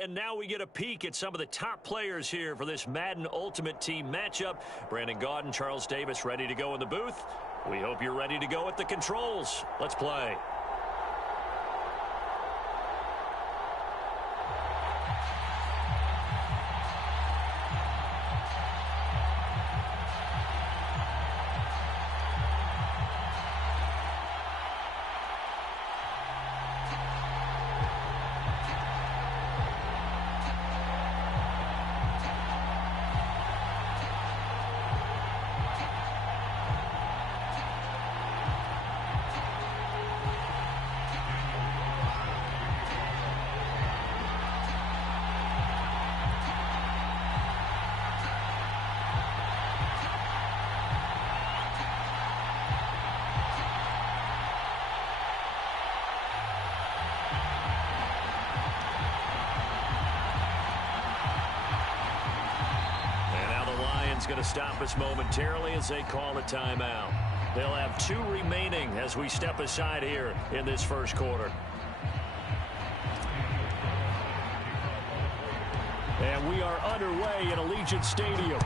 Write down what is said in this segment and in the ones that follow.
And now we get a peek at some of the top players here for this Madden Ultimate Team matchup. Brandon Gaudin, Charles Davis ready to go in the booth. We hope you're ready to go at the controls. Let's play. Going to stop us momentarily as they call a timeout. They'll have 2 remaining as we step aside here in this first quarter. And we are underway in Allegiant Stadium.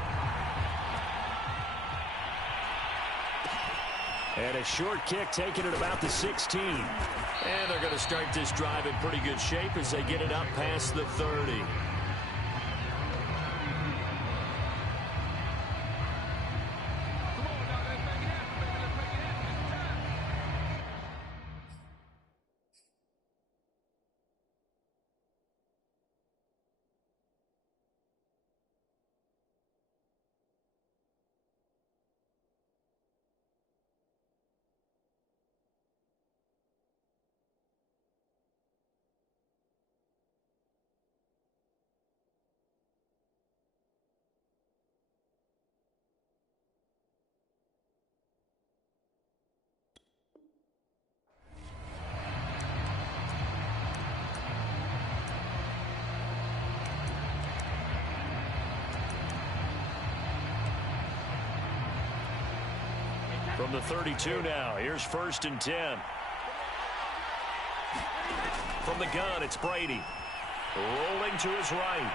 And a short kick taken at about the 16. And they're going to start this drive in pretty good shape as they get it up past the 30. From the 32 now, here's 1st and 10. From the gun, it's Brady. Rolling to his right.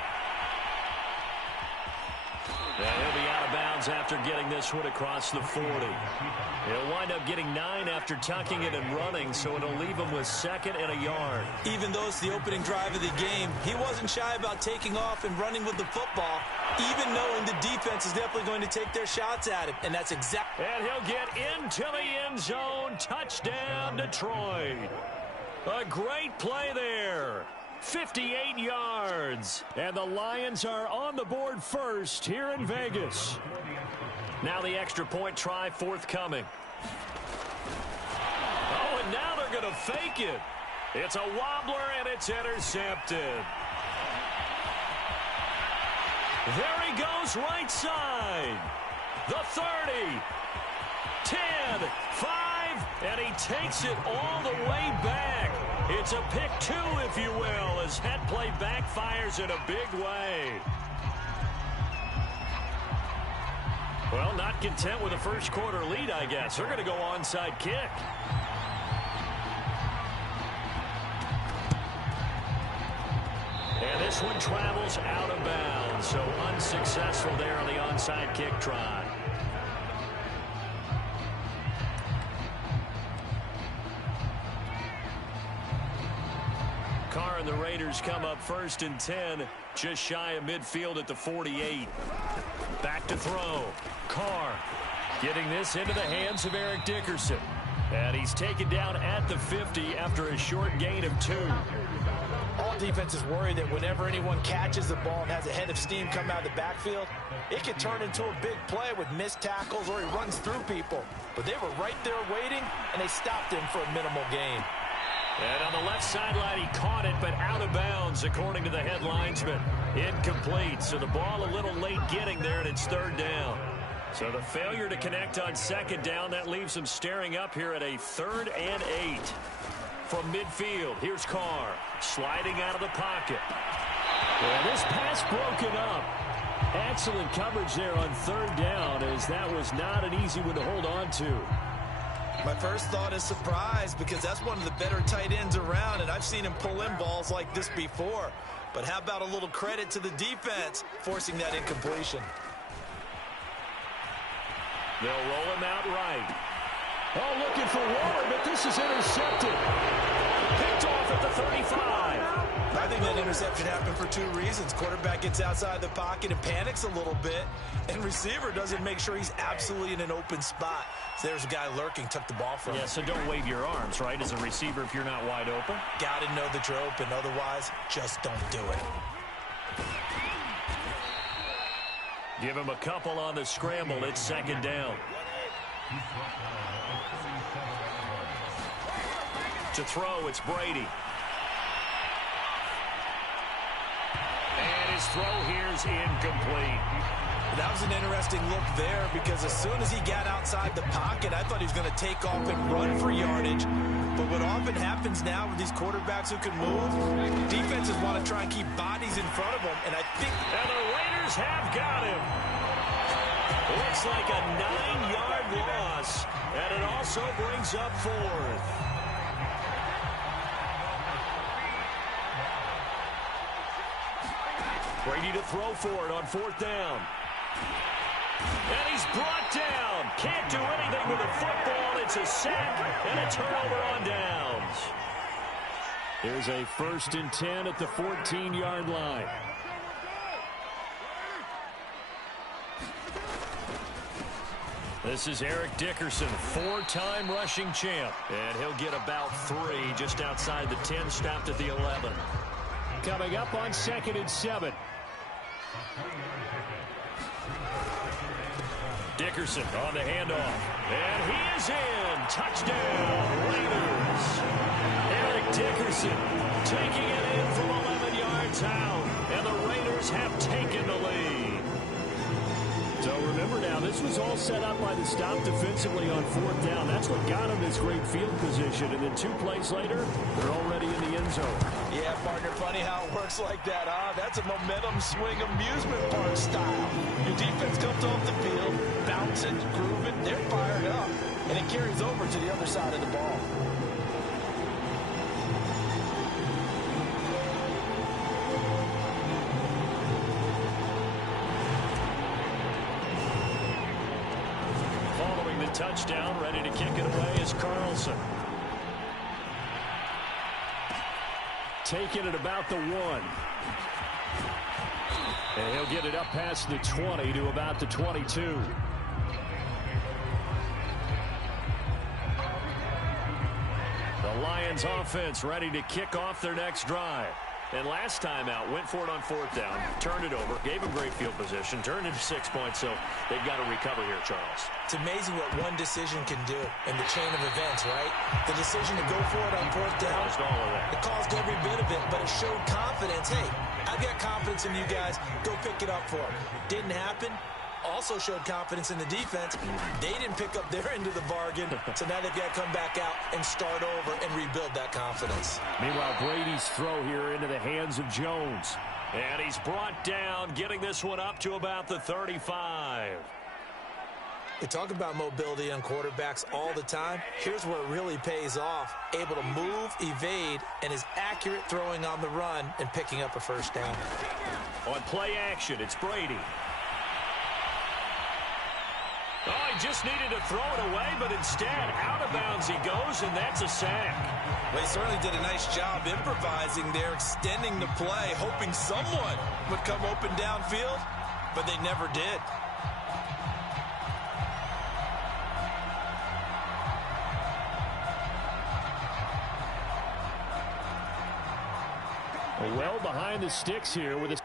And he'll be out of bounds after getting this one across the 40. He'll wind up getting 9 after tucking it and running, so it'll leave him with 2nd and a yard. Even though it's the opening drive of the game, he wasn't shy about taking off and running with the football, even knowing the defense is definitely going to take their shots at him, and that's exactly. And he'll get into the end zone. Touchdown, Detroit. A great play there. 58 yards. And the Lions are on the board first here in Vegas. Now the extra point try forthcoming. Oh, and now they're going to fake it. It's a wobbler, and it's intercepted. There he goes, right side. The 30, 10, 5, and he takes it all the way back. It's a pick 2, if you will, as that play backfires in a big way. Well, not content with a first quarter lead, I guess. They're going to go onside kick. And this one travels out of bounds, so unsuccessful there on the onside kick try. Carr and the Raiders come up 1st and 10, just shy of midfield at the 48. Back to throw. Carr getting this into the hands of Eric Dickerson. And he's taken down at the 50 after a short gain of 2. All defenses worry that whenever anyone catches the ball and has a head of steam come out of the backfield, it could turn into a big play with missed tackles or he runs through people. But they were right there waiting, and they stopped him for a minimal gain. And on the left sideline, he caught it, but out of bounds, according to the head linesman. Incomplete, so the ball a little late getting there, and it's 3rd down. So the failure to connect on 2nd down, that leaves him staring up here at a 3rd and 8. From midfield, here's Carr, sliding out of the pocket. And this pass broken up. Excellent coverage there on 3rd down, as that was not an easy one to hold on to. My first thought is surprise, because that's one of the better tight ends around, and I've seen him pull in balls like this before. But how about a little credit to the defense forcing that incompletion? They'll roll him out right. Oh, looking for Waller, but this is intercepted. Picked off at the 35. I think that interception happened for two reasons. Quarterback gets outside the pocket and panics a little bit, and receiver doesn't make sure he's absolutely in an open spot. So there's a guy lurking, took the ball from him. Yeah, so don't wave your arms, right, as a receiver if you're not wide open. Got to know that you're open. Otherwise, just don't do it. Give him a couple on the scramble. It's second down. To throw, it's Brady. And his throw here's incomplete. That was an interesting look there because as soon as he got outside the pocket, I thought he was going to take off and run for yardage. But what often happens now with these quarterbacks who can move, defenses want to try and keep bodies in front of them. And I think... And the Raiders have got him. Looks like a 9-yard loss. And it also brings up fourth. Brady to throw for it on fourth down. And he's brought down. Can't do anything with a football. It's a sack and a turnover on downs. Here's a 1st and 10 at the 14-yard line. This is Eric Dickerson, 4-time rushing champ. And he'll get about 3 just outside the 10, stopped at the 11. Coming up on 2nd and 7. Dickerson on the handoff. And he is in. Touchdown, Raiders. Eric Dickerson taking it in from 11 yards out. And the Raiders have taken the lead. So remember now, this was all set up by the stop defensively on 4th down. That's what got them this great field position. And then 2 plays later, they're already in the end zone. Yeah, partner, funny how it works like that, huh? That's a momentum swing amusement park style. Your defense comes off the field, bouncing, grooving, they're fired up. And it carries over to the other side of the ball. Touchdown, ready to kick it away is Carlson. Taking it about the 1. And he'll get it up past the 20 to about the 22. The Lions offense ready to kick off their next drive. And last time out, went for it on 4th down, turned it over, gave him great field position, turned it to 6 points, so they've got to recover here, Charles. It's amazing what one decision can do in the chain of events, right? The decision to go for it on 4th down. Caused all of that. It caused every bit of it, but it showed confidence. Hey, I've got confidence in you guys. Go pick it up for them. Didn't happen. Also showed confidence in the defense. They didn't pick up their end of the bargain, so now they've got to come back out and start over and rebuild that confidence. Meanwhile, Brady's throw here into the hands of Jones. And he's brought down, getting this one up to about the 35. They talk about mobility on quarterbacks all the time. Here's where it really pays off. Able to move, evade, and is accurate throwing on the run and picking up a 1st down. On play action, it's Brady. Oh, he just needed to throw it away, but instead, out of bounds he goes, and that's a sack. Well, he certainly did a nice job improvising there, extending the play, hoping someone would come open downfield, but they never did. Well behind the sticks here with a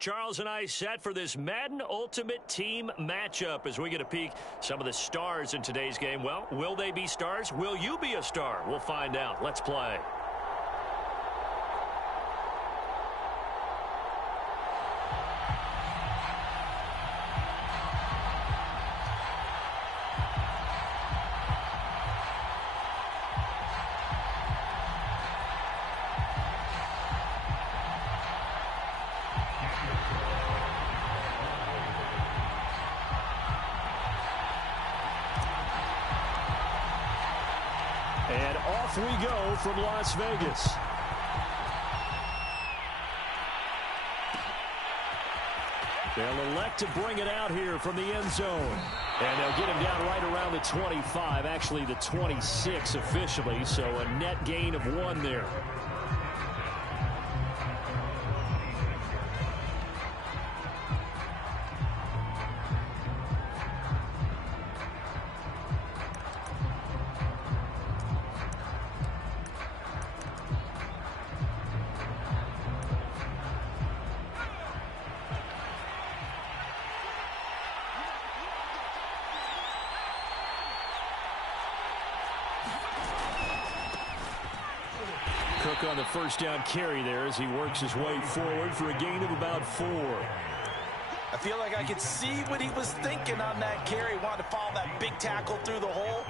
Charles and I set for this Madden Ultimate Team matchup as we get a peek some of the stars in today's game. Well, will they be stars? Will you be a star? We'll find out. Let's play. And off we go from Las Vegas. They'll elect to bring it out here from the end zone. And they'll get him down right around the 25, actually the 26 officially, so a net gain of 1 there. Cook on the first down carry there as he works his way forward for a gain of about 4. I feel like I could see what he was thinking on that carry. Wanted to follow that big tackle through the hole.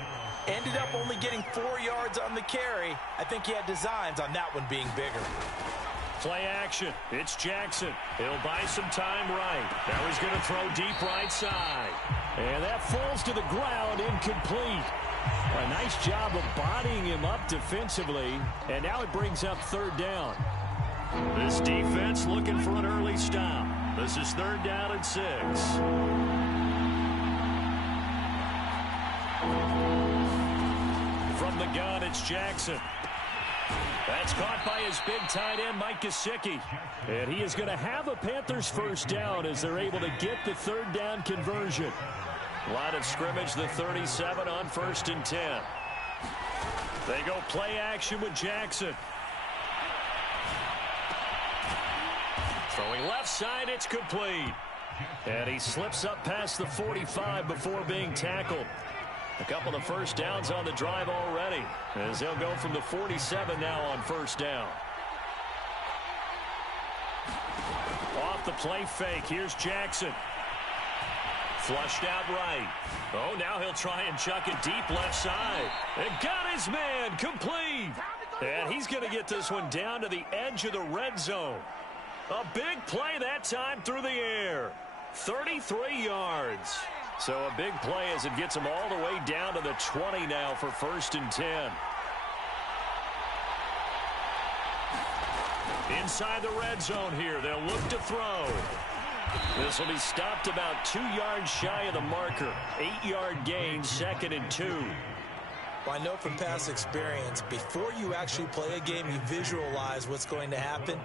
Ended up only getting 4 yards on the carry. I think he had designs on that one being bigger. Play action. It's Jackson. He'll buy some time right. Now he's going to throw deep right side. And that falls to the ground, incomplete. A nice job of bodying him up defensively. And now it brings up 3rd down. This defense looking for an early stop. This is 3rd down and 6. From the gun, it's Jackson. That's caught by his big tight end, Mike Gesicki. And he is going to have a Panthers 1st down as they're able to get the 3rd down conversion. Line of scrimmage, the 37 on 1st and 10. They go play action with Jackson. Throwing left side, it's complete. And he slips up past the 45 before being tackled. A couple of 1st downs on the drive already, as they'll go from the 47 now on 1st down. Off the play fake, here's Jackson. Flushed out right. Oh, now he'll try and chuck it deep left side. And got his man complete. And he's going to get this one down to the edge of the red zone. A big play that time through the air. 33 yards. So a big play as it gets him all the way down to the 20 now for 1st and 10. Inside the red zone here. They'll look to throw. This will be stopped about 2 yards shy of the marker. 8-yard gain, 2nd and 2. Well, I know from past experience, before you actually play a game, you visualize what's going to happen.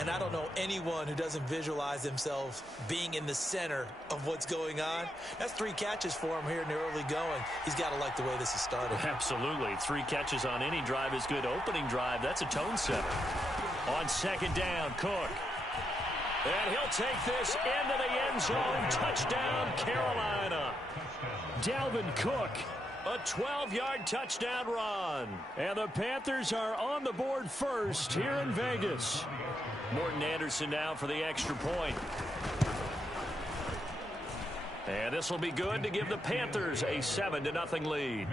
And I don't know anyone who doesn't visualize themselves being in the center of what's going on. That's 3 catches for him here in the early going. He's got to like the way this is started. Absolutely. 3 catches on any drive is good. Opening drive, that's a tone setter. On 2nd down, Cook. And he'll take this into the end zone. Touchdown, Carolina. Dalvin Cook. A 12-yard touchdown run. And the Panthers are on the board first here in Vegas. Morton Anderson now for the extra point. And this will be good to give the Panthers a 7-0 lead.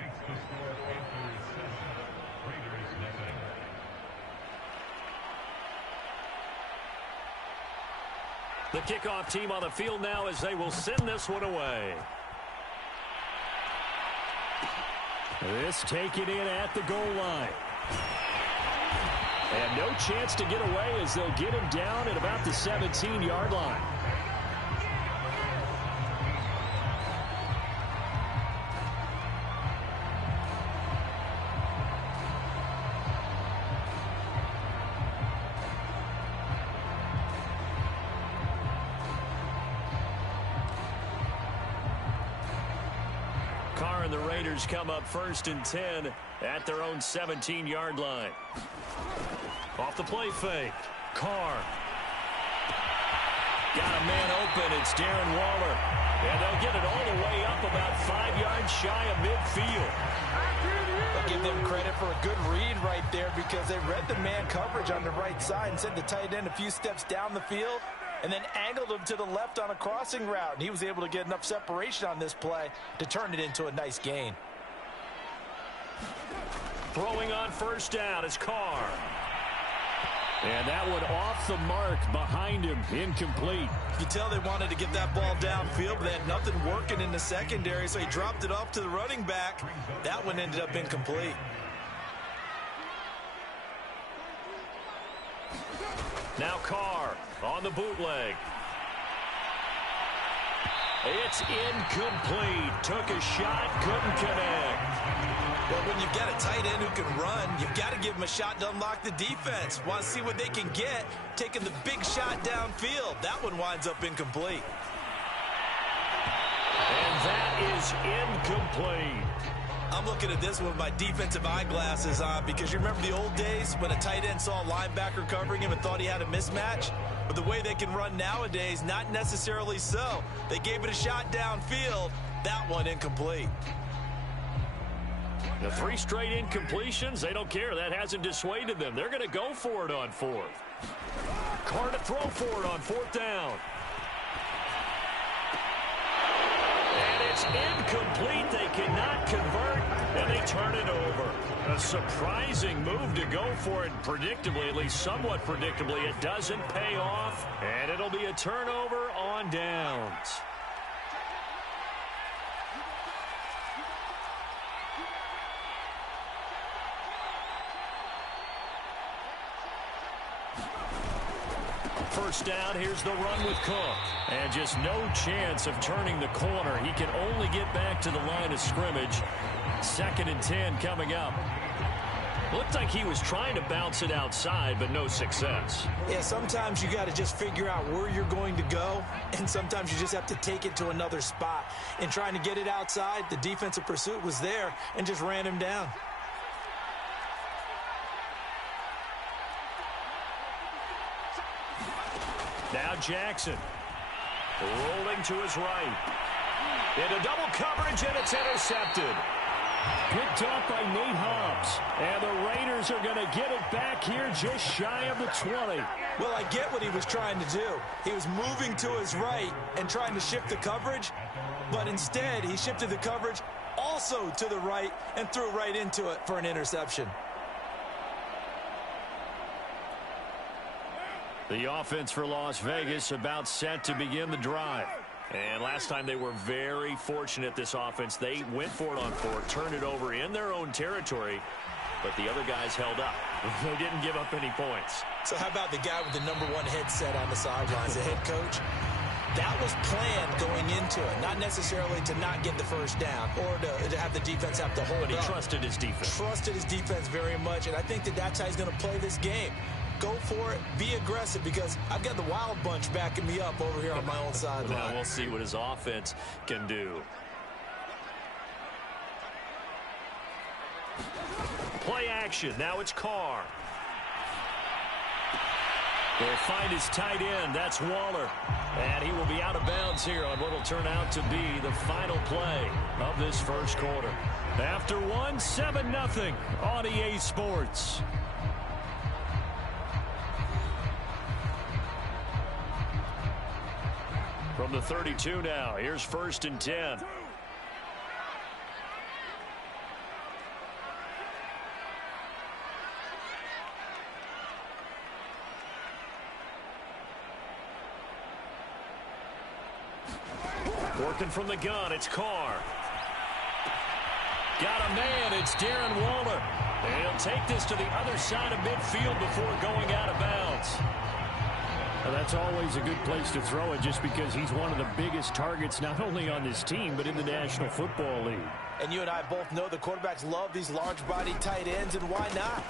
The kickoff team on the field now as they will send this one away. This taken in at the goal line. And no chance to get away as they'll get him down at about the 17-yard line. Carr and the Raiders come up 1st and 10 at their own 17-yard line. Off the play fake. Carr. Got a man open. It's Darren Waller. And they'll get it all the way up about 5 yards shy of midfield. I'll give them credit for a good read right there because they read the man coverage on the right side and sent the tight end a few steps down the field and then angled him to the left on a crossing route. And he was able to get enough separation on this play to turn it into a nice gain. Throwing on first down is Carr. And that one off the mark behind him, incomplete. You can tell they wanted to get that ball downfield, but they had nothing working in the secondary, so he dropped it off to the running back. That one ended up incomplete. Now Carr on the bootleg. It's incomplete. Took a shot, couldn't connect. Well, when you've got a tight end who can run, you've got to give him a shot to unlock the defense. Want to see what they can get, taking the big shot downfield. That one winds up incomplete. And that is incomplete. I'm looking at this one with my defensive eyeglasses on because you remember the old days when a tight end saw a linebacker covering him and thought he had a mismatch? But the way they can run nowadays, not necessarily so. They gave it a shot downfield. That one incomplete. The 3 straight incompletions, they don't care. That hasn't dissuaded them. They're going to go for it on 4th. Carr to throw for it on 4th down. And it's incomplete. They cannot convert, and they turn it over. A surprising move to go for it. Predictably, at least somewhat predictably, it doesn't pay off, and it'll be a turnover on downs. First down, here's the run with Cook. And just no chance of turning the corner. He can only get back to the line of scrimmage. 2nd and 10 coming up. Looked like he was trying to bounce it outside, but no success. Yeah, sometimes you got to just figure out where you're going to go, and sometimes you just have to take it to another spot. In trying to get it outside, the defensive pursuit was there and just ran him down. Now Jackson, rolling to his right. Into double coverage, and it's intercepted. Picked off by Nate Hobbs. And the Raiders are going to get it back here just shy of the 20. Well, I get what he was trying to do. He was moving to his right and trying to shift the coverage, but instead he shifted the coverage also to the right and threw right into it for an interception. The offense for Las Vegas about set to begin the drive. And last time they were very fortunate, this offense. They went for it on 4, turned it over in their own territory, but the other guys held up. They didn't give up any points. So how about the guy with the #1 headset on the sidelines, the head coach? That was planned going into it, not necessarily to not get the first down or to have the defense have to hold up. But he trusted his defense. Trusted his defense very much, and I think that's how he's going to play this game. Go for it, be aggressive, because I've got the wild bunch backing me up over here on my own sideline. Now we'll see what his offense can do. Play action. Now it's Carr. They'll find his tight end. That's Waller. And he will be out of bounds here on what will turn out to be the final play of this first quarter. After 1, 7-0 on EA Sports. From the 32 now, here's 1st and 10. Working from the gun, it's Carr. Got a man, it's Darren Waller. And he'll take this to the other side of midfield before going out of bounds. Well, that's always a good place to throw it just because he's one of the biggest targets not only on this team but in the National Football League. And you and I both know the quarterbacks love these large-body tight ends, and why not?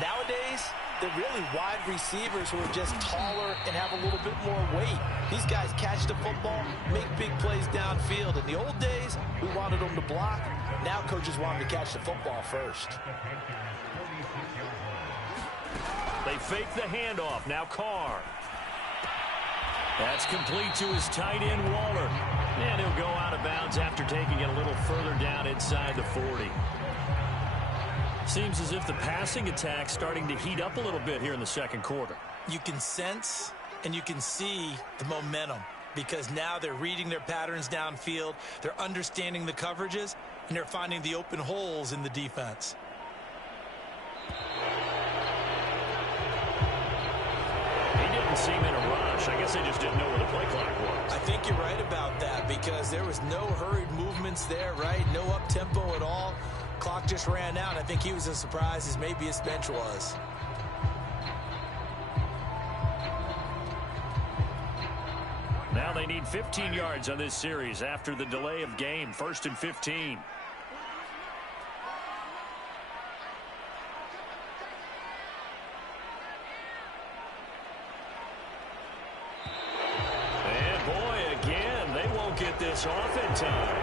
Nowadays, they're really wide receivers who are just taller and have a little bit more weight. These guys catch the football, make big plays downfield. In the old days, we wanted them to block. Now coaches want them to catch the football first. They fake the handoff. Now Carr. That's complete to his tight end, Waller. And he'll go out of bounds after taking it a little further down inside the 40. Seems as if the passing attack's starting to heat up a little bit here in the second quarter. You can sense and you can see the momentum because now they're reading their patterns downfield, they're understanding the coverages, and they're finding the open holes in the defense. He didn't seem in a rush. I guess they just didn't know where the play clock was. I think you're right about that because there was no hurried movements there, right? No up-tempo at all. Clock just ran out. I think he was as surprised as maybe his bench was. Now they need 15 yards on this series after the delay of game. 1st and 15. And boy, again, they won't get this off in time.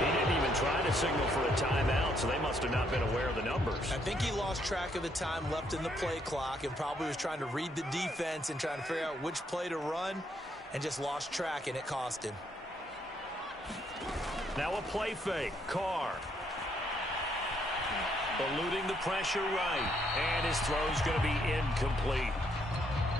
He didn't even try to signal for a timeout, so they must have not been aware of the numbers. I think he lost track of the time left in the play clock and probably was trying to read the defense and trying to figure out which play to run and just lost track, and it cost him. Now a play fake. Carr. Eluding the pressure right. And his throw's going to be incomplete.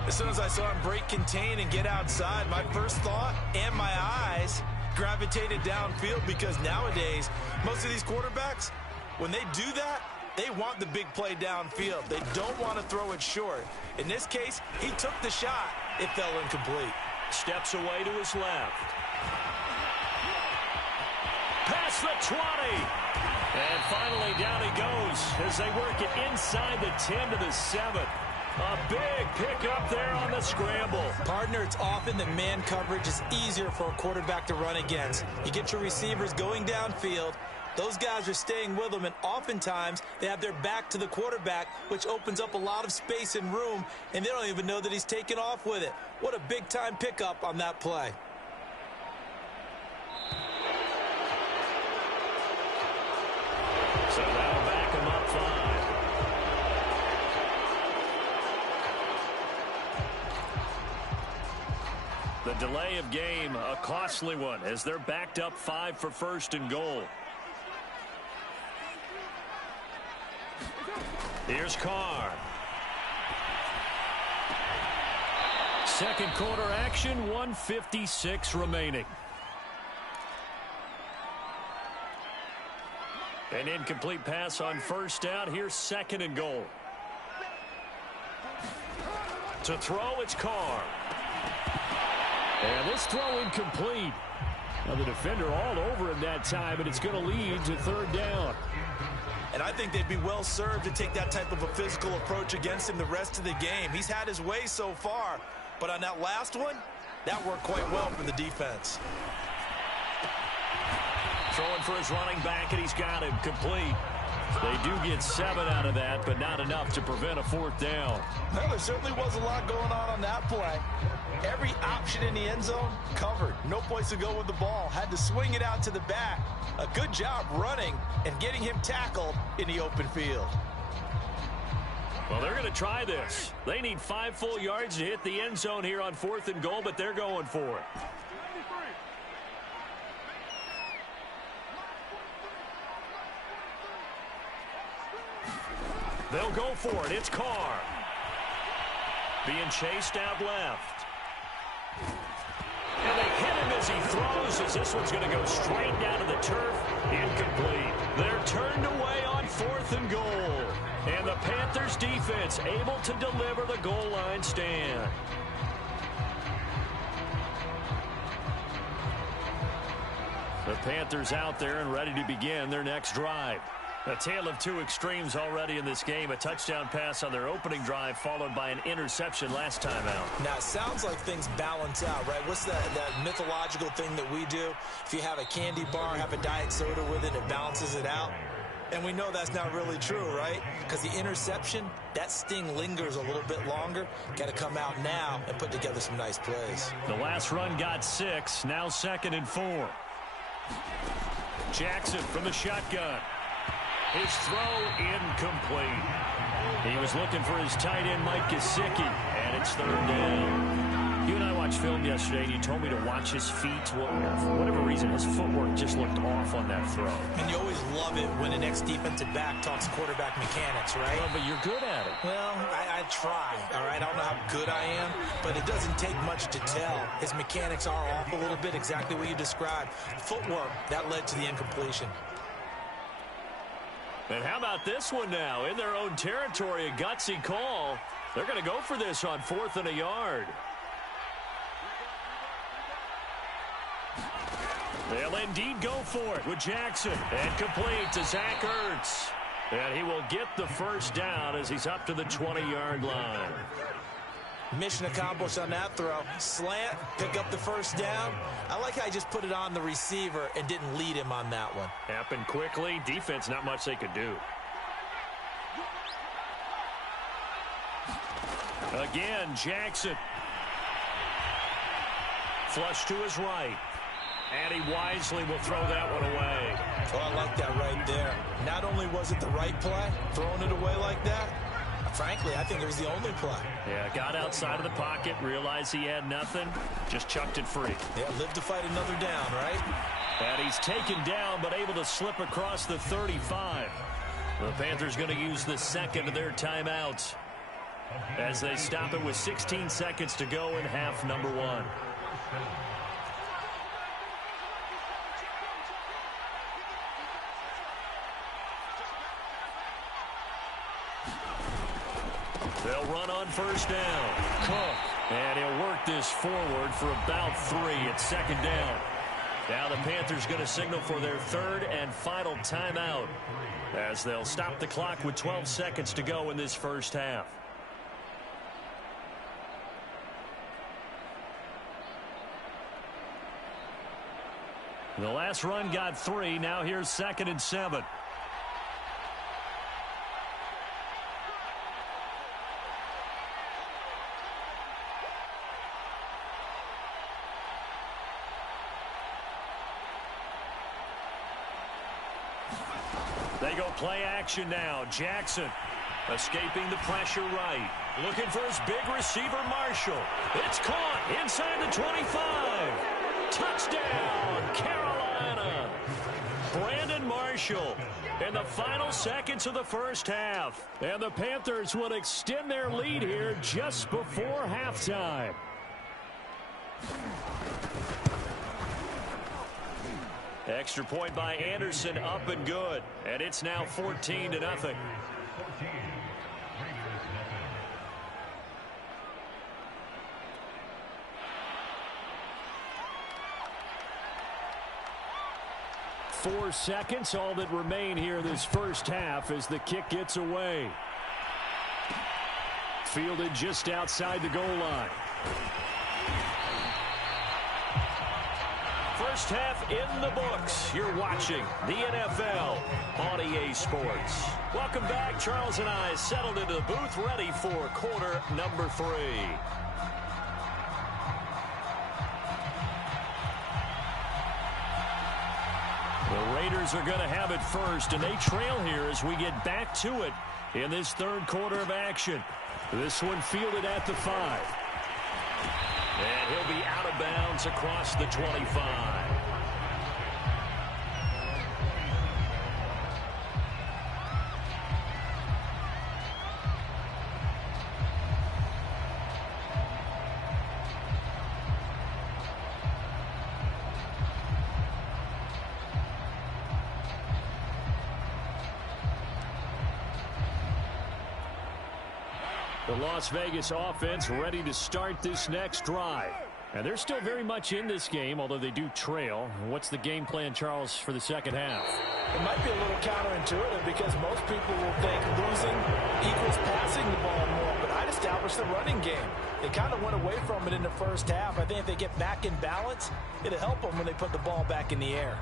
As soon as I saw him break contain and get outside, my first thought and my eyes gravitated downfield because nowadays, most of these quarterbacks, when they do that, they want the big play downfield. They don't want to throw it short. In this case, he took the shot. It fell incomplete. Steps away to his left. Past the 20. And finally down he goes as they work it inside the 10 to the 7. A big pickup there on the scramble. Partner, it's often that man coverage is easier for a quarterback to run against. You get your receivers going downfield. Those guys are staying with them, and oftentimes they have their back to the quarterback, which opens up a lot of space and room, and they don't even know that he's taken off with it. What a big-time pickup on that play. So that'll back him up 5. The delay of game, a costly one, as they're backed up 5 for 1st and goal. Here's Carr. Second quarter action, 1:56 remaining. An incomplete pass on 1st down. Here's 2nd and goal. To throw, it's Carr. And this throw incomplete. Now the defender all over him that time, and it's going to lead to 3rd down. And I think they'd be well served to take that type of a physical approach against him the rest of the game. He's had his way so far, but on that last one, that worked quite well for the defense. Throwing for his running back, and he's got him complete. They do get 7 out of that, but not enough to prevent a 4th down. Well, there certainly was a lot going on that play. Every option in the end zone covered. No place to go with the ball. Had to swing it out to the back. A good job running and getting him tackled in the open field. Well, they're going to try this. They need 5 full yards to hit the end zone here on 4th and goal, but they're going for it. They'll go for it. It's Carr. Being chased out left. And they hit him as he throws, as this one's going to go straight down to the turf. Incomplete. They're turned away on 4th and goal. And the Panthers defense able to deliver the goal line stand. The Panthers out there and ready to begin their next drive. A tale of 2 extremes already in this game. A touchdown pass on their opening drive, followed by an interception last time out. Now, it sounds like things balance out, right? What's that mythological thing that we do? If you have a candy bar, have a diet soda with it, it balances it out. And we know that's not really true, right? Because the interception, that sting lingers a little bit longer. Got to come out now and put together some nice plays. The last run got 6, now 2nd and 4. Jackson from the shotgun. His throw incomplete. He was looking for his tight end, Mike Gesicki, and it's 3rd down. You and I watched film yesterday, and you told me to watch his feet. Well, for whatever reason, his footwork just looked off on that throw. And you always love it when an ex-defensive back talks quarterback mechanics, right? Well, but you're good at it. Well, I try, all right? I don't know how good I am, but it doesn't take much to tell. His mechanics are off a little bit, exactly what you described. Footwork, that led to the incompletion. And how about this one now? In their own territory, a gutsy call. They're going to go for this on 4th and a yard. They'll indeed go for it with Jackson. And complete to Zach Ertz. And he will get the first down as he's up to the 20-yard line. Mission accomplished on that throw. Slant, pick up the first down. I like how he just put it on the receiver and didn't lead him on that one. Happened quickly. Defense, not much they could do. Again, Jackson. Flush to his right. And he wisely will throw that one away. Oh, I like that right there. Not only was it the right play, throwing it away like that, frankly, I think it was the only play. Yeah, got outside of the pocket, realized he had nothing, just chucked it free. Yeah, live to fight another down, right? And he's taken down, but able to slip across the 35. The Panthers going to use the second of their timeouts as they stop it with 16 seconds to go in half number 1. They'll run on first down. Cook. And he'll work this forward for about 3 at second down. Now the Panthers going to signal for their third and final timeout as they'll stop the clock with 12 seconds to go in this first half. The last run got 3. Now here's 2nd and 7. They go play action now. Jackson escaping the pressure right. Looking for his big receiver, Marshall. It's caught inside the 25. Touchdown, Carolina. Brandon Marshall in the final seconds of the first half. And the Panthers will extend their lead here just before halftime. Extra point by Anderson, up and good. And it's now 14-0. Four seconds, all that remain here this first half as the kick gets away. Fielded just outside the goal line. First half in the books. You're watching the NFL on EA Sports. Welcome back. Charles and I settled into the booth, ready for quarter number 3. The Raiders are going to have it first, and they trail here as we get back to it in this third quarter of action. This one fielded at the 5. And he'll be out of bounds across the 25. The Las Vegas offense ready to start this next drive. And they're still very much in this game, although they do trail. What's the game plan, Charles, for the second half? It might be a little counterintuitive because most people will think losing equals passing the ball more, but I'd establish the running game. They kind of went away from it in the first half. I think if they get back in balance, it'll help them when they put the ball back in the air.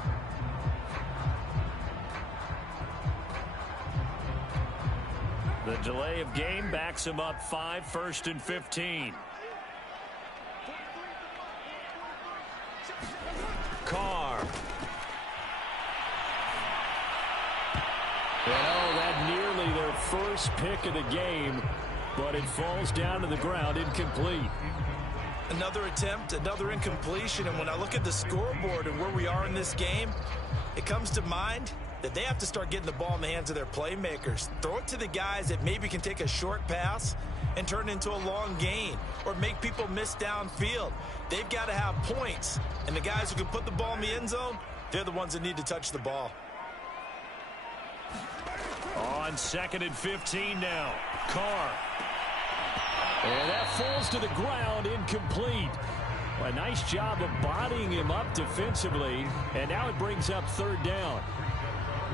The delay of game backs him up 5, 1st and 15. Carr. Well, that nearly their first pick of the game, but it falls down to the ground incomplete. Another attempt, another incompletion, and when I look at the scoreboard and where we are in this game, it comes to mind that they have to start getting the ball in the hands of their playmakers. Throw it to the guys that maybe can take a short pass and turn it into a long gain or make people miss downfield. They've got to have points, and the guys who can put the ball in the end zone, they're the ones that need to touch the ball. On 2nd and 15 now. Carr. And that falls to the ground, incomplete. A nice job of bodying him up defensively, and now it brings up 3rd down.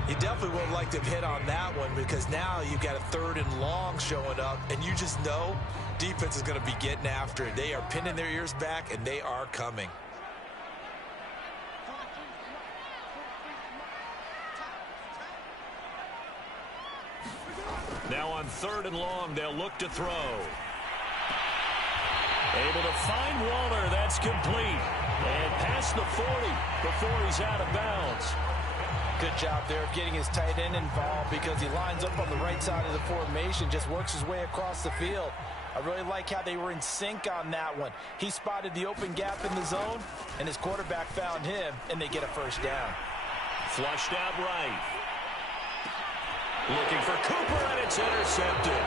You definitely would have liked to have hit on that one because now you've got a 3rd and long showing up, and you just know defense is going to be getting after it. They are pinning their ears back, and they are coming. Now on 3rd and long, they'll look to throw. Able to find Waller. That's complete. And past the 40 before he's out of bounds. Good job there of getting his tight end involved because he lines up on the right side of the formation, just works his way across the field. I really like how they were in sync on that one. He spotted the open gap in the zone, and his quarterback found him, and they get a 1st down. Flushed out right. Looking for Cooper, and it's intercepted.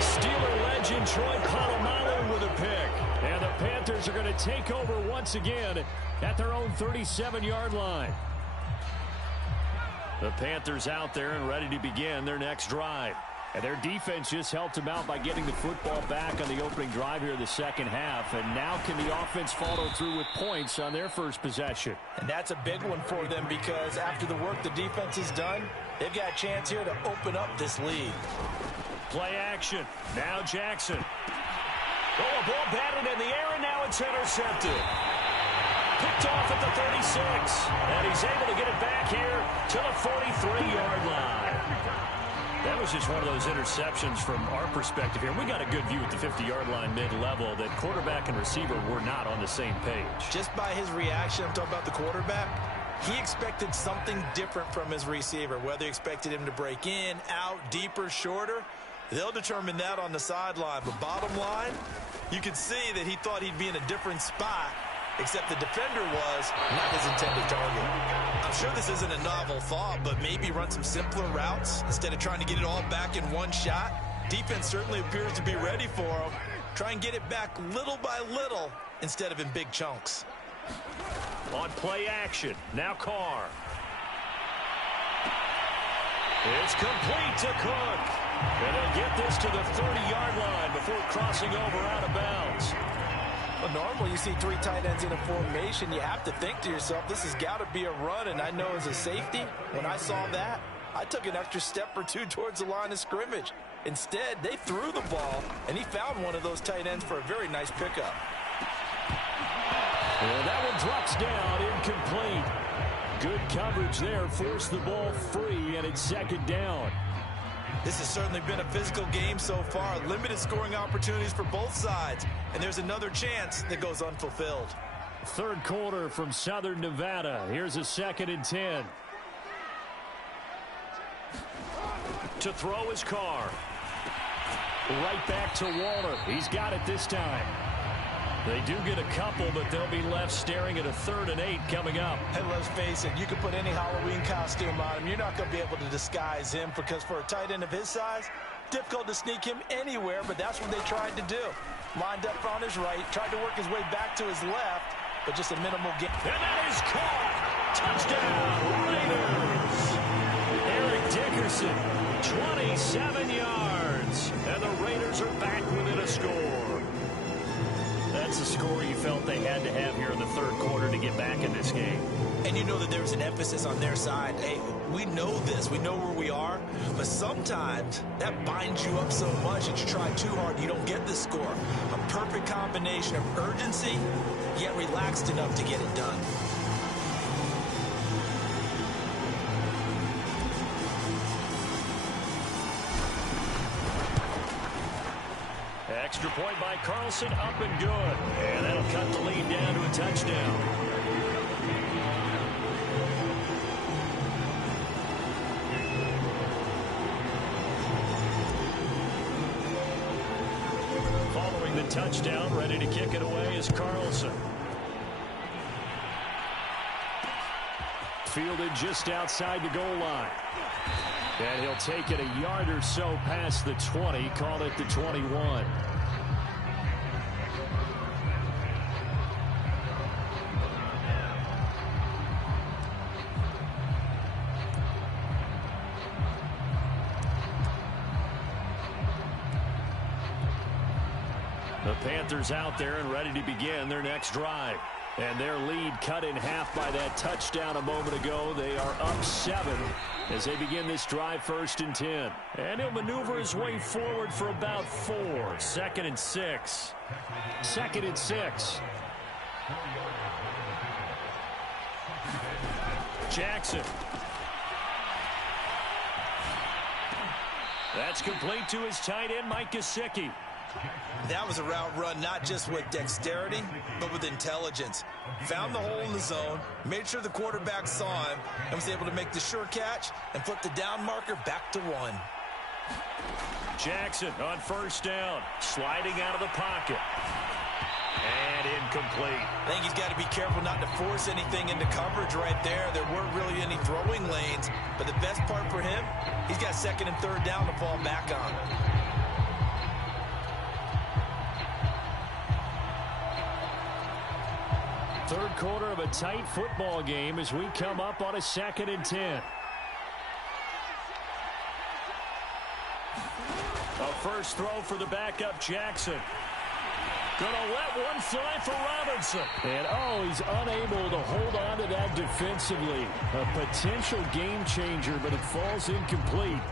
Steeler legend Troy Polamalu with a pick. And the Panthers are going to take over once again at their own 37-yard line. The Panthers out there and ready to begin their next drive. And their defense just helped them out by getting the football back on the opening drive here in the second half. And now can the offense follow through with points on their first possession? And that's a big one for them because after the work the defense has done, they've got a chance here to open up this lead. Play action. Now Jackson. Oh, a ball batted in the air, and now it's intercepted. Picked off at the 36. And he's able to get it back here to the 43-yard line. That was just one of those interceptions from our perspective here. We got a good view at the 50-yard line mid-level that quarterback and receiver were not on the same page. Just by his reaction, I'm talking about the quarterback, he expected something different from his receiver, whether he expected him to break in, out, deeper, shorter. They'll determine that on the sideline. But bottom line, you can see that he thought he'd be in a different spot, except the defender was not his intended target. I'm sure this isn't a novel thought, but maybe run some simpler routes instead of trying to get it all back in one shot. Defense certainly appears to be ready for him. Try and get it back little by little instead of in big chunks. On play action, now Carr. It's complete to Cook. And they'll get this to the 30-yard line before crossing over out of bounds. Well, normally you see 3 tight ends in a formation. You have to think to yourself, this has got to be a run. And I know as a safety, when I saw that, I took an extra step or 2 towards the line of scrimmage. Instead, they threw the ball, and he found one of those tight ends for a very nice pickup. And that one drops down, incomplete. Good coverage there, forced the ball free, and it's 2nd down. This has certainly been a physical game so far. Limited scoring opportunities for both sides. And there's another chance that goes unfulfilled. 3rd quarter from Southern Nevada. Here's a 2nd and 10. To throw his Carr. Right back to Waller. He's got it this time. They do get a couple, but they'll be left staring at a 3rd and 8 coming up. And let's face it, you can put any Halloween costume on him. You're not going to be able to disguise him because for a tight end of his size, difficult to sneak him anywhere, but that's what they tried to do. Lined up on his right, tried to work his way back to his left, but just a minimal gain. And that is caught. Touchdown, Raiders. Eric Dickerson, 27 yards. And the Raiders are back within a score. That's the score you felt they had to have here in the 3rd quarter to get back in this game. And you know that there's an emphasis on their side. Hey, we know this. We know where we are. But sometimes that binds you up so much that you try too hard, you don't get the score. A perfect combination of urgency, yet relaxed enough to get it done. Extra point by Carlson, up and good. And that'll cut the lead down to a touchdown. Following the touchdown. Ready to kick it away is Carlson. Fielded just outside the goal line. And he'll take it a yard or so past the 20. Call it the 21. The Panthers out there and ready to begin their next drive. And their lead cut in half by that touchdown a moment ago. They are up 7 as they begin this drive, 1st and 10. And he'll maneuver his way forward for about 4. 2nd and 6. 2nd and 6. Jackson. That's complete to his tight end, Mike Gesicki. That was a route run not just with dexterity, but with intelligence. Found the hole in the zone, made sure the quarterback saw him, and was able to make the sure catch and flip the down marker back to 1. Jackson on 1st down, sliding out of the pocket. And incomplete. I think he's got to be careful not to force anything into coverage right there. There weren't really any throwing lanes, but the best part for him, he's got 2nd and 3rd down to fall back on. Third quarter of a tight football game as we come up on a 2nd and 10. A first throw for the backup Jackson. Gonna let one fly for Robinson. And he's unable to hold on to that defensively. A potential game changer, but it falls incomplete.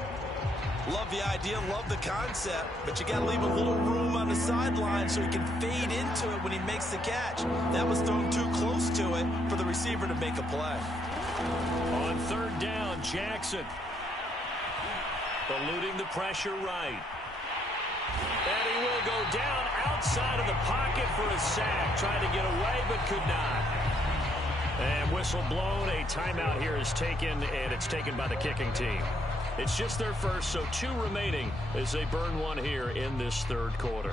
Love the idea, love the concept, but you got to leave a little room on the sideline so he can fade into it when he makes the catch. That was thrown too close to it for the receiver to make a play. On 3rd down, Jackson. Eluding the pressure right. And he will go down outside of the pocket for a sack. Tried to get away, but could not. And whistle blown. A timeout here is taken, and it's taken by the kicking team. It's just their first, so 2 remaining as they burn one here in this 3rd quarter.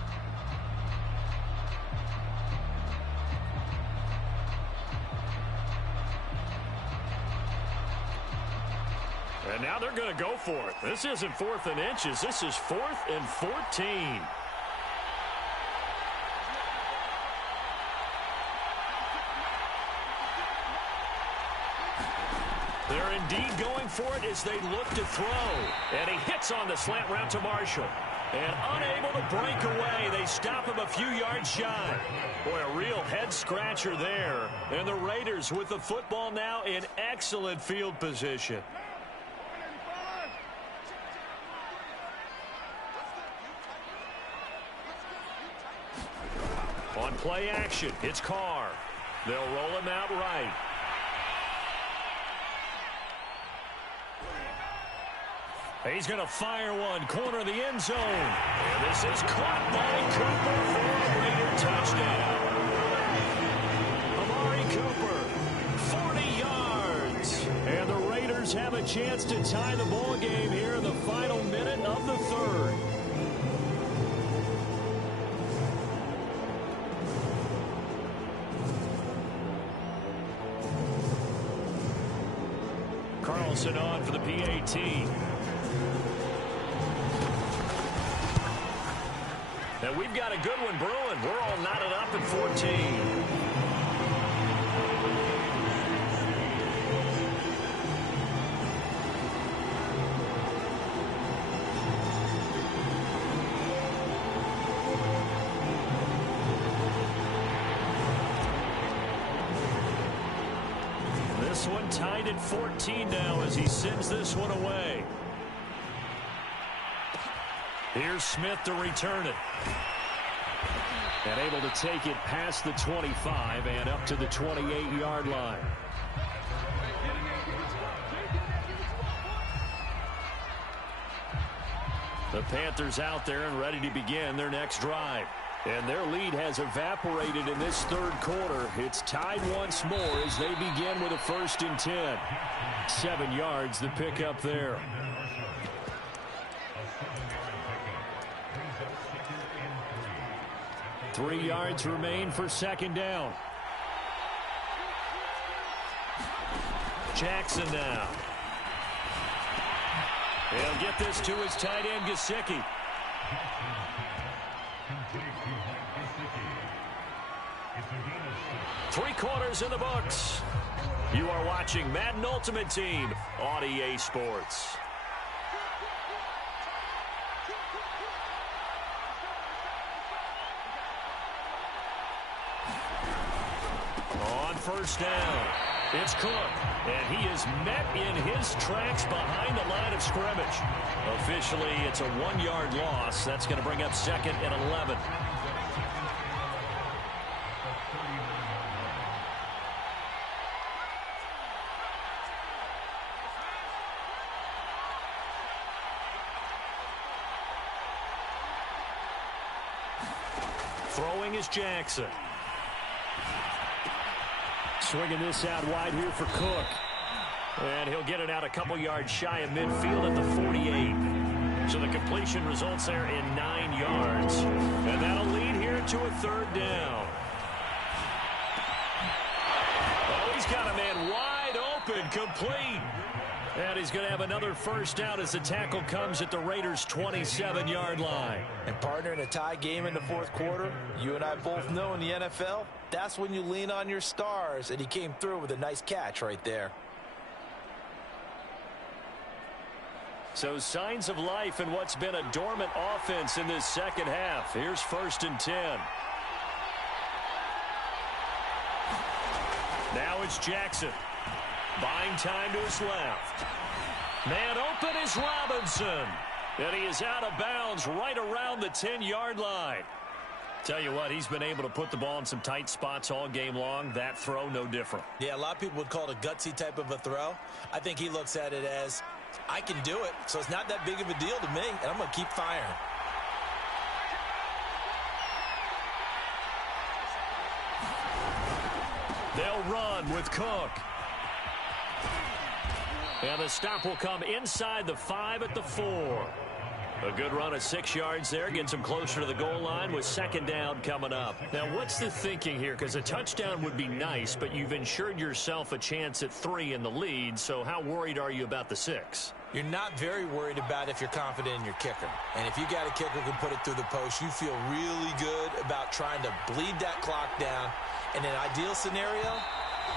And now they're going to go for it. This isn't 4th and inches. This is 4th and 14. They're indeed going for it as they look to throw. And he hits on the slant route to Marshall. And unable to break away, they stop him a few yards shy. Boy, a real head-scratcher there. And the Raiders with the football now in excellent field position. On play action, it's Carr. They'll roll him out right. He's going to fire one, corner of the end zone. And this is caught by Cooper for a Raider touchdown. Amari Cooper, 40 yards. And the Raiders have a chance to tie the ball game here in the final minute of the 3rd. Carlson on for the PAT. And we've got a good one brewing. We're all knotted up at 14. This one tied at 14 now as he sends this one away. Here's Smith to return it. And able to take it past the 25 and up to the 28-yard line. The Panthers out there and ready to begin their next drive. And their lead has evaporated in this 3rd quarter. It's tied once more as they begin with a 1st and 10. 7 yards the pickup there. 3 yards remain for second down. Jackson now. He'll get this to his tight end, Gesicki. Three quarters in the books. You are watching Madden Ultimate Team on EA Sports. On first down, it's Cook, and he is met in his tracks behind the line of scrimmage. Officially, it's a 1-yard loss. That's going to bring up second and 11. Throwing is Jackson. Swinging this out wide here for Cook. And he'll get it out a couple yards shy of midfield at the 48. So the completion results there in 9 yards. And that'll lead here to a third down. Oh, he's got a man wide open, complete. And he's going to have another first down as the tackle comes at the Raiders' 27-yard line. And partner, in a tie game in the fourth quarter, you and I both know in the NFL, that's when you lean on your stars, and he came through with a nice catch right there. So signs of life in what's been a dormant offense in this second half. Here's 1st and 10. Now it's Jackson. Buying time to his left. Man open is Robinson. And he is out of bounds right around the 10-yard line. Tell you what, he's been able to put the ball in some tight spots all game long. That throw, no different. Yeah, a lot of people would call it a gutsy type of a throw. I think he looks at it as, I can do it, so it's not that big of a deal to me, and I'm going to keep firing. They'll run with Cook. And the stop will come inside the 5 at the 4. A good run of 6 yards there. Gets him closer to the goal line with second down coming up. Now, what's the thinking here? Because a touchdown would be nice, but you've ensured yourself a chance at 3 in the lead. So how worried are you about the 6? You're not very worried about if you're confident in your kicker. And if you got a kicker who can put it through the post, you feel really good about trying to bleed that clock down. In an ideal scenario,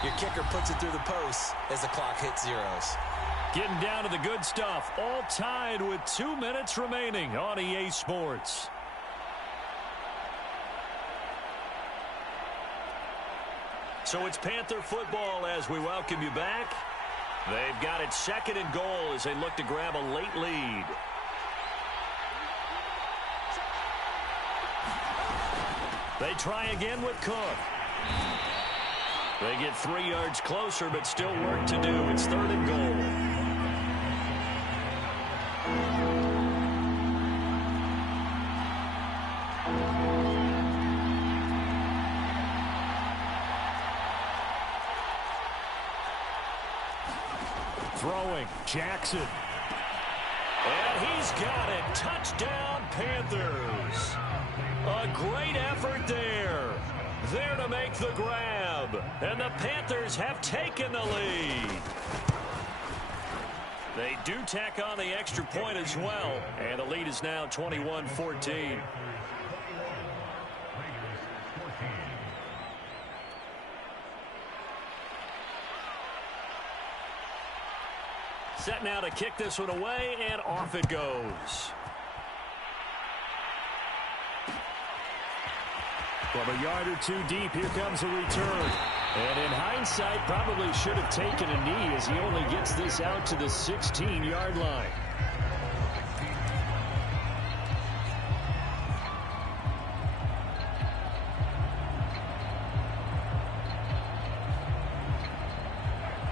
your kicker puts it through the post as the clock hits zeros. Getting down to the good stuff. All tied with 2 minutes remaining on EA Sports. So it's Panther football as we welcome you back. They've got it 2nd and goal as they look to grab a late lead. They try again with Cook. They get 3 yards closer, but still work to do. It's 3rd and goal. Throwing, Jackson. And he's got it. Touchdown, Panthers. A great effort there. There to make the grab. And the Panthers have taken the lead. They do tack on the extra point as well. And the lead is now 21-14. Set now to kick this one away, and off it goes. From a yard or 2 deep, here comes a return. And in hindsight, probably should have taken a knee as he only gets this out to the 16-yard line.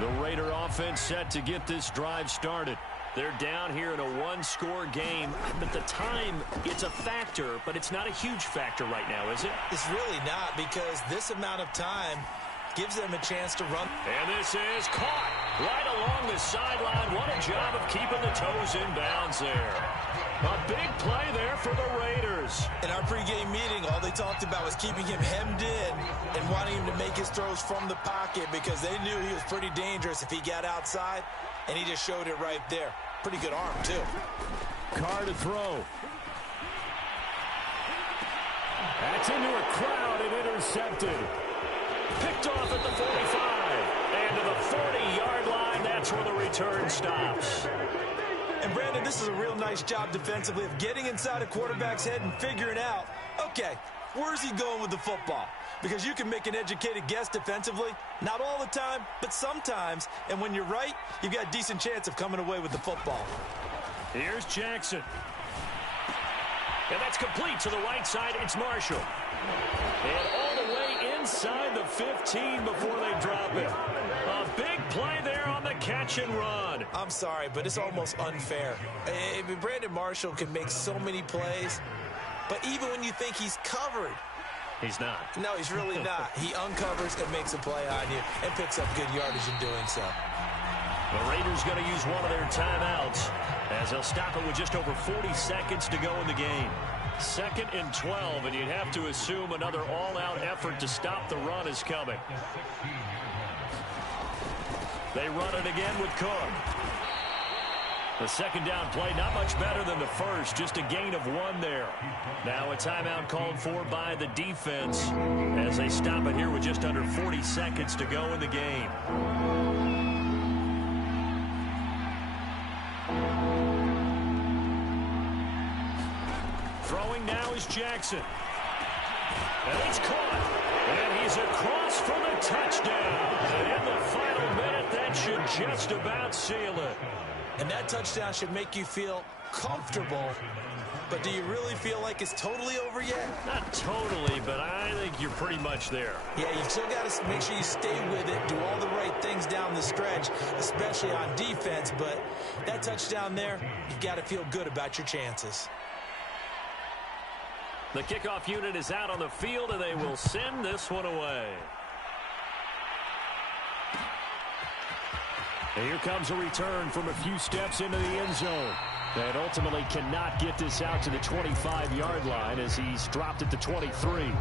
The Raider offense set to get this drive started. They're down here in a 1-score game. But the time, it's a factor, but it's not a huge factor right now, is it? It's really not, because this amount of time gives them a chance to run. And this is caught. Right along the sideline. What a job of keeping the toes in bounds there. A big play there for the Raiders. In our pregame meeting, all they talked about was keeping him hemmed in and wanting him to make his throws from the pocket because they knew he was pretty dangerous if he got outside, and he just showed it right there. Pretty good arm, too. Carr to throw. That's into a crowd and intercepted. Picked off at the 45. And to the 40-yard line, that's where the return stops. And, Brandon, this is a real nice job defensively of getting inside a quarterback's head and figuring out, okay, where's he going with the football? Because you can make an educated guess defensively, not all the time, but sometimes. And when you're right, you've got a decent chance of coming away with the football. Here's Jackson. And that's complete to the right side. It's Marshall. And all the way inside the 15 before they drop it. A big play there on the catch and run. I'm sorry, but it's almost unfair. Brandon Marshall can make so many plays, but even when you think he's covered, he's not. No, he's really not. He uncovers and makes a play on you and picks up good yardage in doing so. The Raiders going to use one of their timeouts as they'll stop it with just over 40 seconds to go in the game. 2nd and 12, and you'd have to assume another all-out effort to stop the run is coming. They run it again with Cook. The second down play, not much better than the first, just a gain of 1 there. Now a timeout called for by the defense as they stop it here with just under 40 seconds to go in the game. Throwing now is Jackson. And it's caught. And he's across for the touchdown. And in the final minute, that should just about seal it. And that touchdown should make you feel comfortable. But do you really feel like it's totally over yet? Not totally, but I think you're pretty much there. Yeah, you've still got to make sure you stay with it, do all the right things down the stretch, especially on defense. But that touchdown there, you've got to feel good about your chances. The kickoff unit is out on the field, and they will send this one away. And here comes a return from a few steps into the end zone. And ultimately cannot get this out to the 25-yard line as he's dropped at the 23.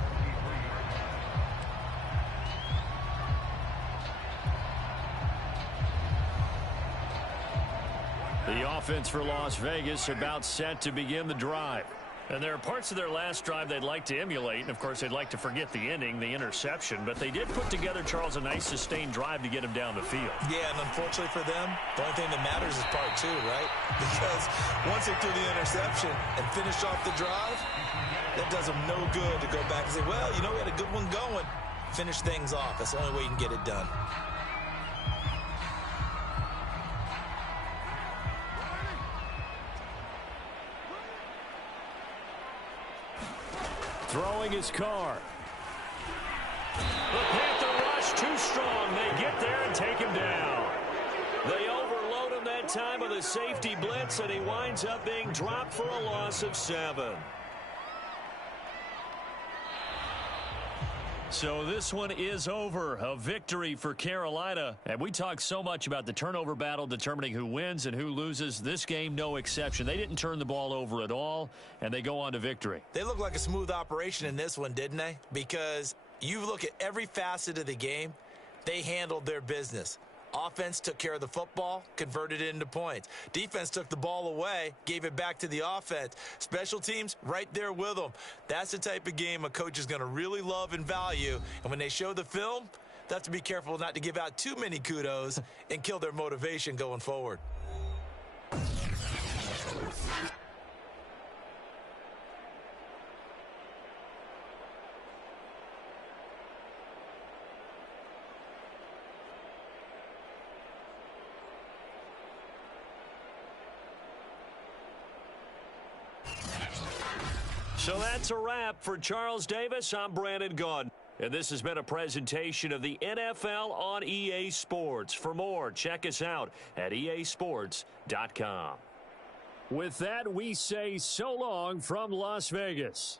The offense for Las Vegas about set to begin the drive. And there are parts of their last drive they'd like to emulate. And, of course, they'd like to forget the ending, the interception. But they did put together, Charles, a nice sustained drive to get him down the field. Yeah, and unfortunately for them, the only thing that matters is part 2, right? Because once they threw the interception and finished off the drive, that does them no good to go back and say, well, you know, we had a good one going. Finish things off. That's the only way you can get it done. Throwing his Carr. The Panther rush too strong. They get there and take him down. They overload him that time with a safety blitz, and he winds up being dropped for a loss of 7. So this one is over. A victory for Carolina. And we talk so much about the turnover battle determining who wins and who loses. This game, no exception. They didn't turn the ball over at all, and they go on to victory. They look like a smooth operation in this one, didn't they? Because you look at every facet of the game, they handled their business. Offense took care of the football, converted it into points. Defense took the ball away, gave it back to the offense. Special teams, right there with them. That's the type of game a coach is going to really love and value. And when they show the film, they have to be careful not to give out too many kudos and kill their motivation going forward. So that's a wrap for Charles Davis. I'm Brandon Gaudin. And this has been a presentation of the NFL on EA Sports. For more, check us out at easports.com. With that, we say so long from Las Vegas.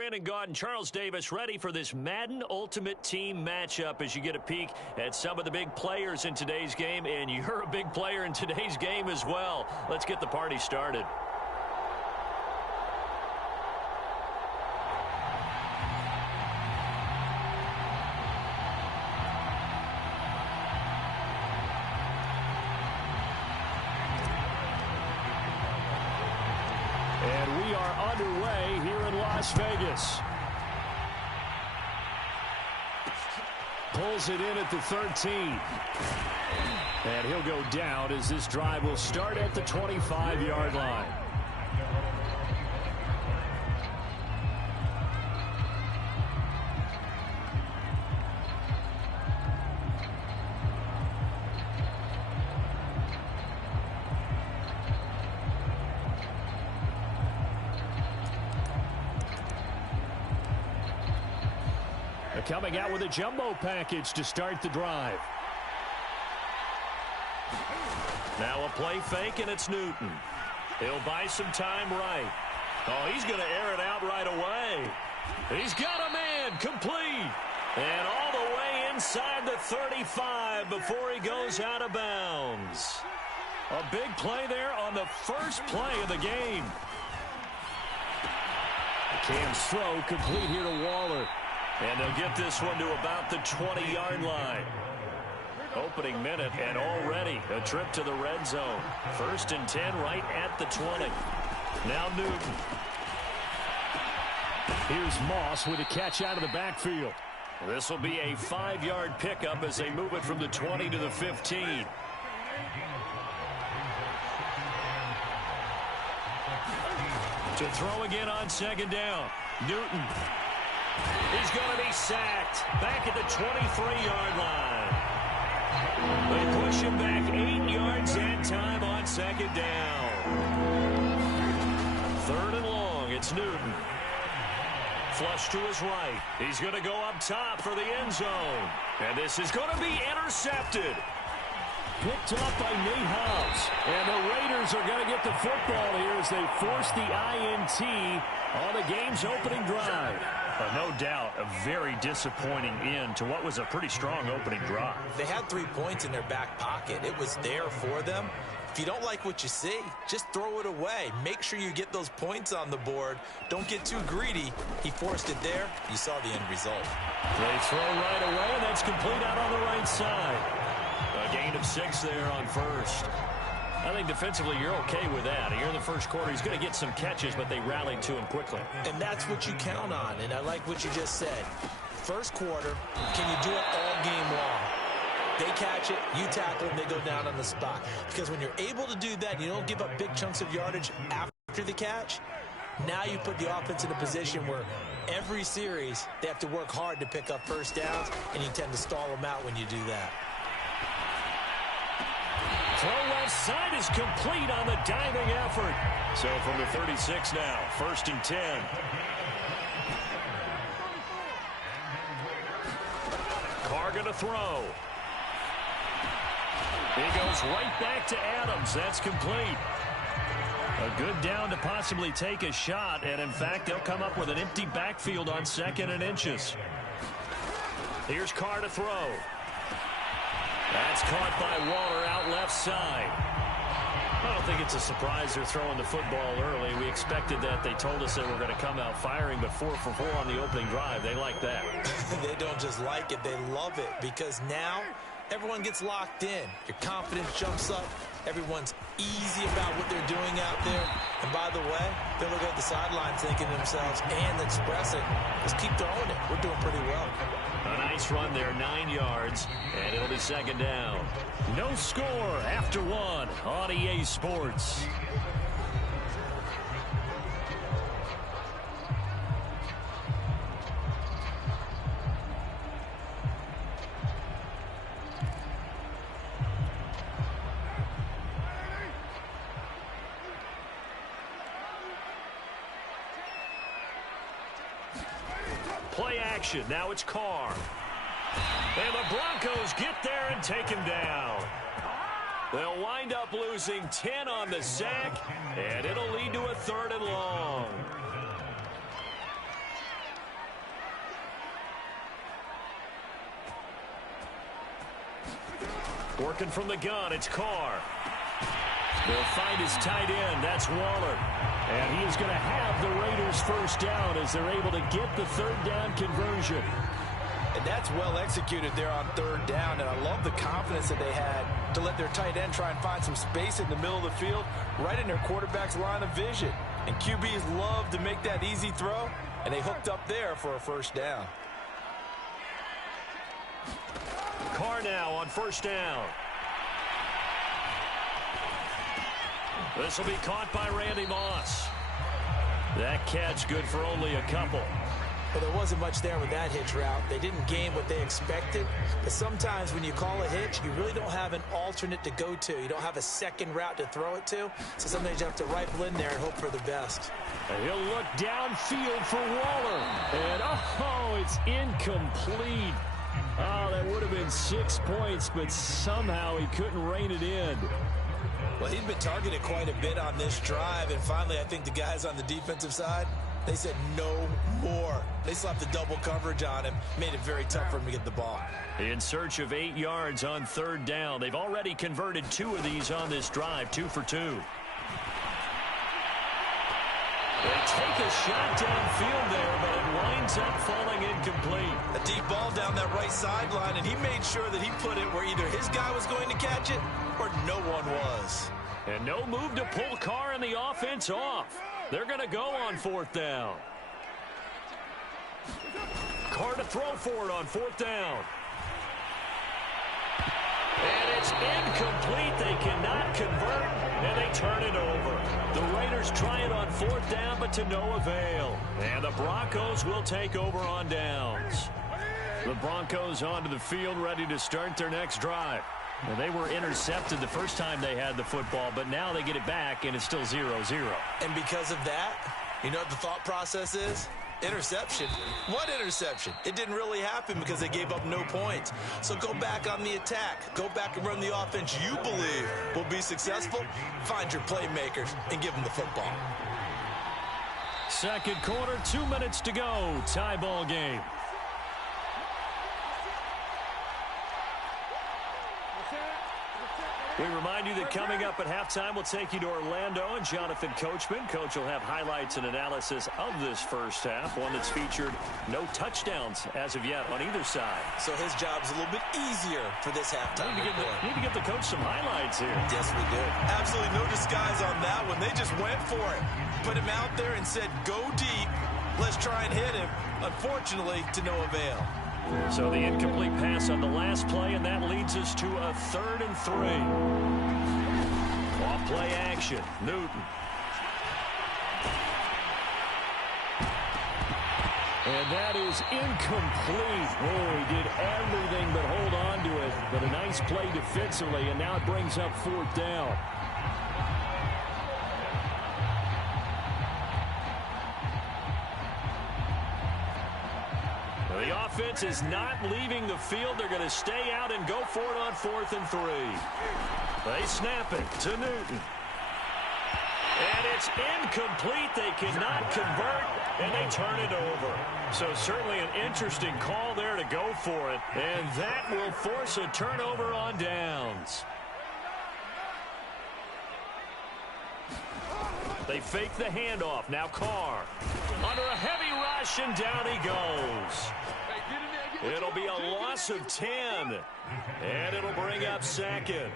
Brandon Gaud and Charles Davis ready for this Madden Ultimate Team matchup as you get a peek at some of the big players in today's game, and you're a big player in today's game as well. Let's get the party started. And we are underway here in Las Vegas. Pulls it in at the 13. And he'll go down as this drive will start at the 25-yard line. Coming out with a jumbo package to start the drive. Now a play fake, and it's Newton. He'll buy some time right. Oh, he's going to air it out right away. He's got a man, complete. And all the way inside the 35 before he goes out of bounds. A big play there on the first play of the game. Cam's throw complete here to Waller. And they'll get this one to about the 20-yard line. Opening minute, and already a trip to the red zone. 1st and 10 right at the 20. Now Newton. Here's Moss with a catch out of the backfield. This will be a 5-yard pickup as they move it from the 20 to the 15. To throw again on 2nd down. Newton. He's going to be sacked back at the 23-yard line. They push him back 8 yards that time on 2nd down. 3rd and long. It's Newton. Flush to his right. He's going to go up top for the end zone. And this is going to be intercepted. Picked up by Nate Hobbs. And the Raiders are going to get the football here as they force the INT on the game's opening drive. No doubt a very disappointing end to what was a pretty strong opening drive. They had 3 points in their back pocket. It was there for them. If you don't like what you see, just throw it away. Make sure you get those points on the board. Don't get too greedy. He forced it there. You saw the end result. They throw right away, and that's complete out on the right side. A gain of 6 there on first. I think defensively you're okay with that. Here in the first quarter, he's going to get some catches, but they rallied to him quickly. And that's what you count on, and I like what you just said. First quarter, can you do it all game long? They catch it, you tackle them, they go down on the spot. Because when you're able to do that, you don't give up big chunks of yardage after the catch, now you put the offense in a position where every series they have to work hard to pick up first downs, and you tend to stall them out when you do that. Throw left side is complete on the diving effort. So from the 36 now, 1st and 10. Carr going to throw. He goes right back to Adams. That's complete. A good down to possibly take a shot, and in fact, they'll come up with an empty backfield on 2nd and inches. Here's Carr to throw. That's caught by Waller out left side. I don't think it's a surprise they're throwing the football early. We expected that. They told us they were going to come out firing, but 4 for 4 on the opening drive. They like that. They don't just like it, they love it, because now everyone gets locked in. Your confidence jumps up. Everyone's easy about what they're doing out there. And by the way, they'll look at the sidelines thinking to themselves and expressing, let's keep throwing it. We're doing pretty well. A nice run there, 9 yards, and it'll be 2nd down. No score after 1 on EA Sports. Play action. Now it's Carr. And the Broncos get there and take him down. They'll wind up losing 10 on the sack, and it'll lead to a 3rd and long. Working from the gun, it's Carr. He'll find his tight end. That's Waller. And he is going to have the Raiders first down as they're able to get the third down conversion. And that's well executed there on third down. And I love the confidence that they had to let their tight end try and find some space in the middle of the field, right in their quarterback's line of vision. And QBs love to make that easy throw, and they hooked up there for a first down. Carr now on first down. This will be caught by Randy Moss. That catch good for only a couple. Well, there wasn't much there with that hitch route. They didn't gain what they expected. But sometimes when you call a hitch, you really don't have an alternate to go to. You don't have a second route to throw it to. So sometimes you have to rifle in there and hope for the best. And he'll look downfield for Waller. And, oh, it's incomplete. Oh, that would have been 6 points, but somehow he couldn't rein it in. Well, he's been targeted quite a bit on this drive. And finally, I think the guys on the defensive side, they said no more. They slapped the double coverage on him, made it very tough for him to get the ball. In search of 8 yards on third down. They've already converted 2 of these on this drive, 2 for 2. They take a shot downfield there, but it winds up falling incomplete. A deep ball down that right sideline, and he made sure that he put it where either his guy was going to catch it or no one was. And no move to pull Carr and the offense off. They're going to go on fourth down. Carr to throw for it on fourth down. And it's incomplete. They cannot convert, and they turn it over. The Raiders try it on fourth down, but to no avail. And the Broncos will take over on downs. The Broncos onto the field, ready to start their next drive. Well, they were intercepted the first time they had the football, but now they get it back, and it's still 0-0. And because of that, you know what the thought process is? Interception. What interception? It didn't really happen because they gave up no points. So go back on the attack. Go back and run the offense you believe will be successful. Find your playmakers and give them the football. Second quarter, 2 minutes to go. Tie ball game. We remind you that coming up at halftime, we'll take you to Orlando and Jonathan Coachman. Coach will have highlights and analysis of this first half, one that's featured no touchdowns as of yet on either side. So his job's a little bit easier for this halftime. Need to give the coach some highlights here. Yes, we do. Absolutely no disguise on that one. They just went for it. Put him out there and said, go deep. Let's try and hit him. Unfortunately, to no avail. So the incomplete pass on the last play, and that leads us to a 3rd and 3. Off play action. Newton. And that is incomplete. Oh, he did everything but hold on to it. But a nice play defensively, and now it brings up 4th down. The offense is not leaving the field. They're going to stay out and go for it on 4th and 3. They snap it to Newton. And it's incomplete. They cannot convert, and they turn it over. So certainly an interesting call there to go for it. And that will force a turnover on downs. They fake the handoff. Now Carr. Under a heavy rush, and down he goes. It'll be a loss of 10. And it'll bring up 2nd.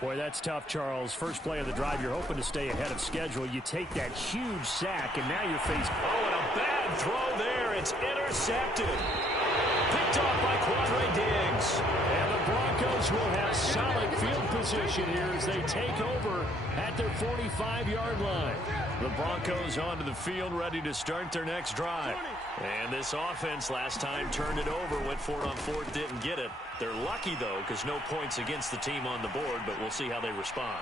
Boy, that's tough, Charles. First play of the drive, you're hoping to stay ahead of schedule. You take that huge sack, and now you're faced. Oh, and a bad throw there. It's intercepted. Picked off by Quandre Diggs. And the Broncos will have solid field position here as they take over at their 45-yard line. The Broncos onto the field, ready to start their next drive. And this offense last time turned it over, went for it on 4th, didn't get it. They're lucky, though, because no points against the team on the board, but we'll see how they respond.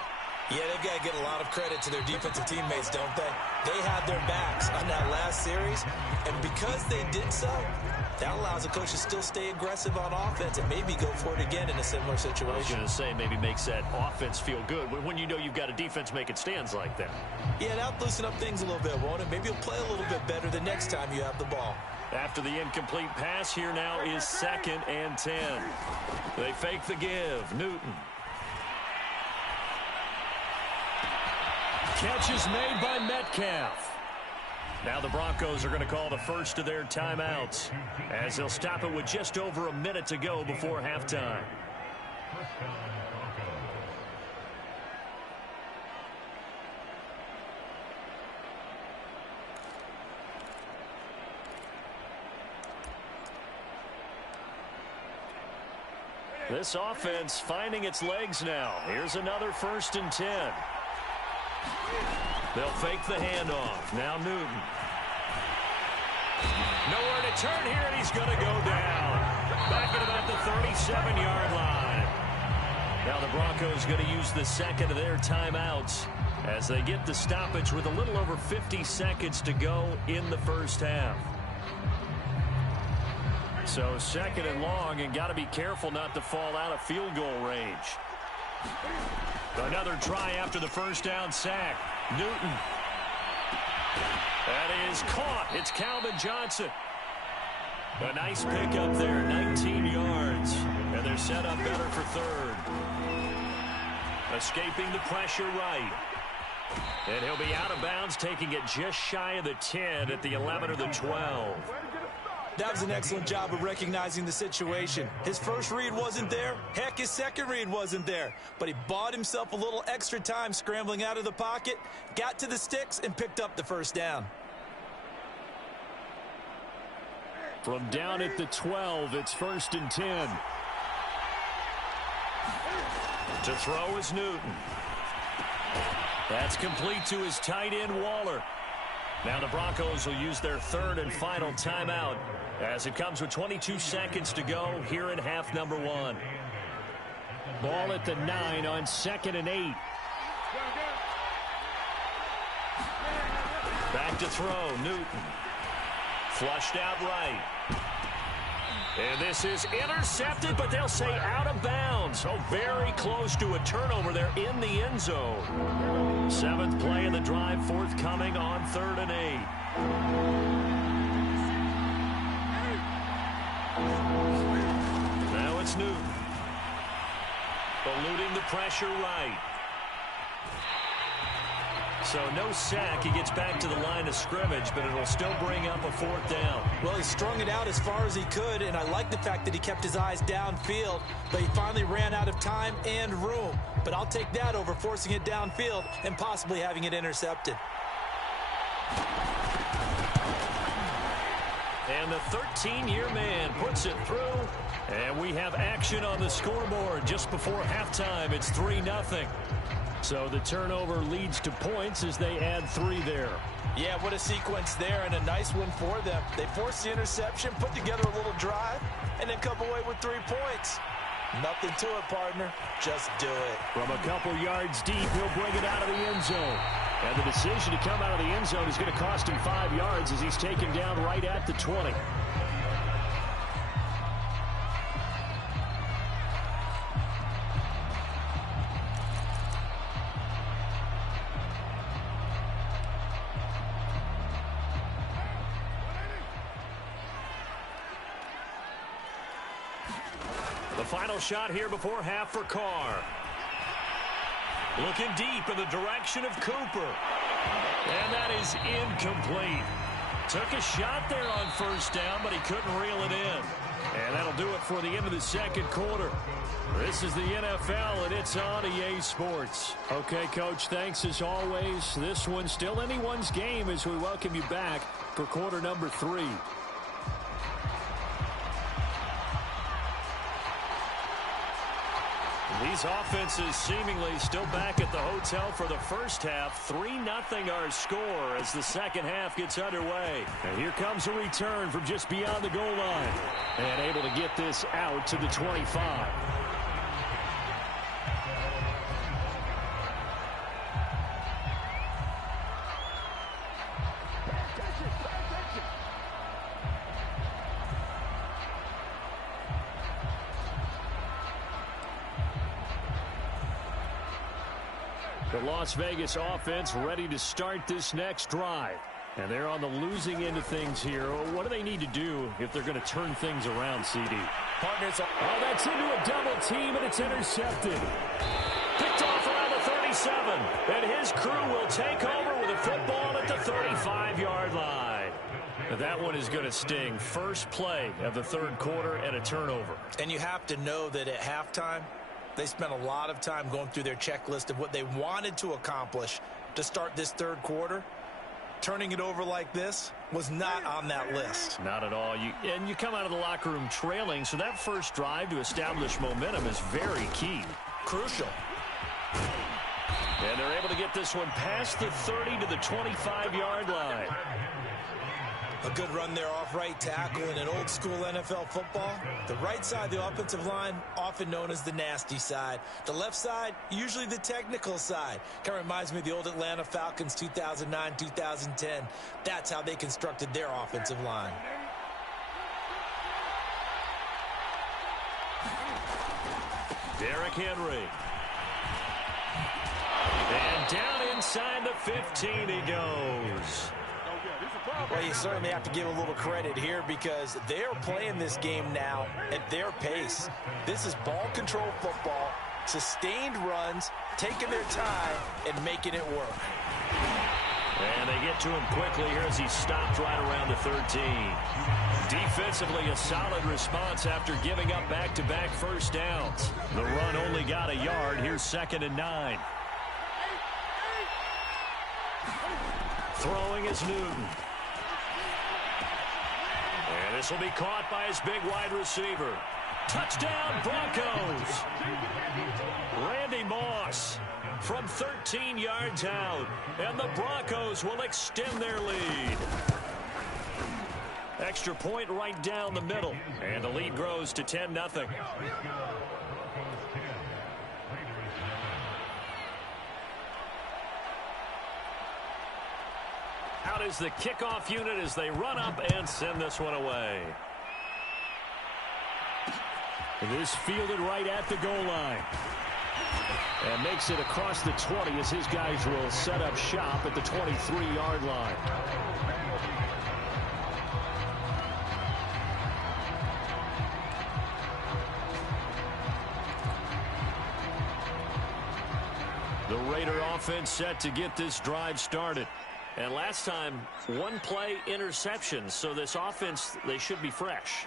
Yeah, they've got to get a lot of credit to their defensive teammates, don't they? They had their backs on that last series, and because they did so, that allows the coach to still stay aggressive on offense and maybe go for it again in a similar situation. I was going to say maybe makes that offense feel good when you know you've got a defense making stands like that. Yeah, that'll loosen up things a little bit, won't it? Maybe you'll play a little bit better the next time you have the ball. After the incomplete pass, here now is 2nd and 10. They fake the give. Newton. Catch is made by Metcalf. Now the Broncos are going to call the first of their timeouts, as they'll stop it with just over a minute to go before halftime. This offense finding its legs now. Here's another 1st and 10. They'll fake the handoff. Now Newton. Nowhere to turn here, and he's going to go down. Back at about the 37-yard line. Now the Broncos going to use the 2nd of their timeouts as they get the stoppage with a little over 50 seconds to go in the first half. So 2nd and long, and got to be careful not to fall out of field goal range. Another try after the first down sack. Newton. That is caught. It's Calvin Johnson. A nice pickup there, 19 yards. And they're set up better for 3rd. Escaping the pressure right. And he'll be out of bounds, taking it just shy of the 10 at the 11 or the 12. That was an excellent job of recognizing the situation. His first read wasn't there. Heck, his second read wasn't there. But he bought himself a little extra time scrambling out of the pocket, got to the sticks, and picked up the first down. From down at the 12, it's 1st and 10. To throw is Newton. That's complete to his tight end, Waller. Now the Broncos will use their 3rd and final timeout as it comes with 22 seconds to go here in half number 1. Ball at the 9 on 2nd and 8. Back to throw, Newton. Flushed out right. And this is intercepted, but they'll say out of bounds. So very close to a turnover there in the end zone. 7th play of the drive forthcoming on 3rd and 8. Now it's Newton. Eluding the pressure right. So no sack. He gets back to the line of scrimmage, but it'll still bring up a 4th down. Well, he strung it out as far as he could, and I like the fact that he kept his eyes downfield, but he finally ran out of time and room. But I'll take that over forcing it downfield and possibly having it intercepted. And the 13-year man puts it through, and we have action on the scoreboard just before halftime. It's 3-0. So the turnover leads to points as they add 3 there. Yeah, what a sequence there, and a nice one for them. They forced the interception, put together a little drive, and then come away with 3 points. Nothing to it, partner. Just do it. From a couple yards deep, he'll bring it out of the end zone. And the decision to come out of the end zone is going to cost him 5 yards as he's taken down right at the 20. The final shot here before half for Carr. Looking deep in the direction of Cooper. And that is incomplete. Took a shot there on 1st down, but he couldn't reel it in. And that'll do it for the end of the 2nd quarter. This is the NFL, and it's on EA Sports. Okay, Coach, thanks as always. This one's still anyone's game as we welcome you back for quarter number 3. These offenses seemingly still back at the hotel for the first half. 3-0 our score as the second half gets underway. And here comes a return from just beyond the goal line. And able to get this out to the 25. The Las Vegas offense ready to start this next drive. And they're on the losing end of things here. What do they need to do if they're going to turn things around, CD? Partners. Oh, that's into a double team, and it's intercepted. Picked off around the 37. And his crew will take over with a football at the 35-yard line. That one is going to sting. First play of the third quarter and a turnover. And you have to know that at halftime, they spent a lot of time going through their checklist of what they wanted to accomplish to start this third quarter. Turning it over like this was not on that list. Not at all. You come out of the locker room trailing, so that first drive to establish momentum is very key. Crucial. And they're able to get this one past the 30 to the 25-yard line. A good run there off right tackle in an old school NFL football. The right side of the offensive line, often known as the nasty side. The left side, usually the technical side. Kind of reminds me of the old Atlanta Falcons 2009-2010. That's how they constructed their offensive line. Derrick Henry. And down inside the 15 he goes. Well, you certainly have to give a little credit here because they're playing this game now at their pace. This is ball control football, sustained runs, taking their time, and making it work. And they get to him quickly here as he stopped right around the 13. Defensively, a solid response after giving up back-to-back first downs. The run only got a yard. Here's 2nd and 9. Throwing is Newton. And this will be caught by his big wide receiver. Touchdown, Broncos. Randy Moss from 13 yards out. And the Broncos will extend their lead. Extra point right down the middle. And the lead grows to 10-0. Out is the kickoff unit as they run up and send this one away. This fielded right at the goal line. And makes it across the 20 as his guys will set up shop at the 23-yard line. The Raider offense set to get this drive started. And last time, one play interception. So this offense, they should be fresh.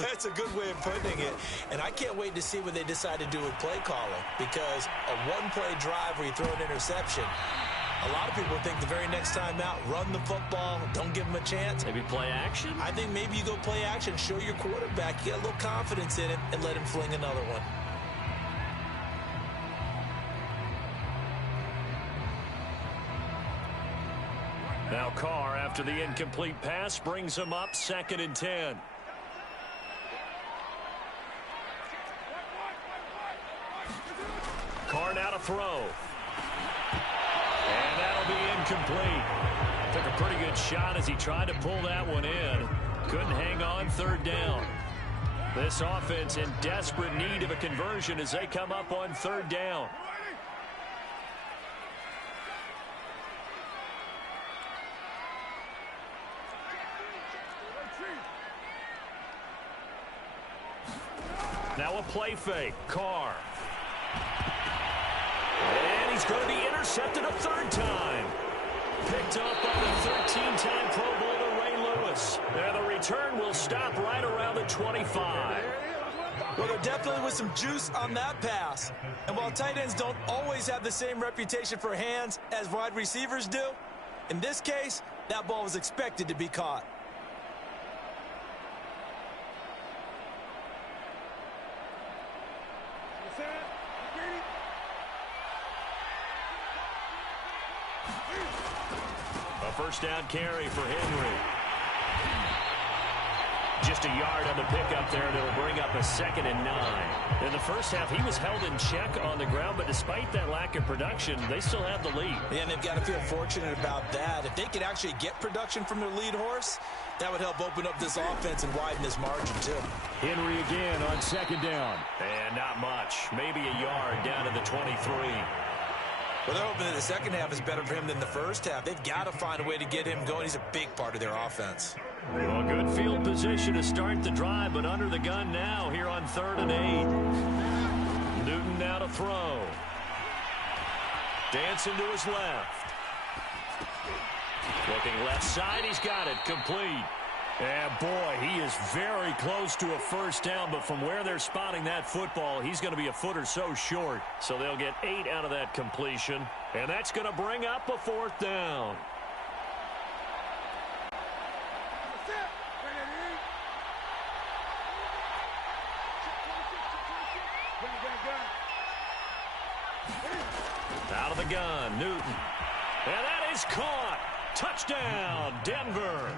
That's a good way of putting it. And I can't wait to see what they decide to do with play calling. Because a one-play drive where you throw an interception, a lot of people think the very next time out, run the football, don't give them a chance. Maybe play action? I think maybe you go play action, show your quarterback, you get a little confidence in it, and let him fling another one. Now Carr, after the incomplete pass, brings him up 2nd and 10. Carr now to throw. And that'll be incomplete. Took a pretty good shot as he tried to pull that one in. Couldn't hang on 3rd down. This offense in desperate need of a conversion as they come up on 3rd down. Now a play fake. Carr. And he's going to be intercepted a 3rd time. Picked up by the 13-time Pro Bowler Ray Lewis. And the return will stop right around the 25. Well, there definitely was some juice on that pass. And while tight ends don't always have the same reputation for hands as wide receivers do, in this case, that ball was expected to be caught. A first down carry for Henry. Just a yard on the pickup there, and it'll bring up a 2nd and 9. In the first half, he was held in check on the ground, but despite that lack of production, they still have the lead. Yeah, and they've got to feel fortunate about that. If they could actually get production from their lead horse, that would help open up this offense and widen this margin, too. Henry again on 2nd down. And not much. Maybe a yard down to the 23. Well, they're hoping that the second half is better for him than the first half. They've got to find a way to get him going. He's a big part of their offense. Well, good field position to start the drive, but under the gun now here on 3rd and 8. Newton now to throw. Dancing to his left. Looking left side, he's got it, complete. And boy, he is very close to a first down, but from where they're spotting that football, he's going to be a foot or so short. So they'll get 8 out of that completion, and that's going to bring up a 4th down. Out of the gun, Newton. And that is caught. Touchdown, Denver.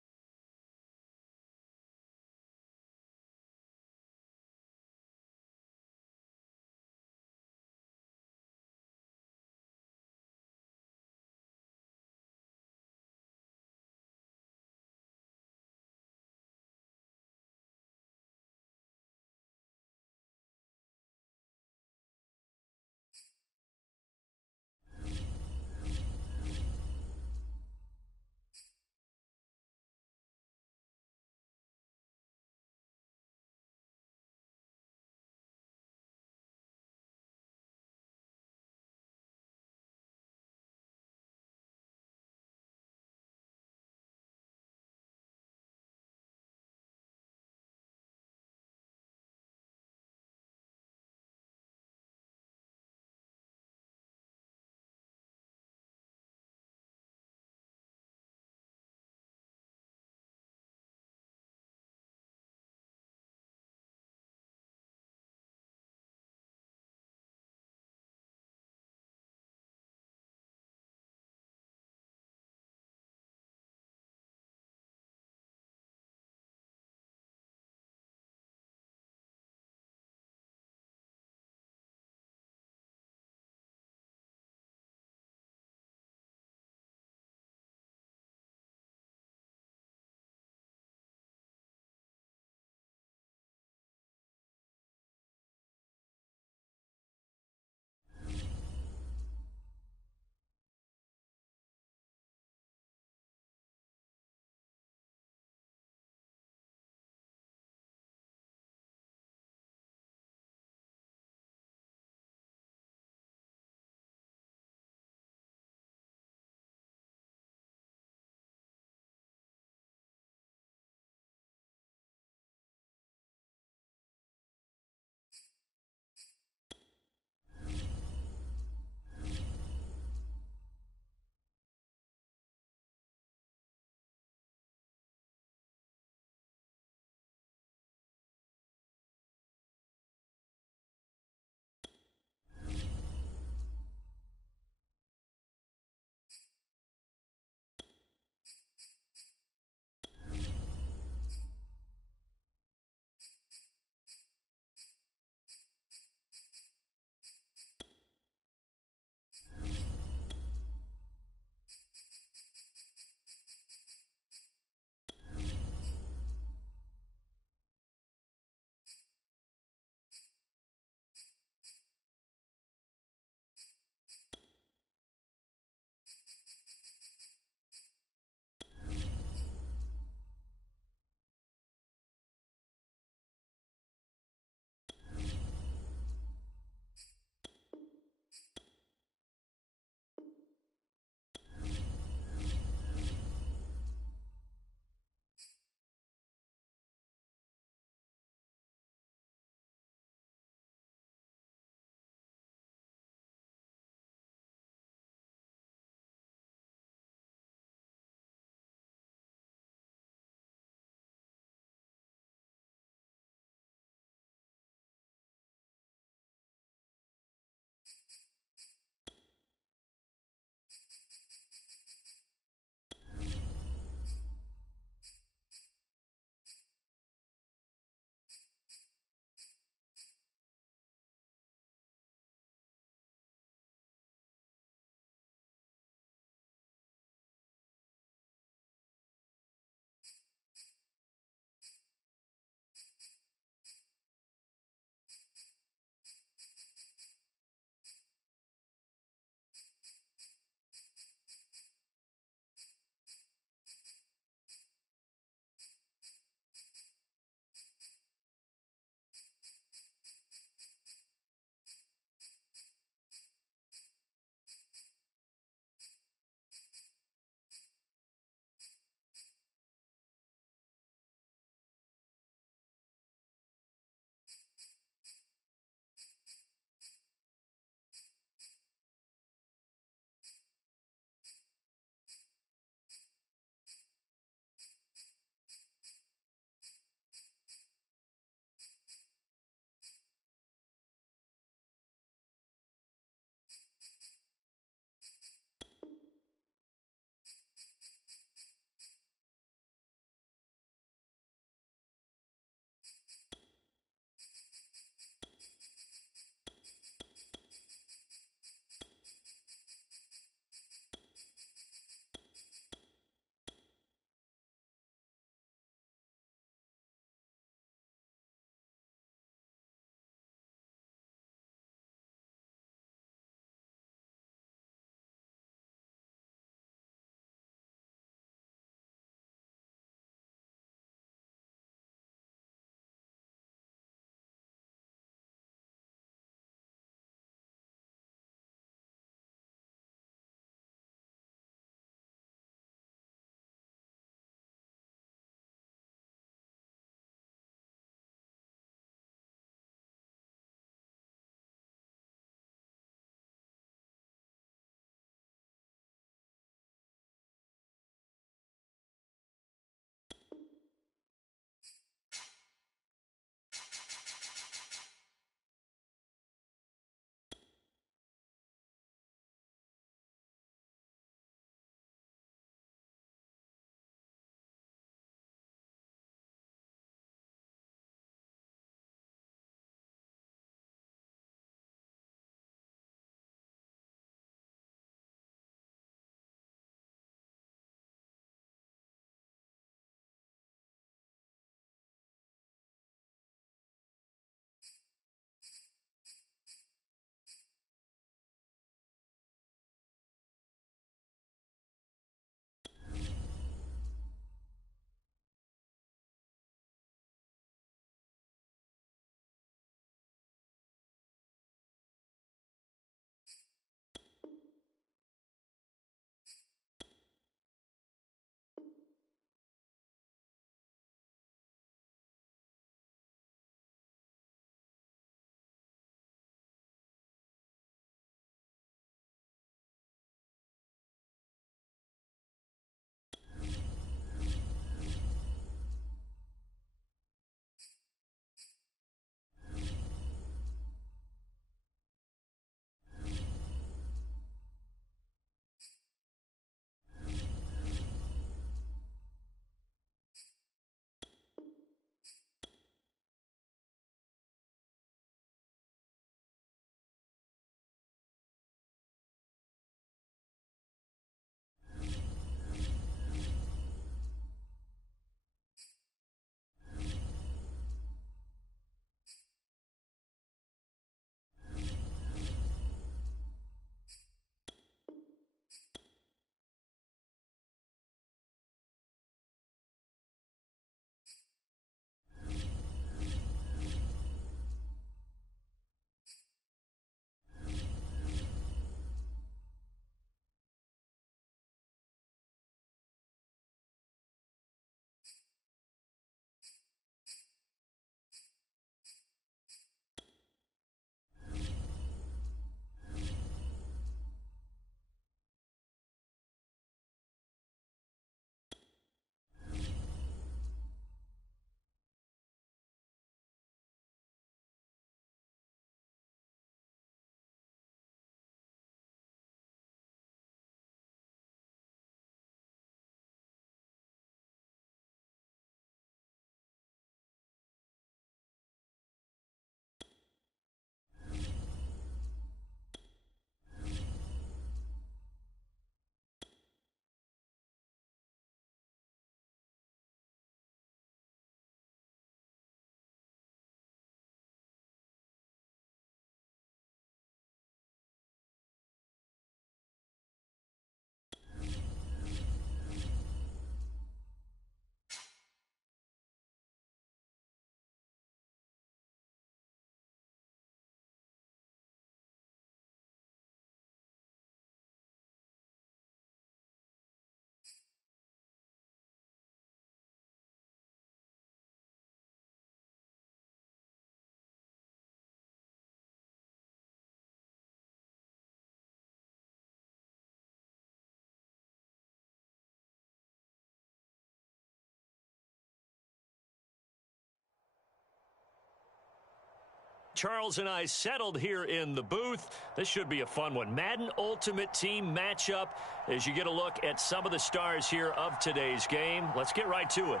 Charles and I settled here in the booth. This should be a fun one. Madden Ultimate Team matchup as you get a look at some of the stars here of today's game. Let's get right to it.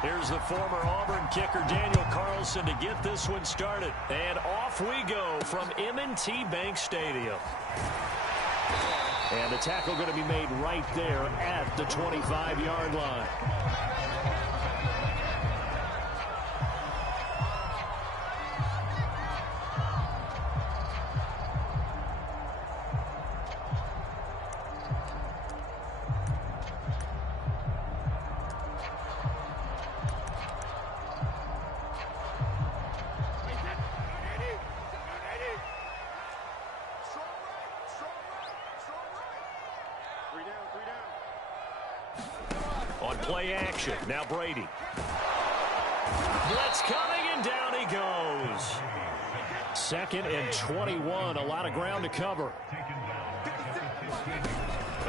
Here's the former Auburn kicker, Daniel Carlson, to get this one started. And off we go from M&T Bank Stadium. And the tackle going to be made right there at the 25-yard line. On play action, now Brady. Blitz coming, and down he goes. 2nd and 21, a lot of ground to cover.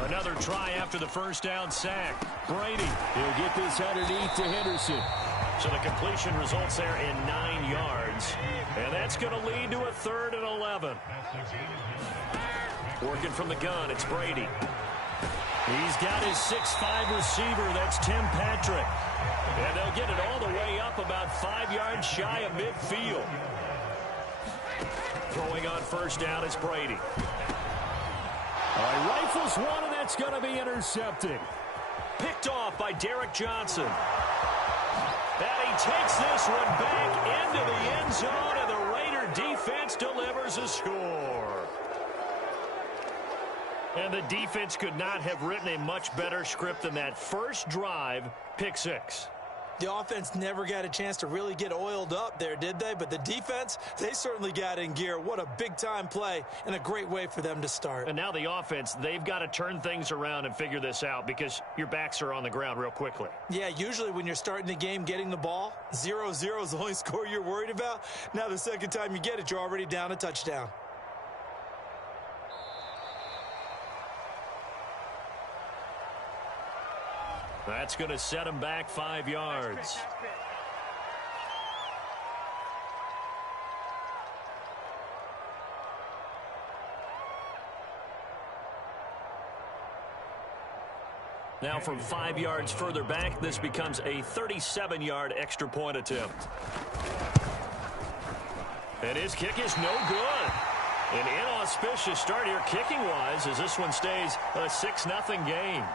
Another try after the first down sack. Brady, he'll get this underneath to Henderson. So the completion results there in 9 yards. And that's going to lead to a 3rd and 11. Working from the gun, it's Brady. He's got his 6'5" receiver, that's Tim Patrick. And they'll get it all the way up about 5 yards shy of midfield. Throwing on first down, it's Brady. Rifles one, and that's going to be intercepted. Picked off by Derek Johnson. And he takes this one back into the end zone, and the Raider defense delivers a score. And the defense could not have written a much better script than that first drive, pick 6. The offense never got a chance to really get oiled up there, did they? But the defense, they certainly got in gear. What a big-time play and a great way for them to start. And now the offense, they've got to turn things around and figure this out because your backs are on the ground real quickly. Yeah, usually when you're starting the game getting the ball, 0-0 is the only score you're worried about. Now the second time you get it, you're already down a touchdown. That's going to set him back 5 yards. Now from 5 yards further back, this becomes a 37-yard extra point attempt. And his kick is no good. An inauspicious start here kicking-wise as this one stays a 6-0 game.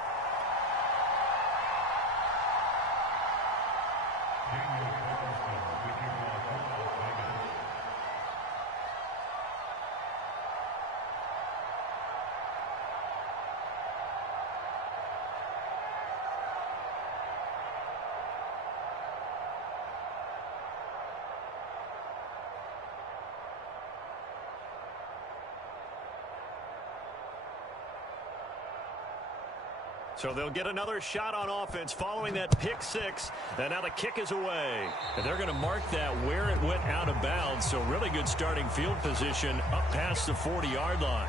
So they'll get another shot on offense following that pick 6. And now the kick is away. And they're going to mark that where it went out of bounds. So really good starting field position up past the 40-yard line.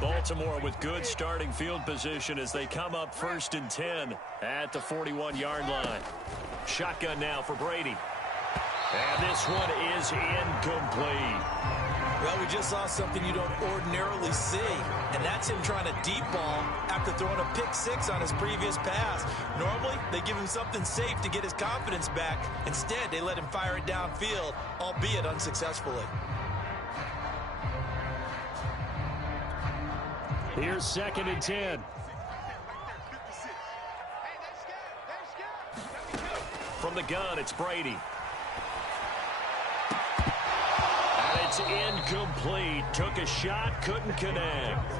Baltimore with good starting field position as they come up 1st and 10 at the 41-yard line. Shotgun now for Brady. And this one is incomplete. Well, we just saw something you don't ordinarily see, and that's him trying to deep ball after throwing a pick 6 on his previous pass. Normally, they give him something safe to get his confidence back. Instead, they let him fire it downfield, albeit unsuccessfully. Here's 2nd and 10. From the gun, it's Brady. And it's incomplete. Took a shot, couldn't connect.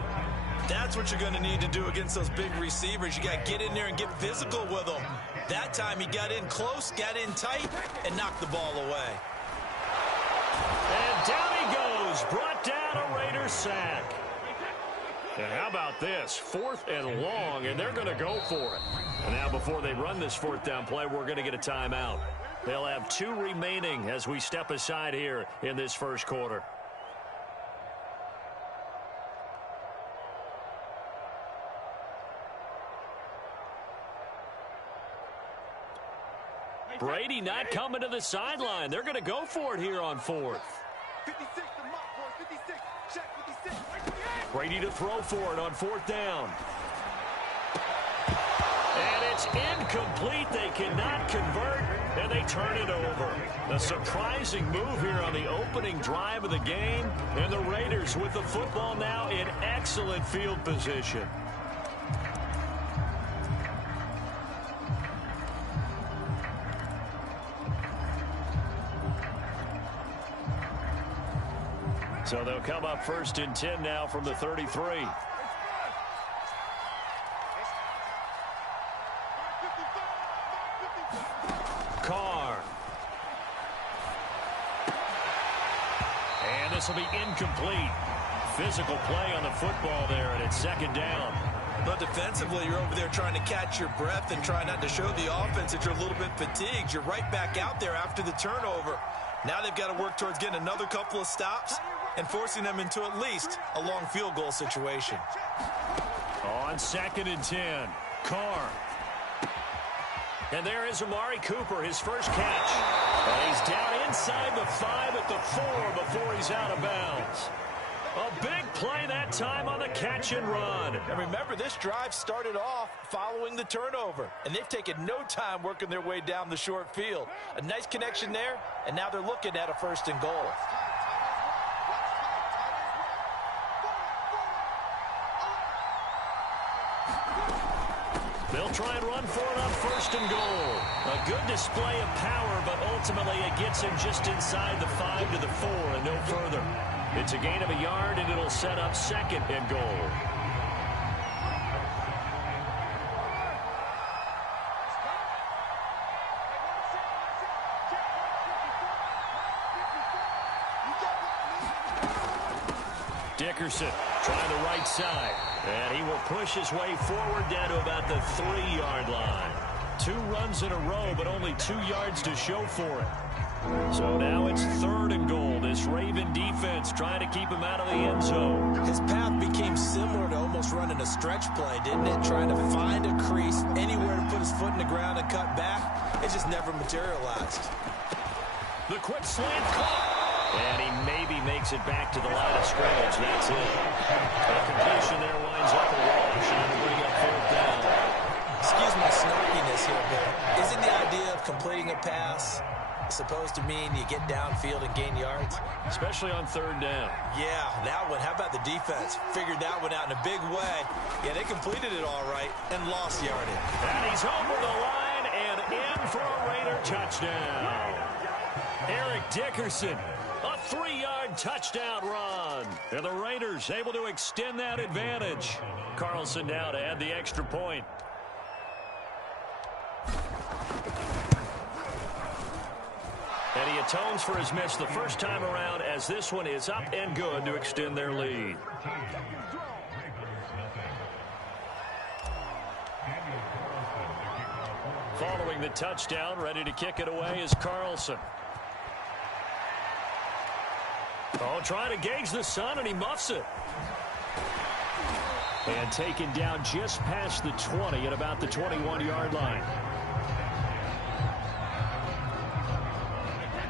That's what you're going to need to do against those big receivers. You got to get in there and get physical with them. That time he got in close, got in tight, and knocked the ball away. And down he goes. Brought down a Raiders sack. And how about this? 4th and long, and they're going to go for it. And now before they run this 4th down play, we're going to get a timeout. They'll have 2 remaining as we step aside here in this first quarter. Brady not coming to the sideline. They're going to go for it here on 4th. 56, the mark for 56. Check 56. Brady to throw for it on 4th down. And it's incomplete. They cannot convert, and they turn it over. A surprising move here on the opening drive of the game, and the Raiders with the football now in excellent field position. So they'll come up 1st and 10 now from the 33. Carr. And this will be incomplete. Physical play on the football there, and it's 2nd down. But defensively, you're over there trying to catch your breath and try not to show the offense that you're a little bit fatigued. You're right back out there after the turnover. Now they've got to work towards getting another couple of stops and forcing them into at least a long field goal situation. On 2nd and 10, Carr. And there is Amari Cooper, his first catch. And he's down inside the 5 at the 4 before he's out of bounds. A big play that time on the catch and run. And remember, this drive started off following the turnover, and they've taken no time working their way down the short field. A nice connection there, and now they're looking at a 1st and goal. They'll try and run for it on 1st and goal. A good display of power, but ultimately it gets him just inside the 5 to the 4 and no further. It's a gain of a yard, and it'll set up 2nd and goal. Dickerson trying the right side. And he will push his way forward down to about the 3-yard line. 2 runs in a row, but only 2 yards to show for it. So now it's 3rd and goal. This Raven defense trying to keep him out of the end zone. His path became similar to almost running a stretch play, didn't it? Trying to find a crease, anywhere to put his foot in the ground and cut back. It just never materialized. The quick slant caught. And he maybe makes it back to the line of scrimmage. That's it. A completion there winds up a wash, and it'll bring up 4th down. Excuse my snarkiness here, but isn't the idea of completing a pass supposed to mean you get downfield and gain yards? Especially on 3rd down. Yeah, that one. How about the defense? Figured that one out in a big way. Yeah, they completed it all right and lost yardage. And he's over the line and in for a Raider touchdown. Eric Dickerson, a 3-yard touchdown run. And the Raiders able to extend that advantage. Carlson now to add the extra point. And he atones for his miss the first time around, as this one is up and good to extend their lead. Following the touchdown, ready to kick it away is Carlson. Oh, trying to gauge the sun, and he muffs it. And taken down just past the 20 at about the 21-yard line.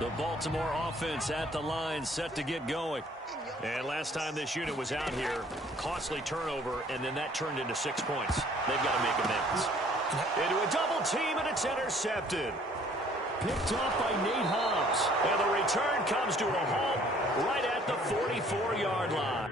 The Baltimore offense at the line, set to get going. And last time this unit was out here, costly turnover, and then that turned into 6 points. They've got to make amends. Into a double team, and it's intercepted. Picked off by Nate Hobbs. And the return comes to a halt right at the 44-yard line.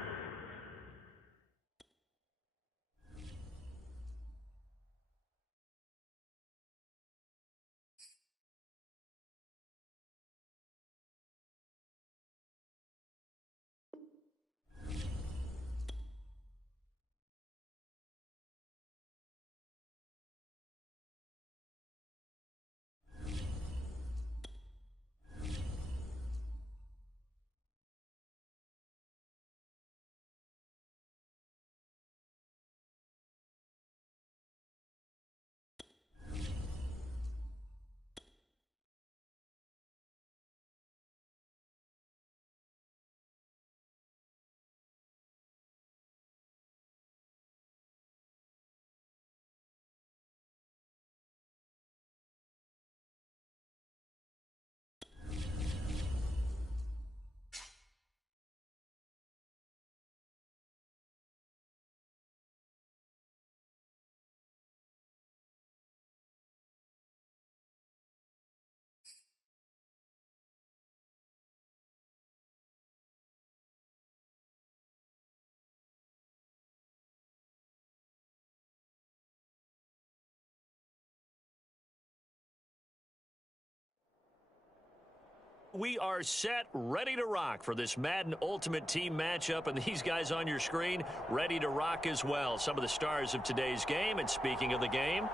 We are set, ready to rock for this Madden Ultimate Team matchup, and these guys on your screen ready to rock as well. Some of the stars of today's game, and speaking of the game,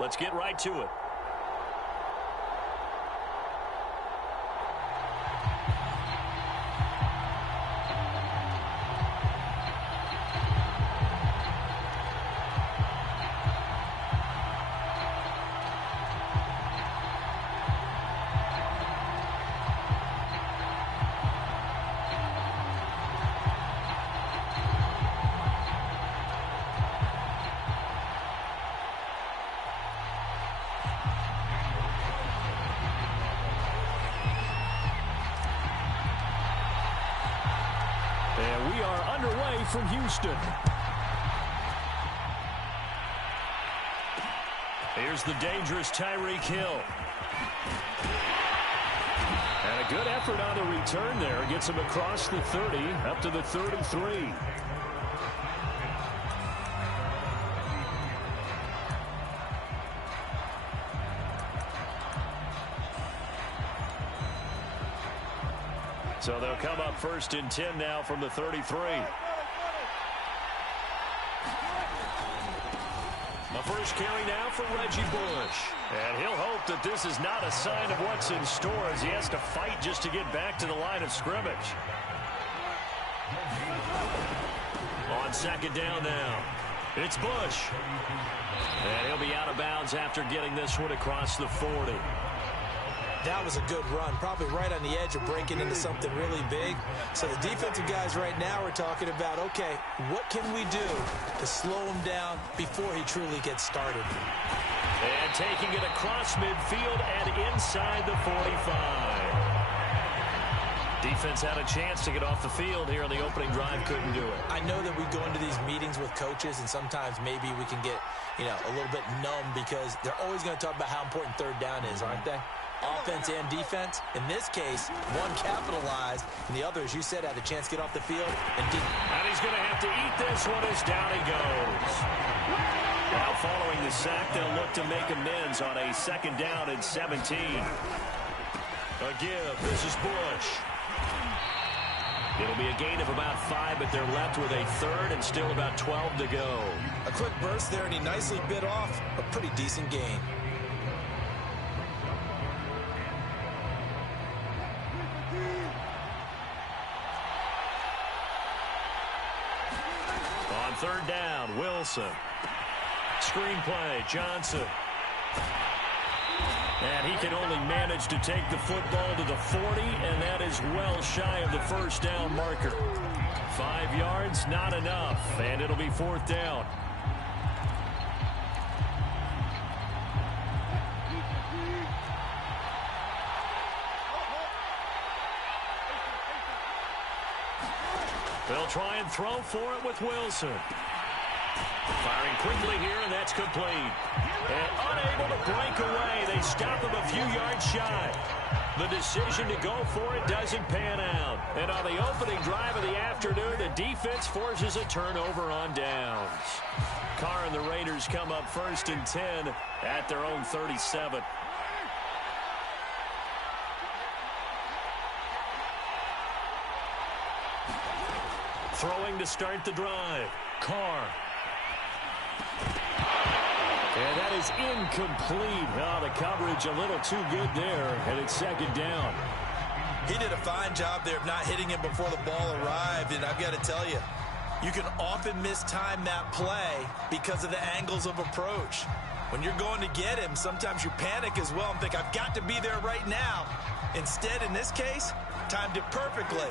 let's get right to it. And we are underway from Houston. Here's the dangerous Tyreek Hill. And a good effort on the return there. Gets him across the 30, up to the 33. So they'll come up first and 10 now from the 33. A first carry now for Reggie Bush. And he'll hope that this is not a sign of what's in store as he has to fight just to get back to the line of scrimmage. On second down now, it's Bush. And he'll be out of bounds after getting this one across the 40. That was a good run, probably right on the edge of breaking into something really big. So the defensive guys right now are talking about, okay, what can we do to slow him down before he truly gets started? And taking it across midfield and inside the 45. Defense had a chance to get off the field here on the opening drive, couldn't do it. I know that we go into these meetings with coaches, and sometimes maybe we can get, a little bit numb because they're always going to talk about how important third down is, aren't they? Offense and defense. In this case, one capitalized, and the other, as you said, had a chance to get off the field and didn't. And he's going to have to eat this one as down he goes. Now following the sack, they'll look to make amends on a second down and 17. A give. This is Bush. It'll be a gain of about 5, but they're left with a third and still about 12 to go. A quick burst there, and he nicely bit off a pretty decent gain. On third down, Wilson. Screenplay, Johnson. And he can only manage to take the football to the 40, and that is well shy of the first down marker. 5 yards, not enough, and it'll be fourth down. They'll try and throw for it with Wilson. Firing quickly here, and that's complete. And unable to break away. They stop him a few yards shy. The decision to go for it doesn't pan out. And on the opening drive of the afternoon, the defense forces a turnover on downs. Carr and the Raiders come up first and 10 at their own 37. Throwing to start the drive. Carr. And that is incomplete. Oh, the coverage a little too good there, and it's second down. He did a fine job there of not hitting him before the ball arrived, and I've got to tell you, you can often mistime that play because of the angles of approach. When you're going to get him, sometimes you panic as well and think, I've got to be there right now. Instead, in this case, timed it perfectly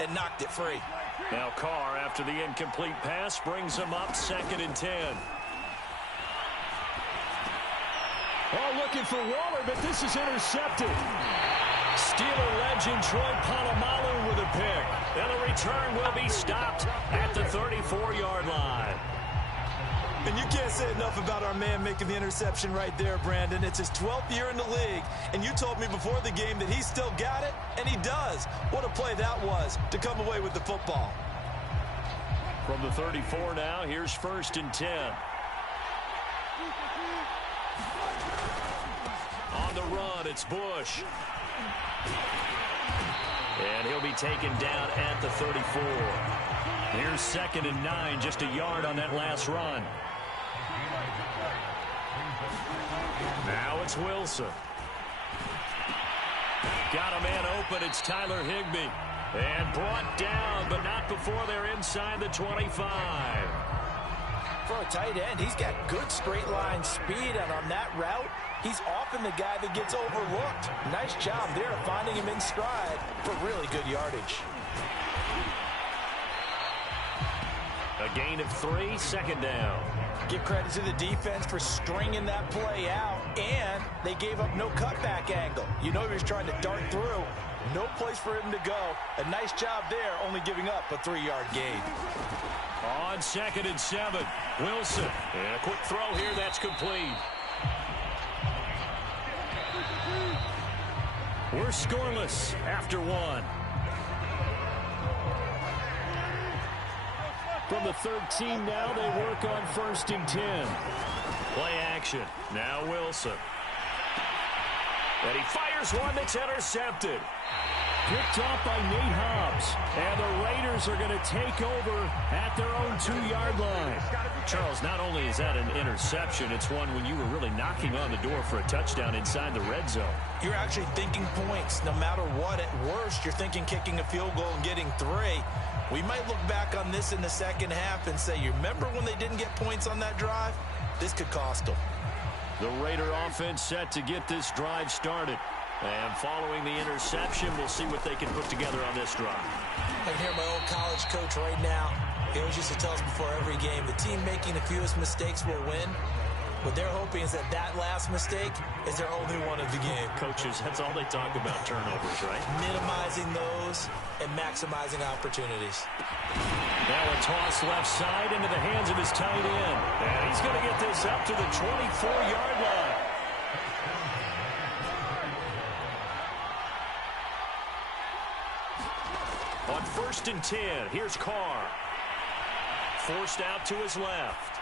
and knocked it free. Now Carr, after the incomplete pass, brings him up second and 10. Oh, looking for Waller, but this is intercepted. Steeler legend Troy Polamalu with a pick. And the return will be stopped at the 34-yard line. And you can't say enough about our man making the interception right there, Brandon. It's his 12th year in the league, and you told me before the game that he still got it, and he does. What a play that was to come away with the football. From the 34 now, here's first and 10. On the run, it's Bush. And he'll be taken down at the 34. Here's 2nd and 9, just a yard on that last run. Now it's Wilson. Got a man open. It's Tyler Higbee. And brought down, but not before they're inside the 25. For a tight end, he's got good straight line speed, and on that route, he's often the guy that gets overlooked. Nice job there finding him in stride for really good yardage. A gain of 3, 2nd down. Give credit to the defense for stringing that play out, and they gave up no cutback angle. You know he was trying to dart through. No place for him to go. A nice job there, only giving up a 3-yard gain. On 2nd and 7, Wilson. And a quick throw here, that's complete. We're scoreless after 1. From the 13 now, they work on 1st and 10. Play action. Now Wilson. And he fires one that's intercepted. Picked off by Nate Hobbs. And the Raiders are going to take over at their own 2-yard line. Charles, not only is that an interception, it's one when you were really knocking on the door for a touchdown inside the red zone. You're actually thinking points. No matter what, at worst, you're thinking kicking a field goal and getting 3. We might look back on this in the second half and say, you remember when they didn't get points on that drive? This could cost them. The Raider offense set to get this drive started. And following the interception, we'll see what they can put together on this drive. I can hear my old college coach right now. He always used to tell us before every game, the team making the fewest mistakes will win. What they're hoping is that last mistake is their only one of the game. Coaches, that's all they talk about, turnovers, right? Minimizing those and maximizing opportunities. Now a toss left side into the hands of his tight end. And he's going to get this up to the 24-yard line. On 1st and 10, here's Carr. Forced out to his left.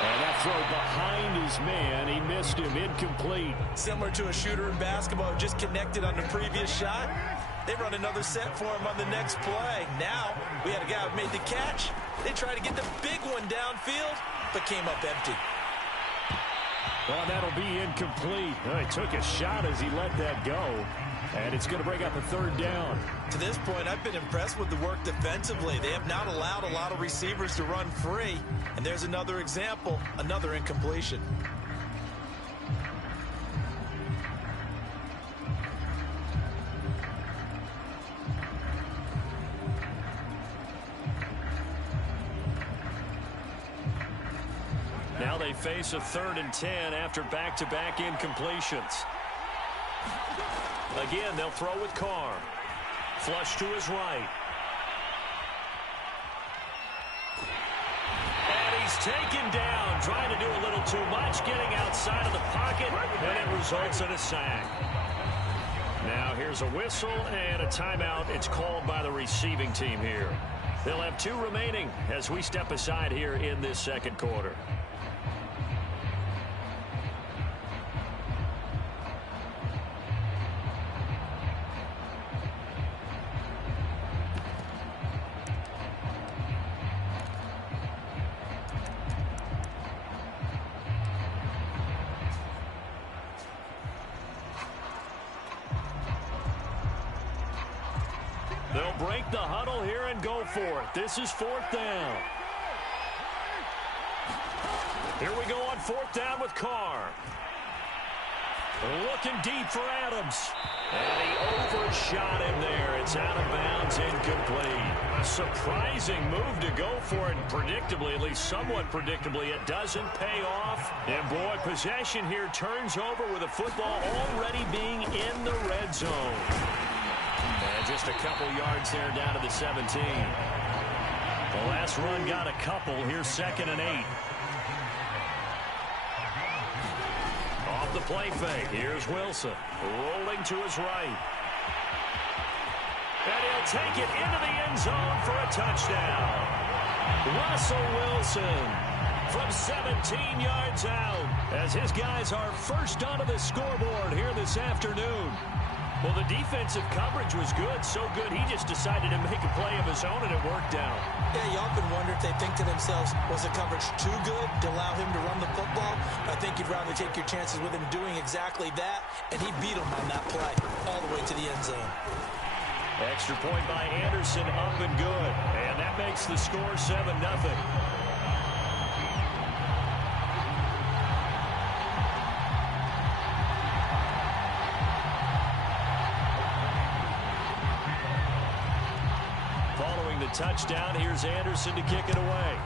And that throw behind his man. He missed him. Incomplete. Similar to a shooter in basketball who just connected on the previous shot. They run another set for him on the next play. Now, we had a guy who made the catch. They tried to get the big one downfield, but came up empty. Well, that'll be incomplete. He took a shot as he let that go. And it's going to bring up a 3rd down. To this point, I've been impressed with the work defensively. They have not allowed a lot of receivers to run free. And there's another example, another incompletion. Now they face a 3rd and 10 after back-to-back incompletions. Again, they'll throw with Carr. Flush to his right. And he's taken down, trying to do a little too much, getting outside of the pocket, and it results in a sack. Now here's a whistle and a timeout. It's called by the receiving team here. They'll have 2 remaining as we step aside here in this 2nd quarter. They'll break the huddle here and go for it. This is 4th down. Here we go on 4th down with Carr. Looking deep for Adams. And he overshot him there. It's out of bounds, incomplete. A surprising move to go for it. And predictably, at least somewhat predictably, it doesn't pay off. And boy, possession here turns over with the football already being in the red zone. And just a couple yards there down to the 17. The last run got a couple. Here's 2nd and 8. Off the play fake. Here's Wilson. Rolling to his right. And he'll take it into the end zone for a touchdown. Russell Wilson from 17 yards out as his guys are first onto the scoreboard here this afternoon. Well, the defensive coverage was good, so good he just decided to make a play of his own, and it worked out. Yeah, you often wonder if they think to themselves, was the coverage too good to allow him to run the football? I think you'd rather take your chances with him doing exactly that, and he beat him on that play all the way to the end zone. Extra point by Anderson, up and good. And that makes the score 7-0. Following the touchdown, here's Anderson to kick it away.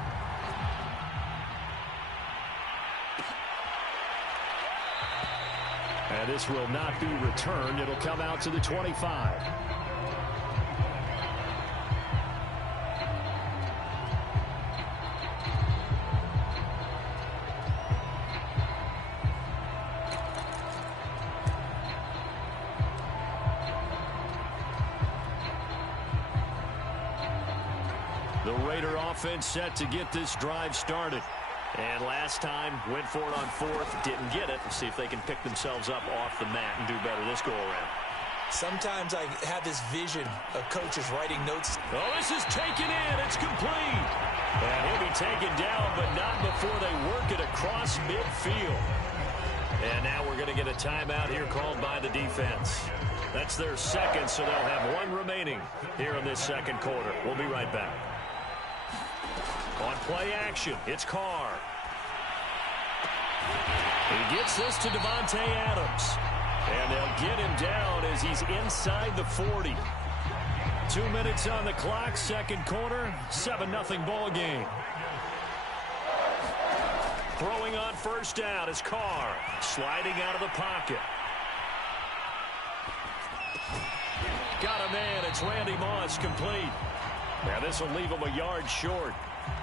And this will not be returned. It'll come out to the 25. The Raider offense set to get this drive started. And last time, went for it on fourth, didn't get it. We'll see if they can pick themselves up off the mat and do better this go-around. Sometimes I have this vision of coaches writing notes. Oh, this is taken in. It's complete. And he'll be taken down, but not before they work it across midfield. And now we're going to get a timeout here called by the defense. That's their second, so they'll have one remaining here in this second quarter. We'll be right back. On play action, it's Carr. He gets this to Devontae Adams. And they'll get him down as he's inside the 40. 2 minutes on the clock, second quarter, 7-0 ball game. Throwing on first down is Carr. Sliding out of the pocket. Got a man, it's Randy Moss, complete. Now this will leave him a yard short.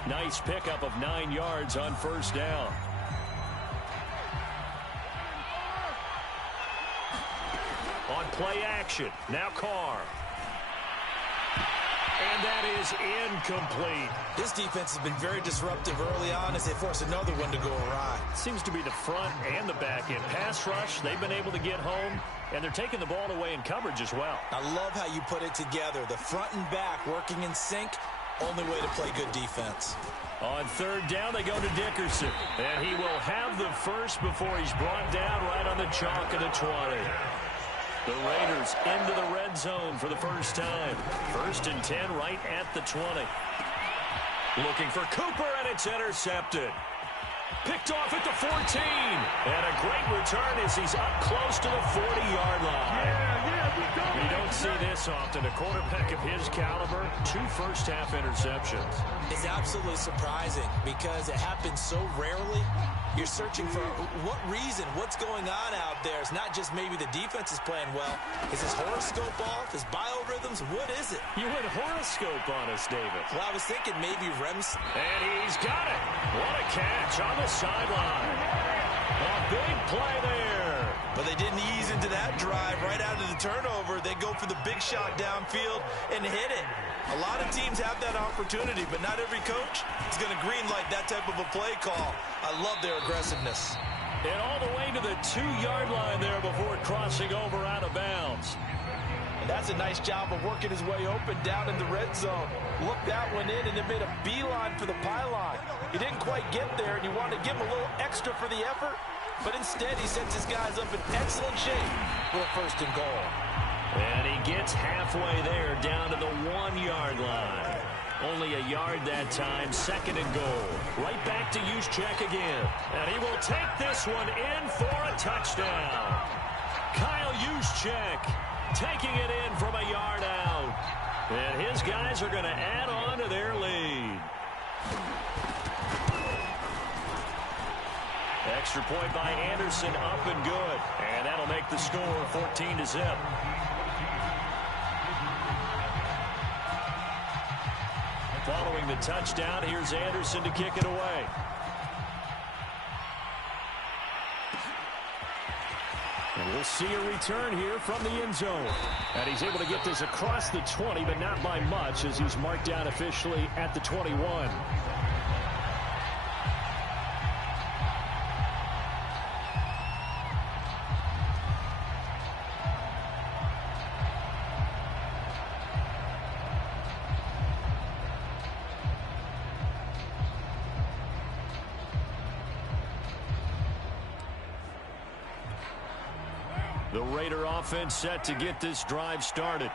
Nice pickup of 9 yards on first down. On play action, now Carr. And that is incomplete. This defense has been very disruptive early on as they force another one to go awry. Seems to be the front and the back end. Pass rush, they've been able to get home, and they're taking the ball away in coverage as well. I love how you put it together. The front and back working in sync. Only way to play good defense. On third down, they go to Dickerson. And he will have the first before he's brought down right on the chalk of the 20. The Raiders into the red zone for the first time. 1st and 10 right at the 20. Looking for Cooper, and it's intercepted. Picked off at the 14. And a great return as he's up close to the 40-yard line. You don't see this often. A quarterback of his caliber, 2 first-half interceptions. It's absolutely surprising because it happens so rarely. You're searching for what reason, what's going on out there. It's not just maybe the defense is playing well. Is his horoscope off? His biorhythms? What is it? You went horoscope on us, David. Well, I was thinking maybe REMS. And he's got it. What a catch on the sideline. A big play there. But they didn't ease into that drive right out of the turnover. They go for the big shot downfield and hit it. A lot of teams have that opportunity, but not every coach is going to greenlight that type of a play call. I love their aggressiveness. And all the way to the 2-yard line there before crossing over out of bounds. And that's a nice job of working his way open down in the red zone. Looked that one in and then made a beeline for the pylon. He didn't quite get there, and you want to give him a little extra for the effort. But instead, he sets his guys up in excellent shape for a 1st and goal. And he gets halfway there down to the 1-yard line. Only a yard that time, 2nd and goal. Right back to Juszczyk again. And he will take this one in for a touchdown. Kyle Juszczyk taking it in from a yard out. And his guys are going to add on to their lead. Extra point by Anderson, up and good. And that'll make the score 14-0. Following the touchdown, here's Anderson to kick it away. And we'll see a return here from the end zone. And he's able to get this across the 20, but not by much as he's marked down officially at the 21. The Raider offense set to get this drive started.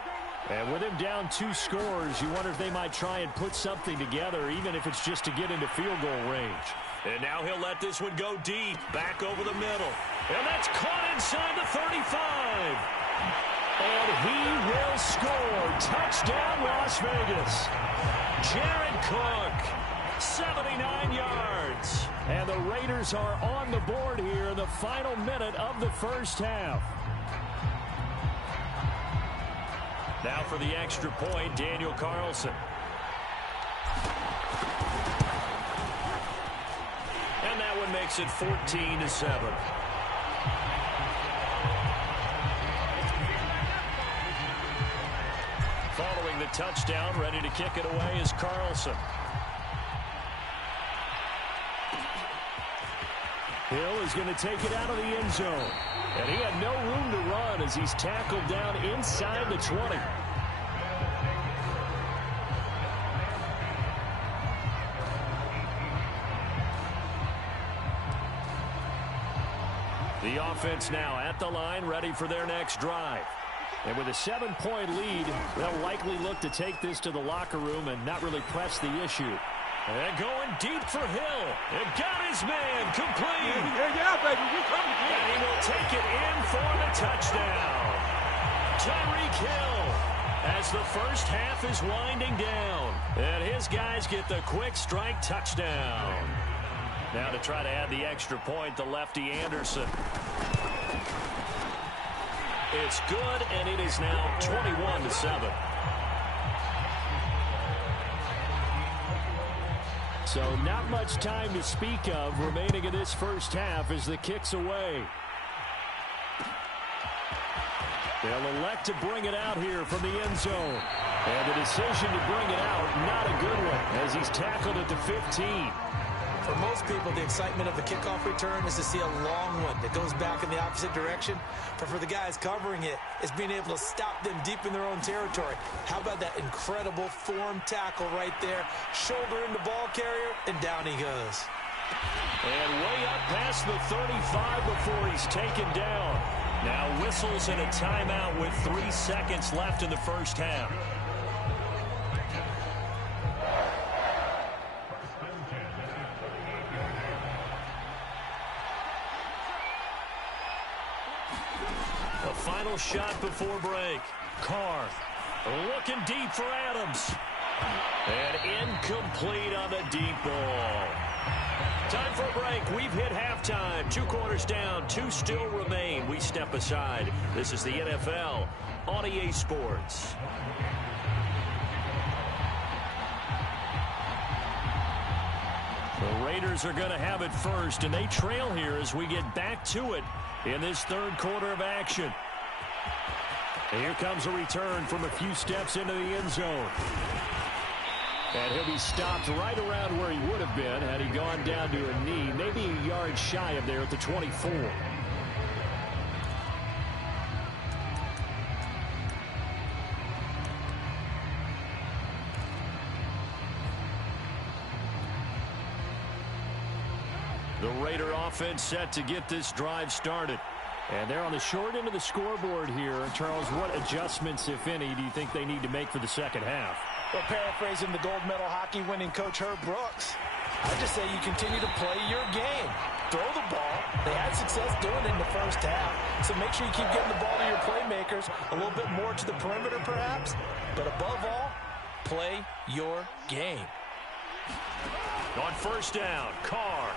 And with him down 2 scores, you wonder if they might try and put something together, even if it's just to get into field goal range. And now he'll let this one go deep, back over the middle. And that's caught inside the 35. And he will score. Touchdown, Las Vegas. Jared Cook, 79 yards. And the Raiders are on the board here in the final minute of the first half. Now for the extra point, Daniel Carlson. And that one makes it 14-7. Following the touchdown, ready to kick it away is Carlson. Hill is going to take it out of the end zone. And he had no room to run as he's tackled down inside the 20. The offense now at the line, ready for their next drive. And with a 7-point lead, they'll likely look to take this to the locker room and not really press the issue. And going deep for Hill. It got his man complete. Yeah, baby, you come again. And he will take it in for the touchdown. Tyreek Hill as the first half is winding down. And his guys get the quick strike touchdown. Now to try to add the extra point, the lefty Anderson. It's good, and it is now 21-7. So not much time to speak of remaining in this first half as the kick's away. They'll elect to bring it out here from the end zone. And the decision to bring it out, not a good one, as he's tackled at the 15. For most people, the excitement of a kickoff return is to see a long one that goes back in the opposite direction. But for the guys covering it, it's being able to stop them deep in their own territory. How about that incredible form tackle right there? Shoulder in the ball carrier, and down he goes. And way up past the 35 before he's taken down. Now whistles and a timeout with 3 seconds left in the first half. Final shot before break. Carr looking deep for Adams. And incomplete on the deep ball. Time for a break. We've hit halftime. 2 quarters down. 2 still remain. We step aside. This is the NFL on EA Sports. The Raiders are going to have it first, and they trail here as we get back to it in this third quarter of action. And here comes a return from a few steps into the end zone. And he'll be stopped right around where he would have been had he gone down to a knee, maybe a yard shy of there at the 24. The Raider offense set to get this drive started. And they're on the short end of the scoreboard here. Charles, what adjustments, if any, do you think they need to make for the second half? Well, paraphrasing the gold medal hockey winning coach Herb Brooks, I just say you continue to play your game. Throw the ball. They had success doing it in the first half. So make sure you keep getting the ball to your playmakers, a little bit more to the perimeter perhaps. But above all, play your game. On first down, Carr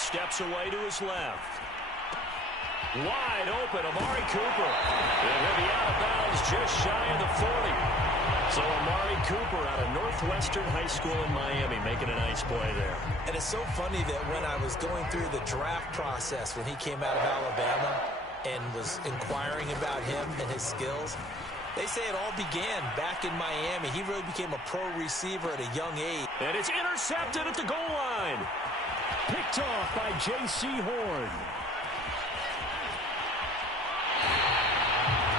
steps away to his left. Wide open, Amari Cooper. And he'll be out of bounds just shy of the 40. So Amari Cooper out of Northwestern High School in Miami making a nice play there. And it's so funny that when I was going through the draft process when he came out of Alabama and was inquiring about him and his skills, they say it all began back in Miami. He really became a pro receiver at a young age. And it's intercepted at the goal line. Picked off by J.C. Horn.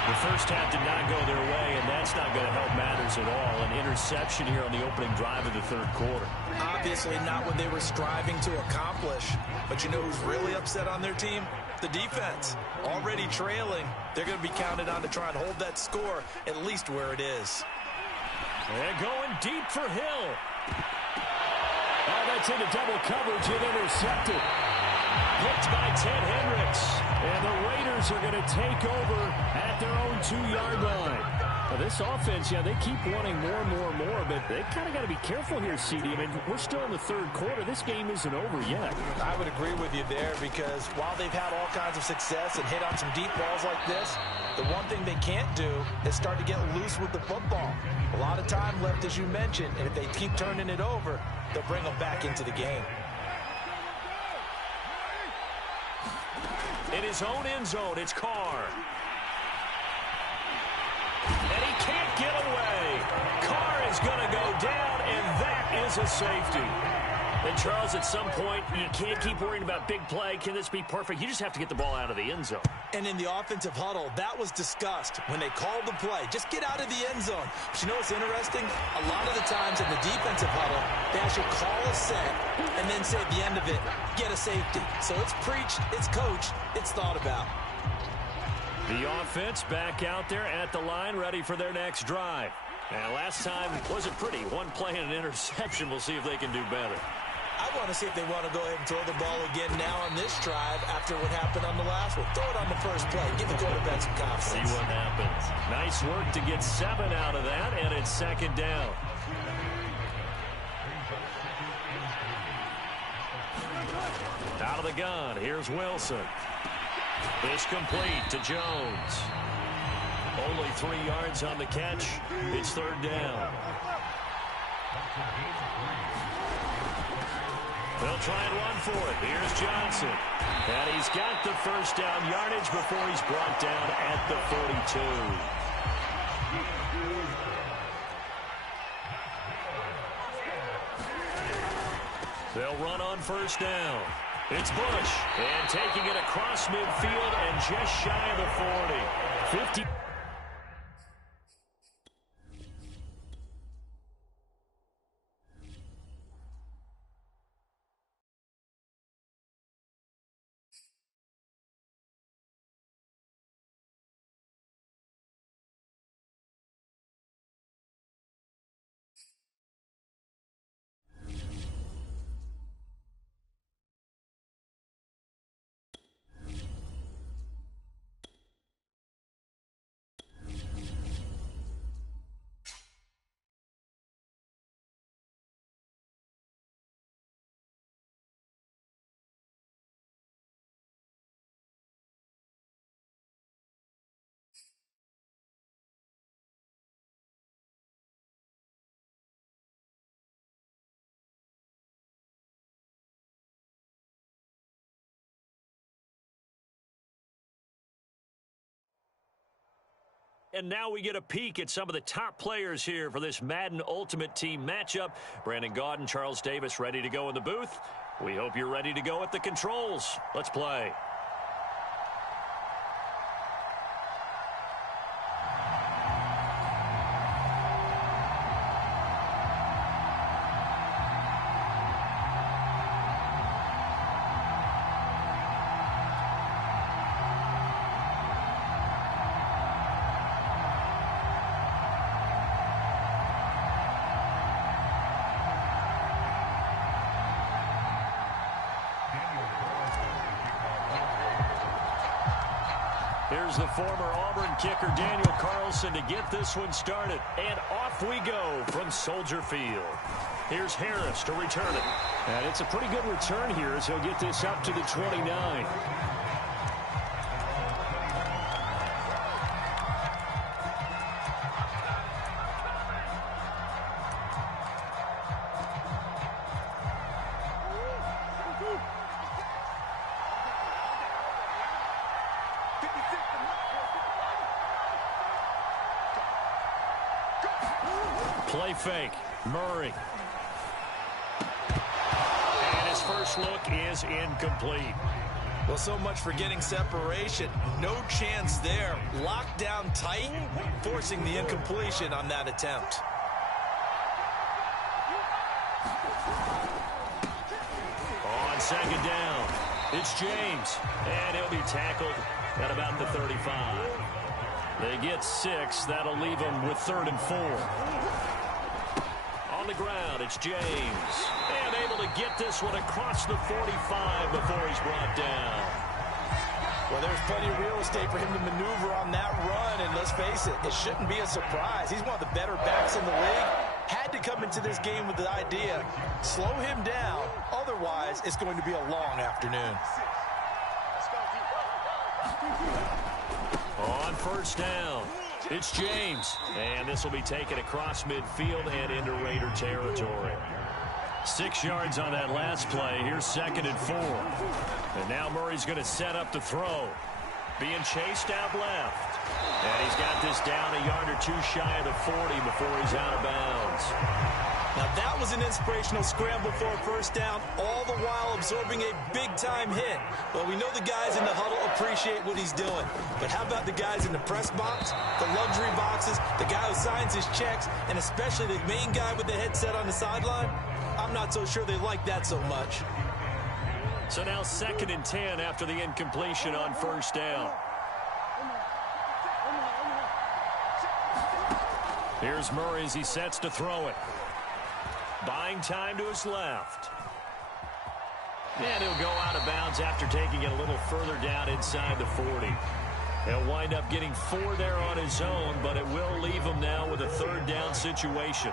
The first half did not go their way, and that's not going to help matters at all. An interception here on the opening drive of the third quarter. Obviously not what they were striving to accomplish. But you know who's really upset on their team? the defense. Already trailing, they're going to be counted on to try and hold that score at least where it is. They're going deep for Hill. Oh, that's into double coverage and intercepted. Picked by Ted Hendricks. And the Raiders are going to take over at their own 2-yard line. Now, this offense, yeah, they keep wanting more and more and more, but they kind of got to be careful here, CD. I mean, we're still in the third quarter. This game isn't over yet. I would agree with you there because while they've had all kinds of success and hit on some deep balls like this, the one thing they can't do is start to get loose with the football. A lot of time left, as you mentioned, and if they keep turning it over, they'll bring them back into the game. In his own end zone, it's Carr. And he can't get away. Carr is going to go down, and that is a safety. And, Charles, at some point, you can't keep worrying about big play. Can this be perfect? You just have to get the ball out of the end zone. And in the offensive huddle, that was discussed when they called the play. Just get out of the end zone. But you know what's interesting? A lot of the times in the defensive huddle, they actually call a set and then say at the end of it, get a safety. So it's preached, it's coached, it's thought about. The offense back out there at the line, ready for their next drive. And last time wasn't pretty. One play and an interception. We'll see if they can do better. I want to see if they want to go ahead and throw the ball again now on this drive after what happened on the last one. Throw it on the first play. Give the quarterback some confidence. See what happens. Nice work to get 7 out of that, and it's second down. Out of the gun, here's Wilson. It's complete to Jones. Only 3 yards on the catch. It's third down. They'll try and run for it. Here's Johnson. And he's got the first down yardage before he's brought down at the 42. They'll run on first down. It's Bush. And taking it across midfield and just shy of the 40. 50. And now we get a peek at some of the top players here for this Madden Ultimate Team matchup. Brandon Gaudin, Charles Davis ready to go in the booth. We hope you're ready to go at the controls. Let's play. Here's the former Auburn kicker, Daniel Carlson, to get this one started. And off we go from Soldier Field. Here's Harris to return it. And it's a pretty good return here as he'll get this up to the 29. Play fake. Murray. And his first look is incomplete. Well, so much for getting separation. No chance there. Locked down tight, forcing the incompletion on that attempt. On second down. It's James, and he'll be tackled at about the 35. They get 6. That'll leave them with 3rd and 4. On the ground, it's James. And able to get this one across the 45 before he's brought down. Well, there's plenty of real estate for him to maneuver on that run, and let's face it, it shouldn't be a surprise. He's one of the better backs in the league. Had to come into this game with the idea, slow him down, otherwise it's going to be a long afternoon. On first down, it's James, and this will be taken across midfield and into Raider territory. 6 yards on that last play. Here's 2nd and 4. And now Murray's going to set up the throw. Being chased out left. And he's got this down a yard or 2 shy of the 40 before he's out of bounds. Now that was an inspirational scramble for a first down, all the while absorbing a big-time hit. Well, we know the guys in the huddle appreciate what he's doing. But how about the guys in the press box, the luxury boxes, the guy who signs his checks, and especially the main guy with the headset on the sideline? I'm not so sure they like that so much. So now 2nd and 10 after the incompletion on first down. Here's Murray as he sets to throw it. Buying time to his left. And he'll go out of bounds after taking it a little further down inside the 40. He'll wind up getting 4 there on his own, but it will leave him now with a 3rd down situation.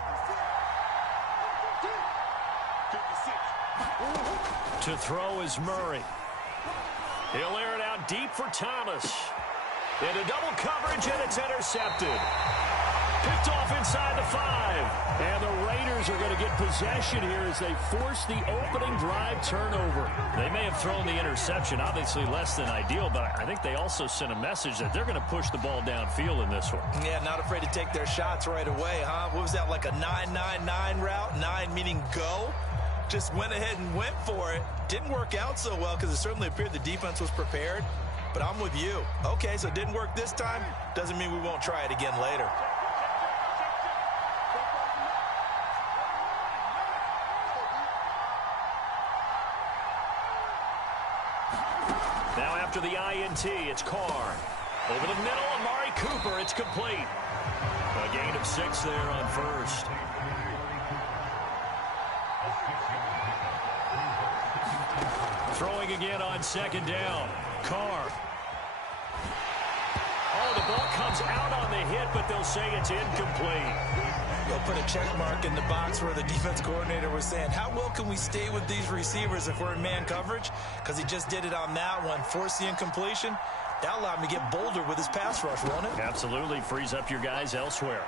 To throw is Murray. He'll air it out deep for Thomas. Into double coverage, and it's intercepted. Picked off inside the 5. And the Raiders are going to get possession here as they force the opening drive turnover. They may have thrown the interception, obviously less than ideal, but I think they also sent a message that they're going to push the ball downfield in this one. Yeah, not afraid to take their shots right away, huh? What was that, like a 9-9-9 route? 9 meaning go? Just went ahead and went for it. Didn't work out so well because it certainly appeared the defense was prepared. But I'm with you. Okay, so it didn't work this time. Doesn't mean we won't try it again later. Now after the INT, it's Carr. Over the middle, Amari Cooper. It's complete. A gain of 6 there on first. Throwing again on 2nd down. Carr. Oh, the ball comes out on the hit, but they'll say it's incomplete. They'll put a check mark in the box where the defense coordinator was saying, how well can we stay with these receivers if we're in man coverage? Because he just did it on that one. Force the incompletion. That allowed him to get bolder with his pass rush, won't it? Absolutely. Frees up your guys elsewhere.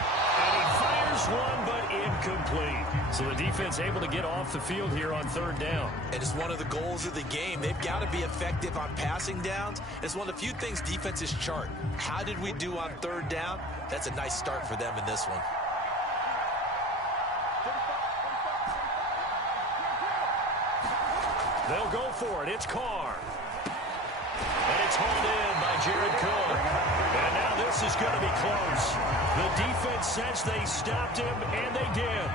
And he fires one, but incomplete. So the defense able to get off the field here on 3rd down. It is one of the goals of the game. They've got to be effective on passing downs. It's one of the few things defenses chart. How did we do on 3rd down? That's a nice start for them in this one. They'll go for it. It's Carr. And it's hauled in by Jared Cook. And now this is going to be close. The defense says they stopped him, and they did.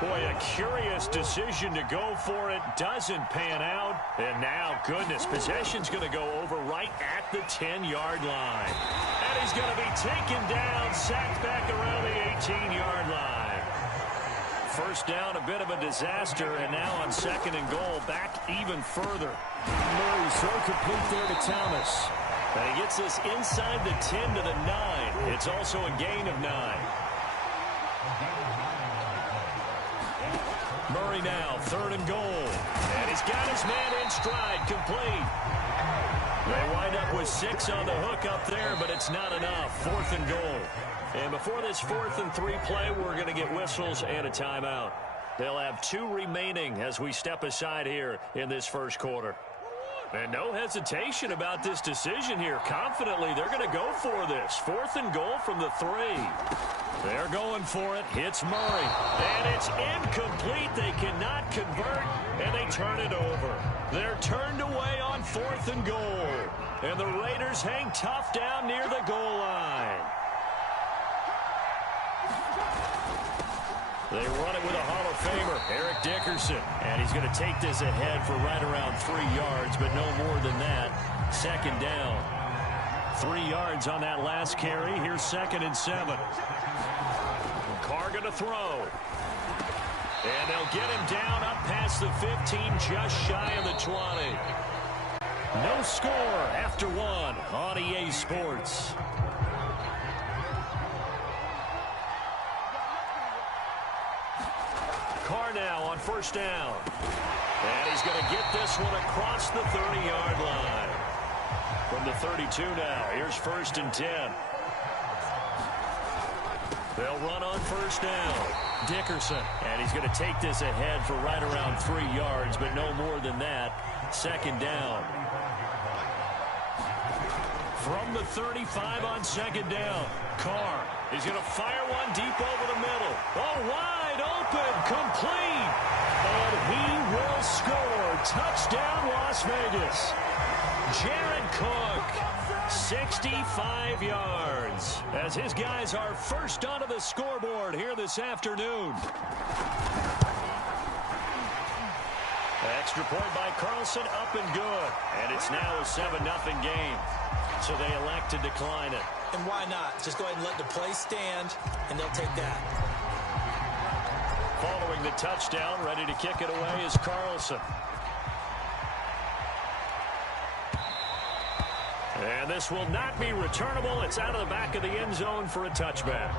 Boy, a curious decision to go for it. Doesn't pan out. And now, goodness, possession's going to go over right at the 10-yard line. And he's going to be taken down, sacked back around the 18-yard line. First down, a bit of a disaster, and now on 2nd and goal, back even further. Murray's throw complete there to Thomas. And he gets this inside the 10 to the 9. It's also a gain of 9. Murray now, 3rd and goal. And he's got his man in stride, complete. They wind up with 6 on the hook up there, but it's not enough. 4th and goal. And before this 4th and 3 play, we're going to get whistles and a timeout. They'll have 2 remaining as we step aside here in this first quarter. And no hesitation about this decision here. Confidently, they're going to go for this. 4th and goal from the 3. They're going for it. Hits Murray. And it's incomplete. They cannot convert, and they turn it over. They're turned away on 4th and goal. And the Raiders hang tough down near the goal line. They run it with a Hall of Famer, Eric Dickerson. And he's going to take this ahead for right around 3 yards, but no more than that. Second down. 3 yards on that last carry. Here's 2nd and 7. Carr going to throw. And they'll get him down up past the 15, just shy of the 20. No score after 1 on EA Sports. Carr now on 1st down. And he's going to get this one across the 30-yard line. From the 32 now, here's 1st and 10. They'll run on 1st down. Dickerson, and he's going to take this ahead for right around 3 yards, but no more than that. 2nd down. From the 35 on 2nd down, Carr is going to fire one deep over the middle. Oh, wide open, complete, and he will score. Touchdown, Las Vegas. Jared Cook, 65 yards, as his guys are first onto the scoreboard here this afternoon. Extra point by Carlson, up and good. And it's now a 7-0 game. So they elect to decline it. And why not? Just go ahead and let the play stand, and they'll take that. Following the touchdown, ready to kick it away is Carlson. And this will not be returnable. It's out of the back of the end zone for a touchback.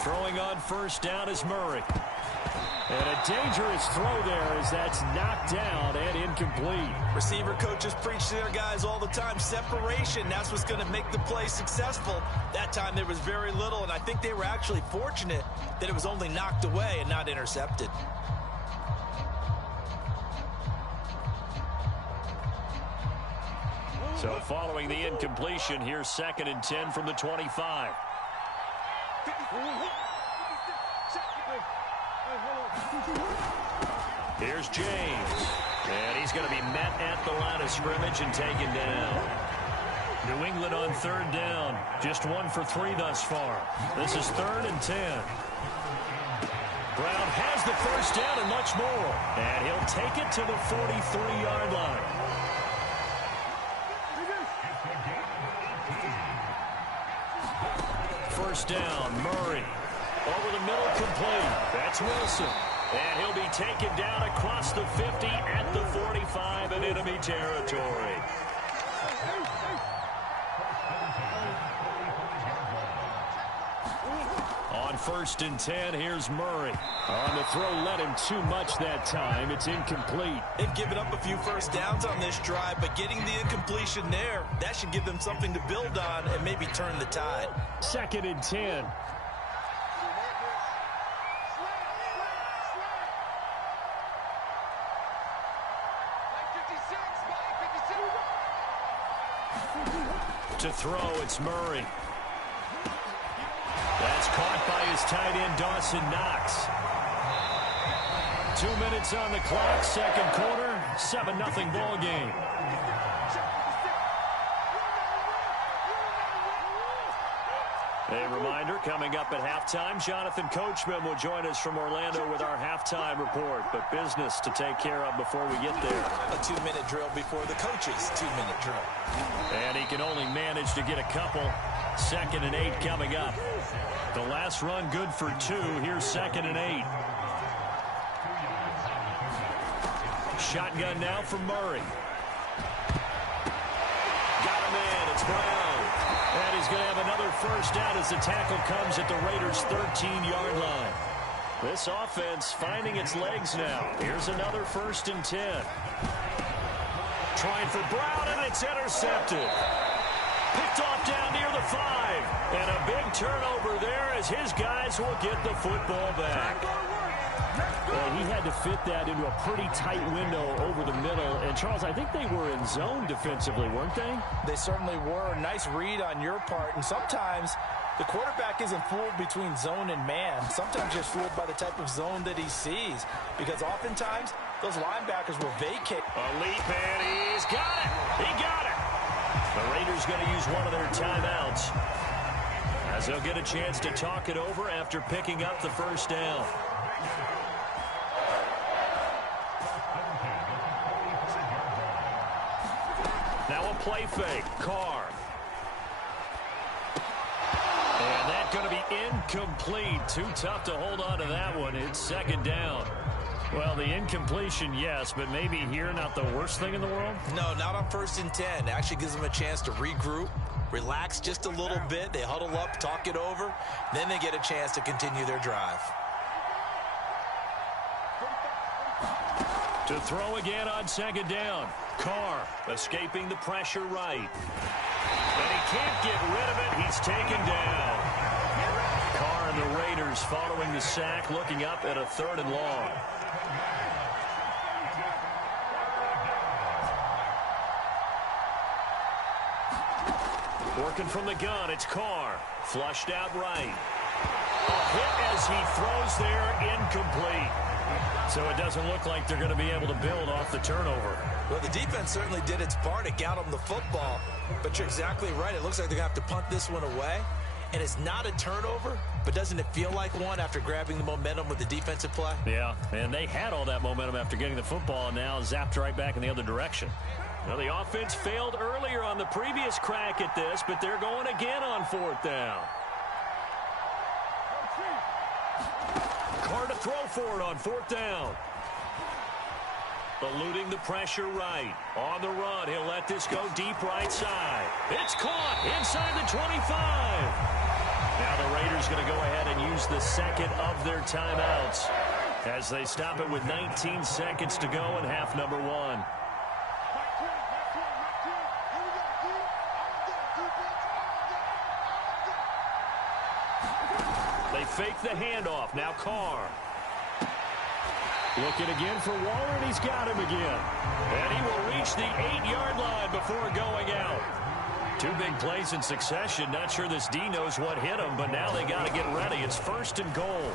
Throwing on 1st down is Murray. And a dangerous throw there as that's knocked down and incomplete. Receiver coaches preach to their guys all the time. Separation, that's what's going to make the play successful. That time there was very little, and I think they were actually fortunate that it was only knocked away and not intercepted. So following the incompletion, here's 2nd and 10 from the 25. Here's James. And he's going to be met at the line of scrimmage and taken down. New England on 3rd down. Just 1 for 3 thus far. This is 3rd and 10. Brown has the 1st down and much more. And he'll take it to the 43-yard line. First down, Murray. Over the middle, complete. That's Wilson. And he'll be taken down across the 50 at the 45 in enemy territory. On 1st and 10, here's Murray. On the throw, led him too much that time. It's incomplete. They've given up a few 1st downs on this drive, but getting the incompletion there, that should give them something to build on and maybe turn the tide. 2nd and 10. To throw, it's Murray. That's caught by his tight end, Dawson Knox. 2 minutes on the clock, 2nd quarter, 7-0 ball game. A reminder, coming up at halftime, Jonathan Coachman will join us from Orlando with our halftime report. But business to take care of before we get there. A 2-minute drill before the coach's 2-minute drill. And he can only manage to get a couple. 2nd and 8 coming up. The last run good for 2. Here's 2nd and 8. Shotgun now for Murray. Got him in. It's Brown. And he's going to have another 1st down as the tackle comes at the Raiders' 13-yard line. This offense finding its legs now. Here's another 1st and 10. Trying for Brown, and it's intercepted. Picked off down near the 5. And a big turnover there as his guys will get the football back. Well, he had to fit that into a pretty tight window over the middle. And, Charles, I think they were in zone defensively, weren't they? They certainly were. Nice read on your part. And sometimes the quarterback isn't fooled between zone and man. Sometimes just fooled by the type of zone that he sees. Because oftentimes, those linebackers will vacate. A leap, and he's got it. He got it. The Raiders going to use one of their timeouts, as they'll get a chance to talk it over after picking up the first down. Now a play fake. Carr. And that's going to be incomplete. Too tough to hold on to that one. It's second down. Well, the incompletion, yes, but maybe here not the worst thing in the world? No, not on 1st and 10. It actually gives them a chance to regroup, relax just a little bit. They huddle up, talk it over. Then they get a chance to continue their drive. To throw again on second down. Carr escaping the pressure right. And he can't get rid of it. He's taken down. Carr and the Raiders following the sack, looking up at a 3rd and long. Working from the gun, it's Carr. Flushed out right. A hit as he throws there, incomplete. So it doesn't look like they're going to be able to build off the turnover. Well, the defense certainly did its part. It got them the football. But you're exactly right. It looks like they're going to have to punt this one away. And it's not a turnover, but doesn't it feel like one after grabbing the momentum with the defensive play? Yeah, and they had all that momentum after getting the football and now zapped right back in the other direction. Well, the offense failed earlier on the previous crack at this, but they're going again on 4th down. Carr to throw for it on 4th down. Eluding the pressure right. On the run, he'll let this go deep right side. It's caught inside the 25. Now the Raiders going to go ahead and use the second of their timeouts as they stop it with 19 seconds to go in half number 1. They fake the handoff. Now Carr. Looking again for Waller, and he's got him again. And he will reach the 8-yard line before going out. 2 big plays in succession. Not sure this D knows what hit him, but now they got to get ready. It's 1st and goal.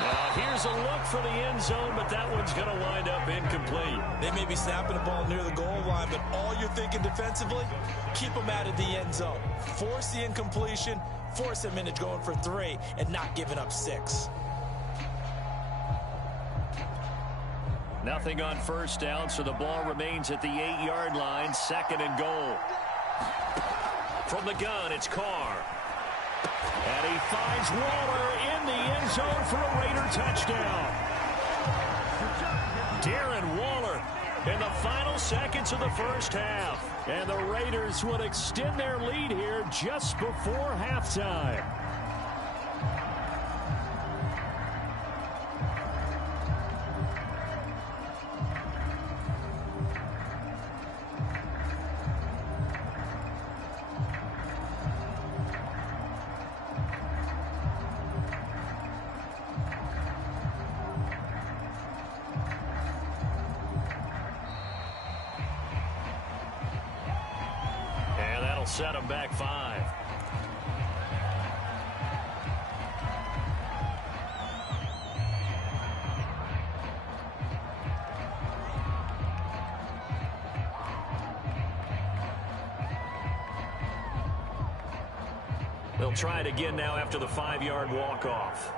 Now here's a look for the end zone, but that one's going to wind up incomplete. They may be snapping the ball near the goal line, but all you're thinking defensively, keep them out of the end zone. Force the incompletion, force them into going for 3, and not giving up 6. Nothing on 1st down, so the ball remains at the 8-yard line, 2nd and goal. From the gun, it's Carr. And he finds Waller in the end zone for a Raider touchdown. Darren Waller in the final seconds of the first half. And the Raiders would extend their lead here just before halftime. Set him back 5. They'll try it again now after the 5-yard walk-off.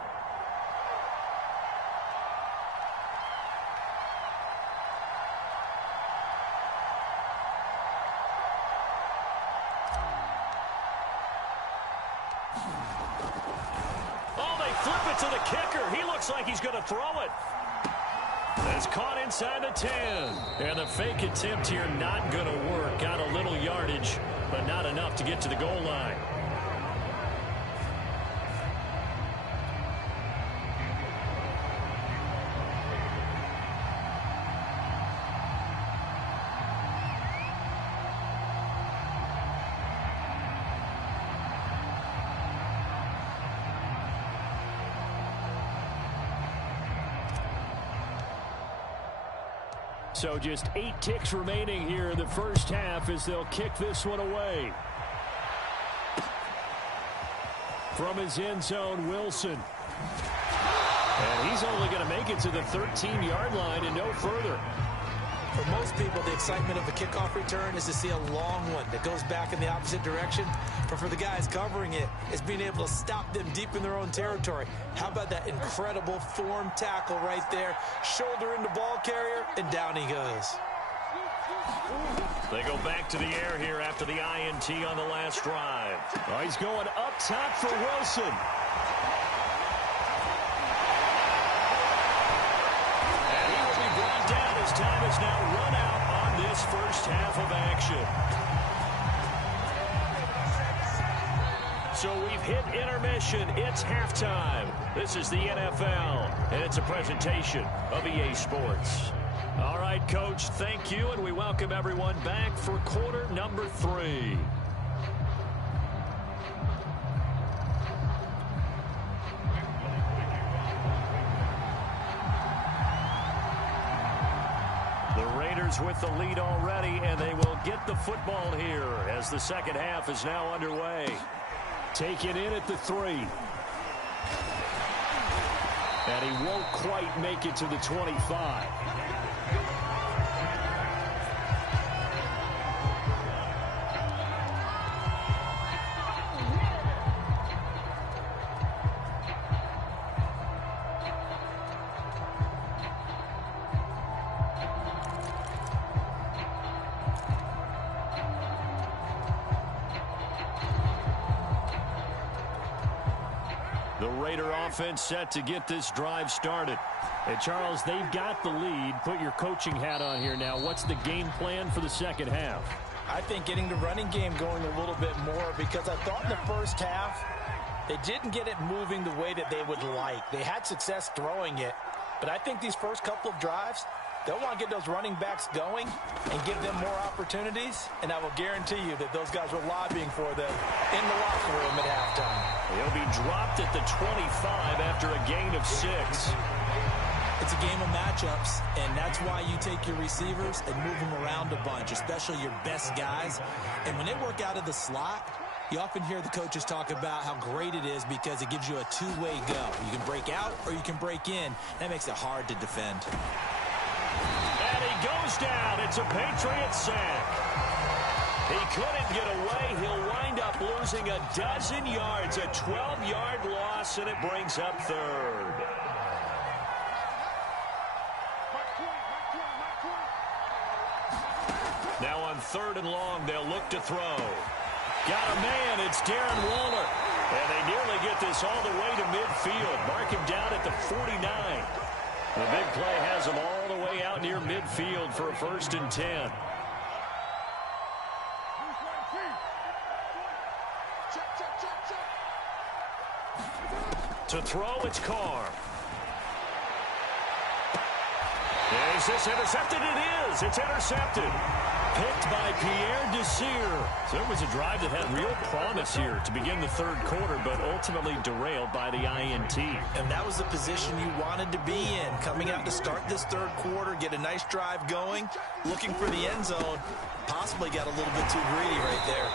Flip it to the kicker. He looks like he's going to throw it. It's caught inside the 10. And the fake attempt here not going to work. Got a little yardage, but not enough to get to the goal line. So just 8 ticks remaining here in the first half as they'll kick this one away. From his end zone, Wilson. And he's only going to make it to the 13-yard line and no further. For most people, the excitement of a kickoff return is to see a long one that goes back in the opposite direction. But for the guys covering it, it's being able to stop them deep in their own territory. How about that incredible form tackle right there? Shoulder into ball carrier, and down he goes. They go back to the air here after the INT on the last drive. Oh, he's going up top for Wilson. And he will be brought down as time is now run out on this first half of action. So we've hit intermission. It's halftime. This is the NFL, and it's a presentation of EA Sports. All right, Coach, thank you, and we welcome everyone back for quarter number 3. The Raiders with the lead already, and they will get the football here as the second half is now underway. Taken in at the 3. And he won't quite make it to the 25. The Raider offense set to get this drive started. And Charles, they've got the lead. Put your coaching hat on here now. What's the game plan for the second half? I think getting the running game going a little bit more, because I thought in the first half they didn't get it moving the way that they would like. They had success throwing it, but I think these first couple of drives, they'll want to get those running backs going and give them more opportunities, and I will guarantee you that those guys were lobbying for them in the locker room at halftime. He'll be dropped at the 25 after a gain of 6. It's a game of matchups, and that's why you take your receivers and move them around a bunch, especially your best guys. And when they work out of the slot, you often hear the coaches talk about how great it is because it gives you a two-way go. You can break out or you can break in. That makes it hard to defend. And he goes down. It's a Patriot sack. He couldn't get away. He'll wind up losing a dozen yards, a 12-yard loss, and it brings up third. Now on 3rd and long, they'll look to throw. Got a man. It's Darren Waller. And they nearly get this all the way to midfield. Mark him down at the 49. The big play has him all the way out near midfield for a 1st and 10. To throw, it's Carr. Is this intercepted? It is. It's intercepted. Picked by Pierre Desir. So it was a drive that had real promise here to begin the 3rd quarter, but ultimately derailed by the INT. And that was the position you wanted to be in, coming out to start this 3rd quarter, get a nice drive going, looking for the end zone. Possibly got a little bit too greedy right there.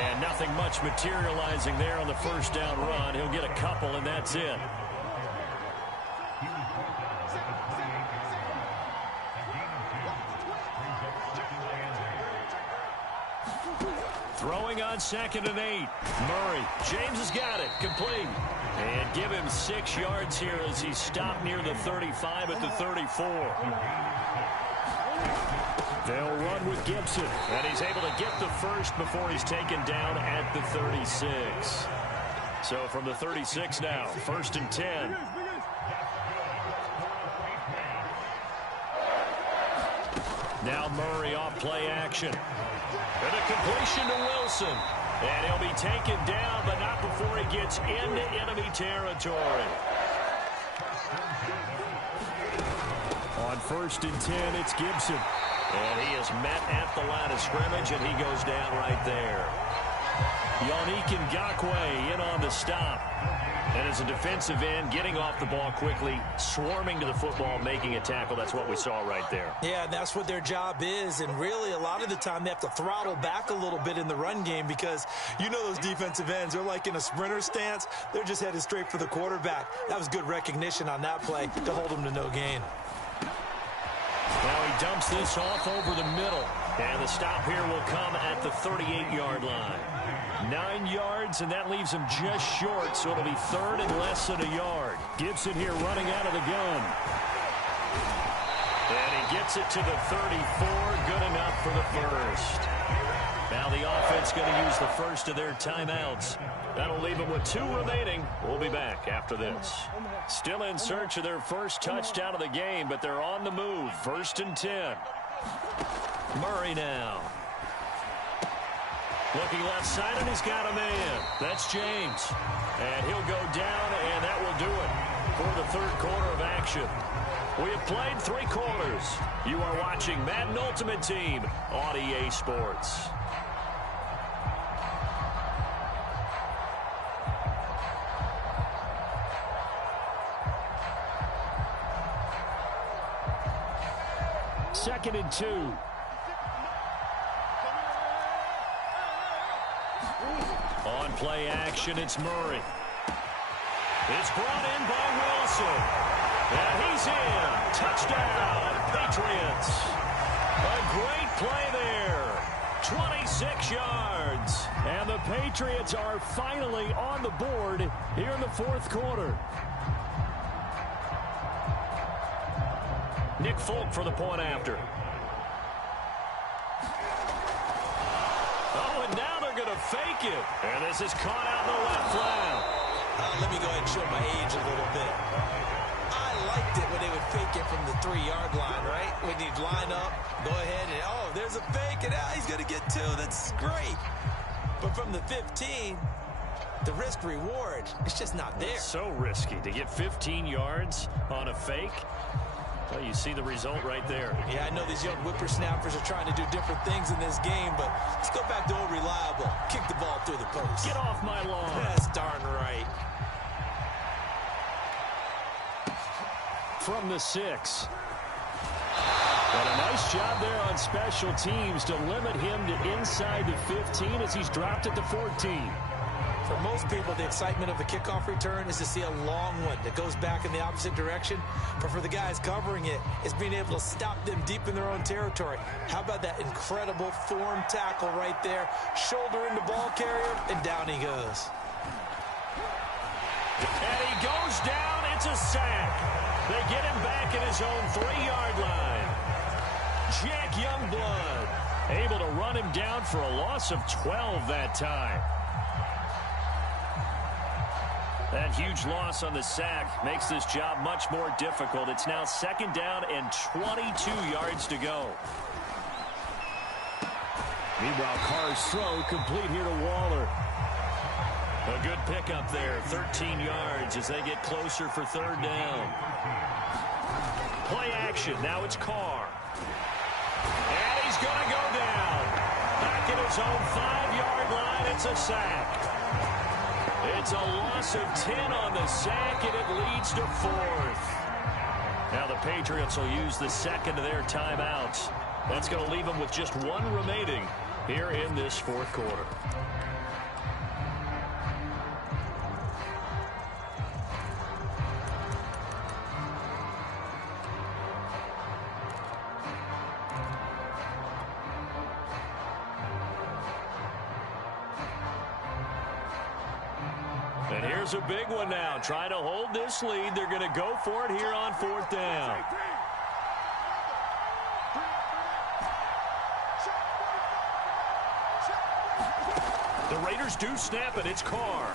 And nothing much materializing there on the 1st down run. He'll get a couple, and that's it. Throwing on 2nd and 8. Murray. James has got it. Complete. And give him 6 yards here as he's stopped near the 35 at the 34. They'll run with Gibson. And he's able to get the first before he's taken down at the 36. So from the 36 now, 1st and 10. Now Murray off play action. And a completion to Wilson. And he'll be taken down, but not before he gets into enemy territory. On 1st and 10, it's Gibson. And he is met at the line of scrimmage, and he goes down right there. Yannick Ngakoue in on the stop. And as a defensive end, getting off the ball quickly, swarming to the football, making a tackle. That's what we saw right there. Yeah, and that's what their job is. And really, a lot of the time, they have to throttle back a little bit in the run game because you know those defensive ends, they're like in a sprinter stance. They're just headed straight for the quarterback. That was good recognition on that play to hold them to no gain. Now he dumps this off over the middle. And the stop here will come at the 38-yard line. 9 yards, and that leaves him just short, so it'll be third and less than a yard. Gibson here running out of the gun. And he gets it to the 34, good enough for the first. Now the offense going to use the first of their timeouts. That'll leave them with 2 remaining. We'll be back after this. Still in search of their first touchdown of the game, but they're on the move. 1st and 10. Murray now. Looking left side, and he's got a man. That's James. And he'll go down, and that will do it for the third quarter of action. We have played 3 quarters. You are watching Madden Ultimate Team on EA Sports. Second and 2. On play action, it's Murray. It's brought in by Wilson. And he's in. Touchdown, Patriots. A great play there. 26 yards. And the Patriots are finally on the board here in the fourth quarter. Nick Folk for the point after. Oh, and now they're going to fake it. And this is caught out in the left flat. Let me go ahead and show my age a little bit. I liked it when they would fake it from the 3-yard line, right? When you'd line up, go ahead and, oh, there's a fake, and now he's going to get 2. That's great. But from the 15, the risk-reward, it's just not there. So risky to get 15 yards on a fake. Well, you see the result right there. Yeah, I know these young whippersnappers are trying to do different things in this game, but let's go back to old reliable. Kick the ball through the post. Get off my lawn. That's darn right. From the 6. But a nice job there on special teams to limit him to inside the 15 as he's dropped at the 14. For most people, the excitement of a kickoff return is to see a long one that goes back in the opposite direction. But for the guys covering it, it's being able to stop them deep in their own territory. How about that incredible form tackle right there? Shoulder in the ball carrier, and down he goes. And he goes down. It's a sack. They get him back at his own 3-yard line. Jack Youngblood able to run him down for a loss of 12 that time. That huge loss on the sack makes this job much more difficult. It's now 2nd down and 22 yards to go. Meanwhile, Carr's throw complete here to Waller. A good pickup there, 13 yards as they get closer for 3rd down. Play action, now it's Carr. And he's going to go down. Back at his own 5-yard line, it's a sack. It's a loss of 10 on the sack, and it leads to 4th. Now the Patriots will use the second of their timeouts. That's going to leave them with just 1 remaining here in this 4th quarter. And here's a big one now. Trying to hold this lead. They're going to go for it here on 4th down. The Raiders do snap it. It's Carr.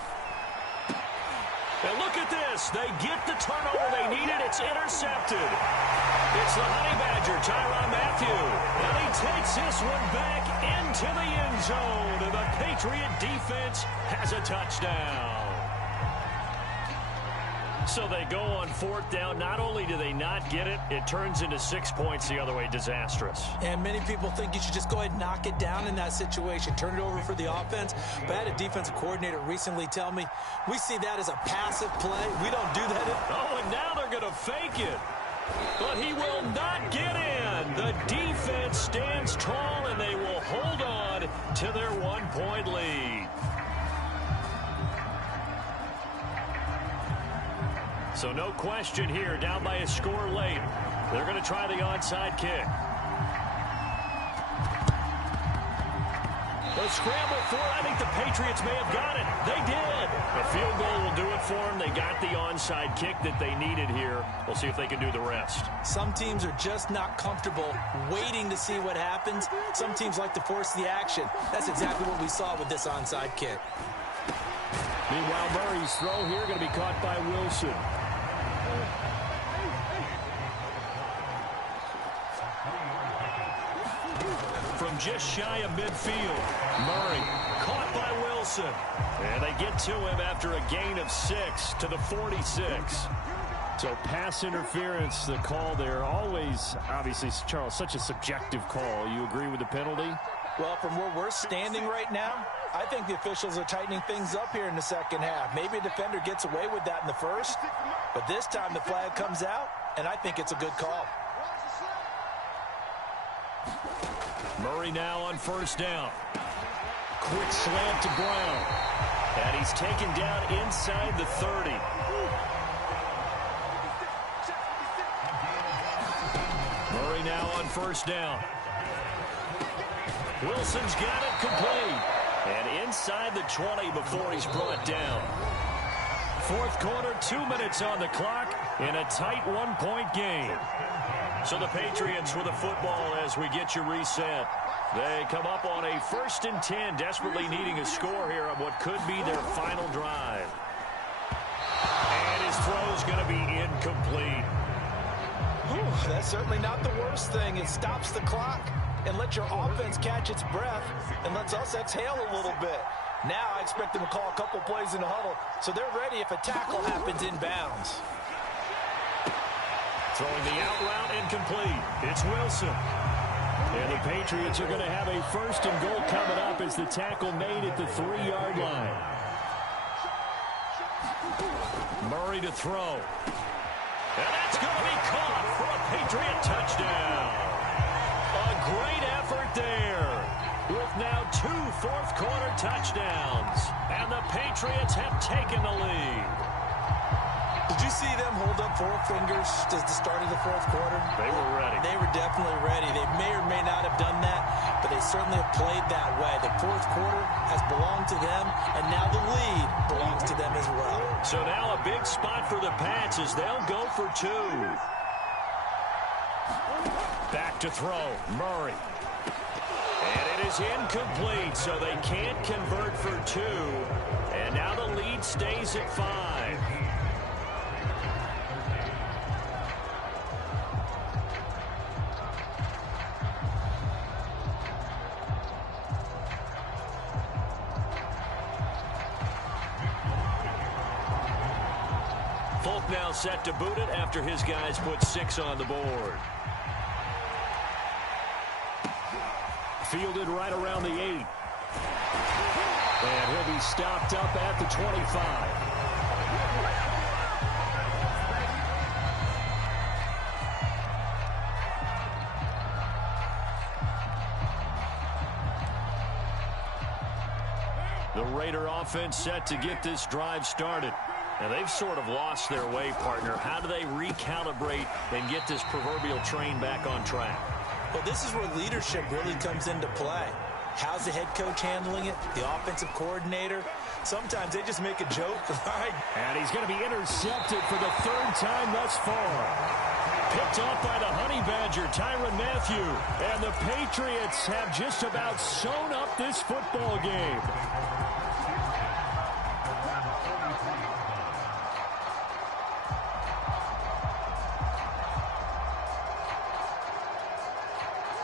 And look at this. They get the turnover they needed. It's intercepted. It's the Honey Badger, Tyrann Mathieu. And he takes this one back into the end zone. And the Patriot defense has a touchdown. So they go on fourth down. Not only do they not get it, it turns into 6 points the other way. Disastrous. And many people think you should just go ahead and knock it down in that situation. Turn it over for the offense. But I had a defensive coordinator recently tell me, we see that as a passive play. We don't do that. Oh, and now they're going to fake it. But he will not get in. The defense stands tall, and they will hold on to their 1-point lead. So no question here, down by a score late. They're going to try the onside kick. The scramble for it. I think the Patriots may have got it. They did. A field goal will do it for them. They got the onside kick that they needed here. We'll see if they can do the rest. Some teams are just not comfortable waiting to see what happens. Some teams like to force the action. That's exactly what we saw with this onside kick. Meanwhile, Murray's throw here going to be caught by Wilson. From just shy of midfield, Murray caught by Wilson. And they get to him after a gain of 6 to the 46. So pass interference, the call there. Always, obviously, Charles, such a subjective call. You agree with the penalty? Well, from where we're standing right now, I think the officials are tightening things up here in the second half. Maybe a defender gets away with that in the first, but this time the flag comes out, and I think it's a good call. Murray now on first down. Quick slant to Brown. And he's taken down inside the 30. Murray now on first down. Wilson's got it complete. And inside the 20 before he's brought down. Fourth quarter, 2 minutes on the clock in a tight 1-point game. So the Patriots with the football as we get you reset. They come up on a 1st and 10, desperately needing a score here on what could be their final drive. And his throw's going to be incomplete. Whew, that's certainly not the worst thing. It stops the clock and lets your offense catch its breath and lets us exhale a little bit. Now I expect them to call a couple plays in the huddle, so they're ready if a tackle happens inbounds. Throwing the out route incomplete. It's Wilson. And the Patriots are going to have a 1st and goal coming up as the tackle made at the 3-yard line. Murray to throw. And that's going to be caught for a Patriot touchdown. A great effort there. With now 2 fourth-quarter touchdowns. And the Patriots have taken the lead. Did you see them hold up 4 fingers at the start of the fourth quarter? They were ready. They were definitely ready. They may or may not have done that, but they certainly have played that way. The fourth quarter has belonged to them, and now the lead belongs to them as well. So now a big spot for the Pats as they'll go for 2. Back to throw, Murray. And it is incomplete, so they can't convert for 2. And now the lead stays at 5. Folk now set to boot it after his guys put 6 on the board. Fielded right around the 8. And he'll be stopped up at the 25. The Raider offense set to get this drive started. Now, they've sort of lost their way, partner. How do they recalibrate and get this proverbial train back on track? Well, this is where leadership really comes into play. How's the head coach handling it? The offensive coordinator? Sometimes they just make a joke. And he's going to be intercepted for the 3rd time thus far. Picked off by the Honey Badger, Tyrann Mathieu. And the Patriots have just about sewn up this football game.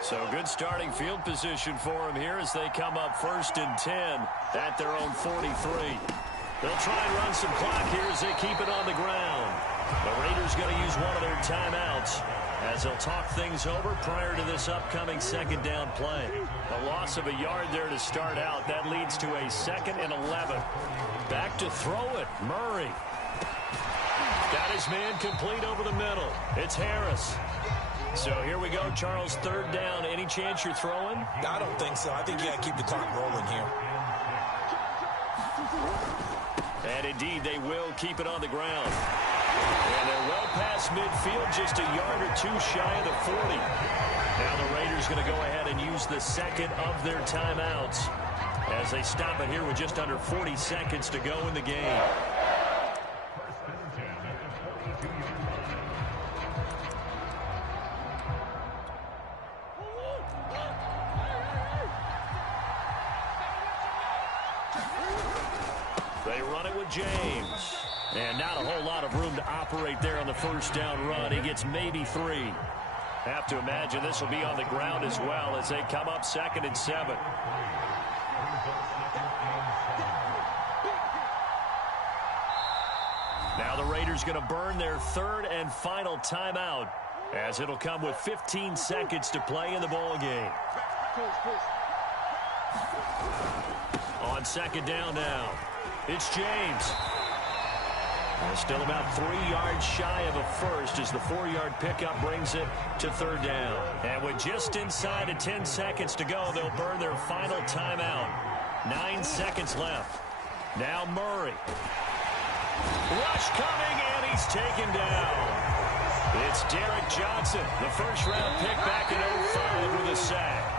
So good starting field position for them here as they come up 1st and 10 at their own 43. They'll try and run some clock here as they keep it on the ground. The Raiders going to use one of their timeouts as they'll talk things over prior to this upcoming second down play. A loss of a yard there to start out. That leads to a 2nd and 11. Back to throw it. Murray. Got his man complete over the middle. It's Harris. So here we go, Charles, 3rd down. Any chance you're throwing? I don't think so. I think you got to keep the clock rolling here. And indeed, they will keep it on the ground. And they're well past midfield, just a yard or two shy of the 40. Now the Raiders going to go ahead and use the second of their timeouts as they stop it here with just under 40 seconds to go in the game. They run it with James. And not a whole lot of room to operate there on the first down run. He gets maybe 3. Have to imagine this will be on the ground as well as they come up 2nd and 7. Now the Raiders going to burn their 3rd and final timeout as it'll come with 15 seconds to play in the ball game. On 2nd down now, it's James. Still about 3 yards shy of a first as the 4-yard pickup brings it to 3rd down. And with just inside of 10 seconds to go, they'll burn their final timeout. 9 seconds left. Now Murray. Rush coming, and he's taken down. It's Derek Johnson, the first-round pick back in 05 with a sack.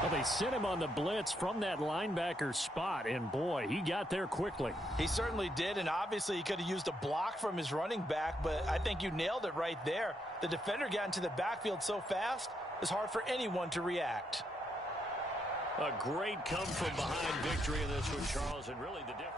Well, they sent him on the blitz from that linebacker spot, and boy, he got there quickly. He certainly did, and obviously he could have used a block from his running back, but I think you nailed it right there. The defender got into the backfield so fast, it's hard for anyone to react. A great come-from-behind victory in this one, Charles, and really the difference.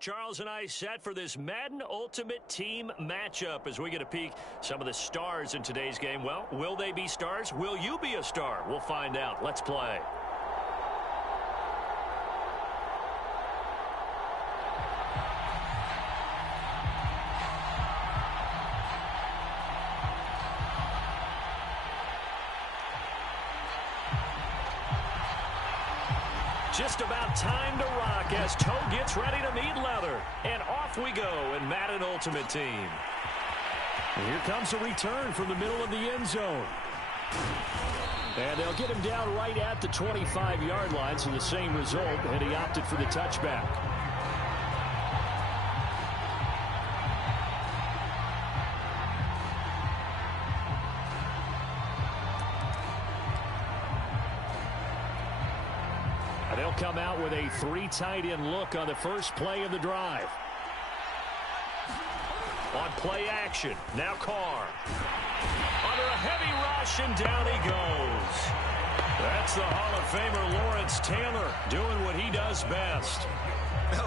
Charles and I set for this Madden Ultimate Team matchup as we get a peek some of the stars in today's game. Well, will they be stars? Will you be a star? We'll find out. Let's play. Just about time to rock as Toe gets ready to meet leather. And off we go in Madden Ultimate Team. And here comes a return from the middle of the end zone. And they'll get him down right at the 25-yard line, so the same result, and he opted for the touchback. They'll come out with a 3 tight end look on the first play of the drive. On play action, now Carr. Under a heavy rush, and down he goes. That's the Hall of Famer Lawrence Taylor doing what he does best.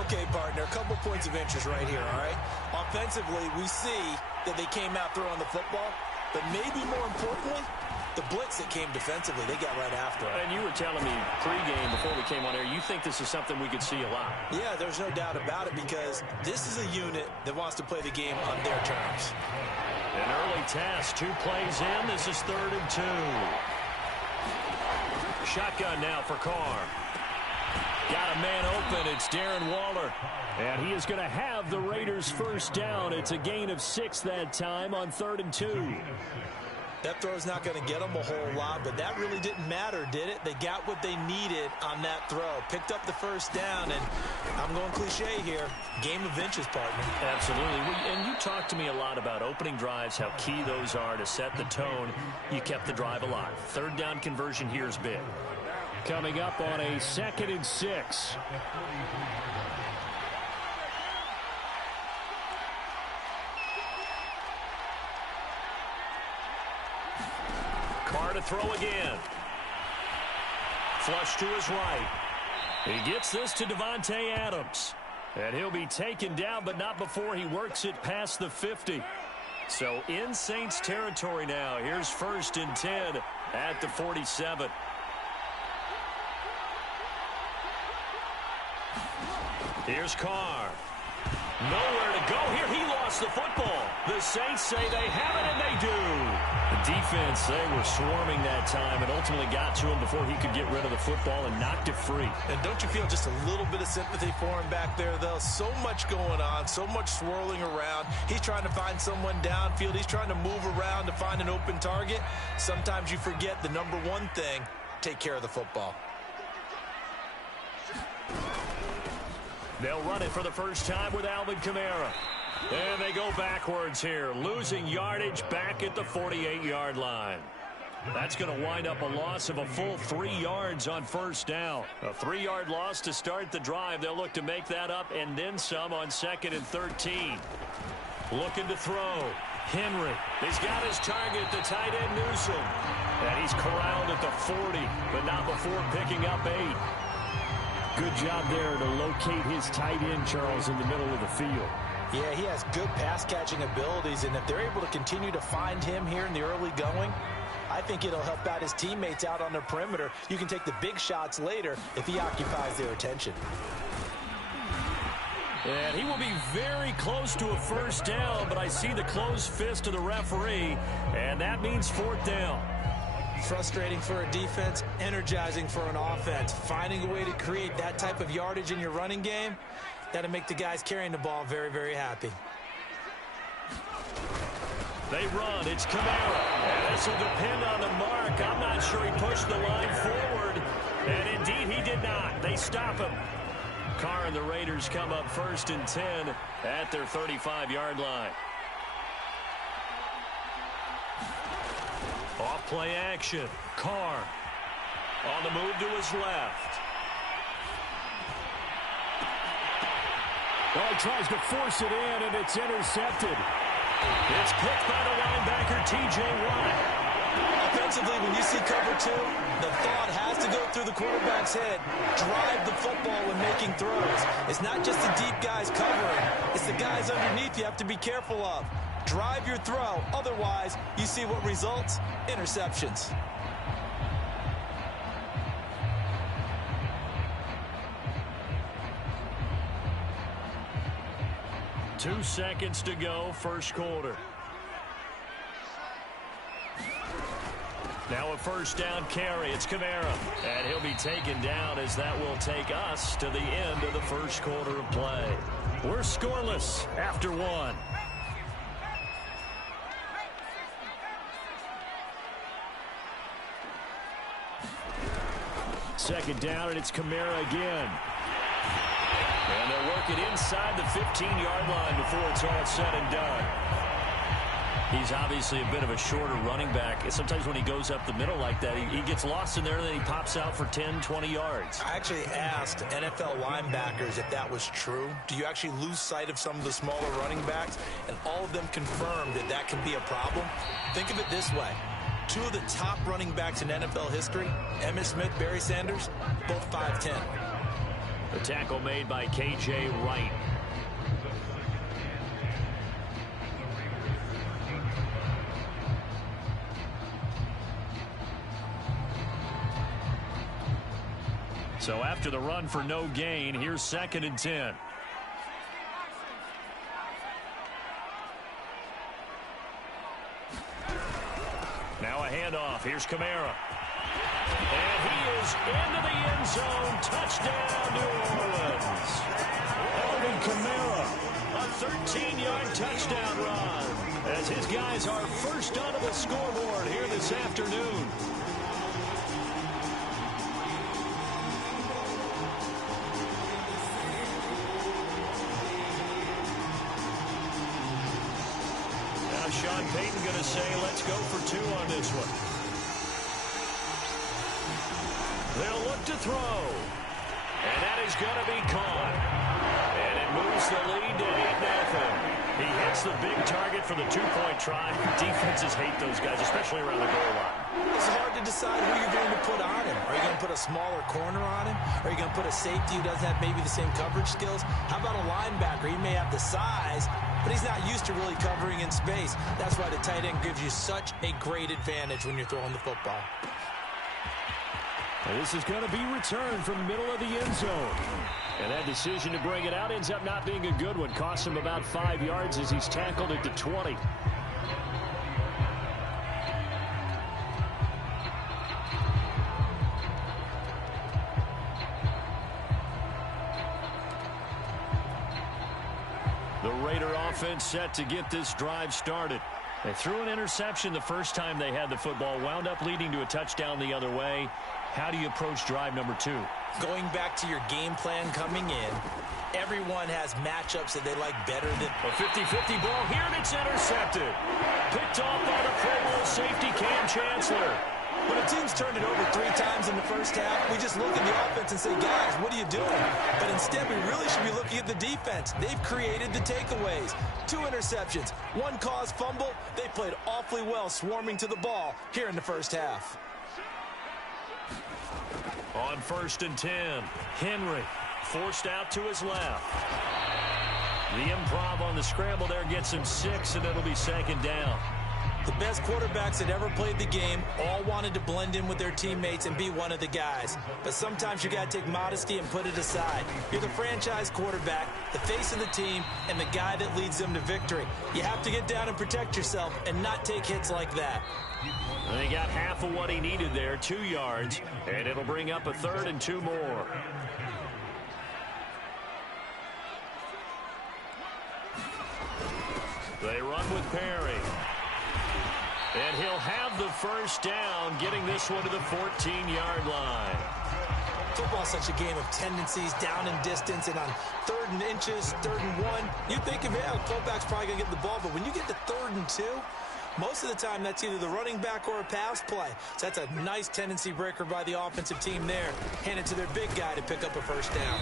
Okay, partner, a couple points of interest right here, all right? Offensively, we see that they came out throwing the football, but maybe more importantly, the blitz that came defensively, they got right after it. And you were telling me pregame before we came on air, you think this is something we could see a lot. Yeah, there's no doubt about it because this is a unit that wants to play the game on their terms. An early test, 2 plays in. This is 3rd and 2. Shotgun now for Carr. Got a man open. It's Darren Waller. And he is going to have the Raiders first down. It's a gain of 6 that time on 3rd and 2. That throw's not going to get them a whole lot, but that really didn't matter, did it? They got what they needed on that throw. Picked up the first down, and I'm going cliche here. Game of inches, partner. Absolutely. And you talked to me a lot about opening drives, how key those are to set the tone. You kept the drive alive. 3rd down conversion here is big. Coming up on a 2nd and 6. Carr to throw again. Flush to his right. He gets this to Devontae Adams. And he'll be taken down, but not before he works it past the 50. So in Saints territory now. Here's 1st and 10 at the 47. Here's Carr. Nowhere to go here. He lost the football. The Saints say they have it, and they do. The defense, they were swarming that time and ultimately got to him before he could get rid of the football and knocked it free. And don't you feel just a little bit of sympathy for him back there, though? So much going on, so much swirling around. He's trying to find someone downfield. He's trying to move around to find an open target. Sometimes you forget the number one thing, take care of the football. They'll run it for the first time with Alvin Kamara. And they go backwards here, losing yardage back at the 48-yard line. That's going to wind up a loss of a full 3 yards on 1st down. A 3-yard loss to start the drive. They'll look to make that up and then some on 2nd and 13. Looking to throw. Henry. He's got his target, the tight end Newsom. And he's corralled at the 40, but not before picking up 8. Good job there to locate his tight end, Charles, in the middle of the field. Yeah, he has good pass-catching abilities, and if they're able to continue to find him here in the early going, I think it'll help out his teammates out on the perimeter. You can take the big shots later if he occupies their attention. And he will be very close to a first down, but I see the closed fist of the referee, and that means 4th down. Frustrating for a defense, energizing for an offense. Finding a way to create that type of yardage in your running game, that'll make the guys carrying the ball very, very happy. They run. It's Kamara. And this will depend on the mark. I'm not sure he pushed the line forward. And indeed, he did not. They stop him. Carr and the Raiders come up 1st and 10 at their 35-yard line. Off play action. Carr on the move to his left. Well, he tries to force it in, and it's intercepted. It's picked by the linebacker, T.J. Watt. Offensively, when you see cover 2, the thought has to go through the quarterback's head. Drive the football when making throws. It's not just the deep guys covering. It's the guys underneath you have to be careful of. Drive your throw. Otherwise, you see what results? Interceptions. Two seconds to go, first quarter. Now a first down carry. It's Kamara. And he'll be taken down as that will take us to the end of the first quarter of play. We're scoreless after one. Second down, and it's Kamara again. And they'll work it inside the 15-yard line before it's all said and done. He's obviously a bit of a shorter running back. Sometimes when he goes up the middle like that, he gets lost in there, and then he pops out for 10, 20 yards. I actually asked NFL linebackers if that was true. Do you actually lose sight of some of the smaller running backs? And all of them confirmed that that can be a problem. Think of it this way. Two of the top running backs in NFL history, Emmitt Smith, Barry Sanders, both 5'10". The tackle made by K.J. Wright. So after the run for no gain, here's 2nd and 10. Now a handoff. Here's Kamara. And he is into the end zone. Touchdown, New Orleans. Alvin Kamara, a 13-yard touchdown run, as his guys are first onto the scoreboard here this afternoon. Now Sean Payton going to say, let's go for 2 on this one. They'll look to throw. And that is going to be caught. And it moves the lead to 8-0. He hits the big target for the 2-point try. Defenses hate those guys, especially around the goal line. It's hard to decide who you're going to put on him. Are you going to put a smaller corner on him? Are you going to put a safety who doesn't have maybe the same coverage skills? How about a linebacker? He may have the size, but he's not used to really covering in space. That's why the tight end gives you such a great advantage when you're throwing the football. And this is going to be returned from the middle of the end zone. And that decision to bring it out ends up not being a good one. Costs him about 5 yards as he's tackled at the 20. The Raider offense set to get this drive started. They threw an interception the first time they had the football, wound up leading to a touchdown the other way. How do you approach drive number 2? Going back to your game plan coming in, everyone has matchups that they like better than... A 50-50 ball here, and it's intercepted. Picked off by the Pro Bowl safety Cam Chancellor. When a team's turned it over 3 times in the first half, we just look at the offense and say, guys, what are you doing? But instead, we really should be looking at the defense. They've created the takeaways. 2 interceptions, 1 caused fumble. They played awfully well swarming to the ball here in the first half. On 1st and 10, Henry forced out to his left. The improv on the scramble there gets him 6, and it'll be 2nd down. The best quarterbacks that ever played the game all wanted to blend in with their teammates and be one of the guys. But sometimes you got to take modesty and put it aside. You're the franchise quarterback, the face of the team, and the guy that leads them to victory. You have to get down and protect yourself and not take hits like that. And he got half of what he needed there, 2 yards, and it'll bring up a 3rd and 2 more. They run with Perry. And he'll have the first down, getting this one to the 14-yard line. Football's such a game of tendencies, down in distance, and on 3rd and inches, 3rd and 1, you think of, yeah, the fullback's probably going to get the ball, but when you get to 3rd and 2, most of the time that's either the running back or a pass play. So that's a nice tendency breaker by the offensive team there. Hand it to their big guy to pick up a first down.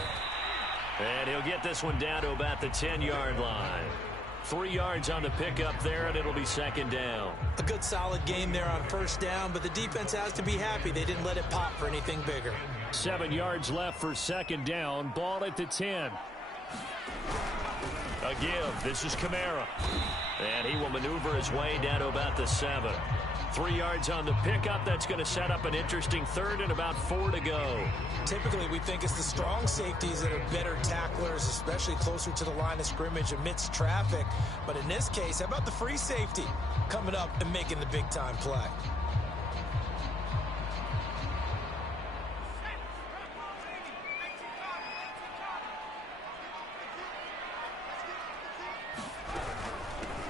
And he'll get this one down to about the 10-yard line. 3 yards on the pickup there, and it'll be second down. A good solid game there on first down, but the defense has to be happy they didn't let it pop for anything bigger. 7 yards left for second down. Ball at the 10. A give. This is Kamara. And he will maneuver his way down to about the 7. 3 yards on the pickup. That's going to set up an interesting third and about 4 to go. Typically, we think it's the strong safeties that are better tacklers, especially closer to the line of scrimmage amidst traffic. But in this case, how about the free safety coming up and making the big-time play?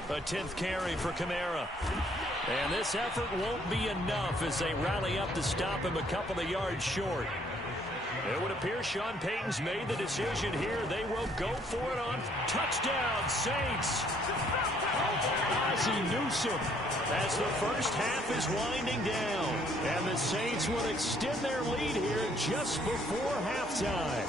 A 10th carry for Kamara. And this effort won't be enough as they rally up to stop him a couple of yards short. It would appear Sean Payton's made the decision here. They will go for it on touchdown, Saints. Ozzie Newsome. As the first half is winding down. And the Saints will extend their lead here just before halftime.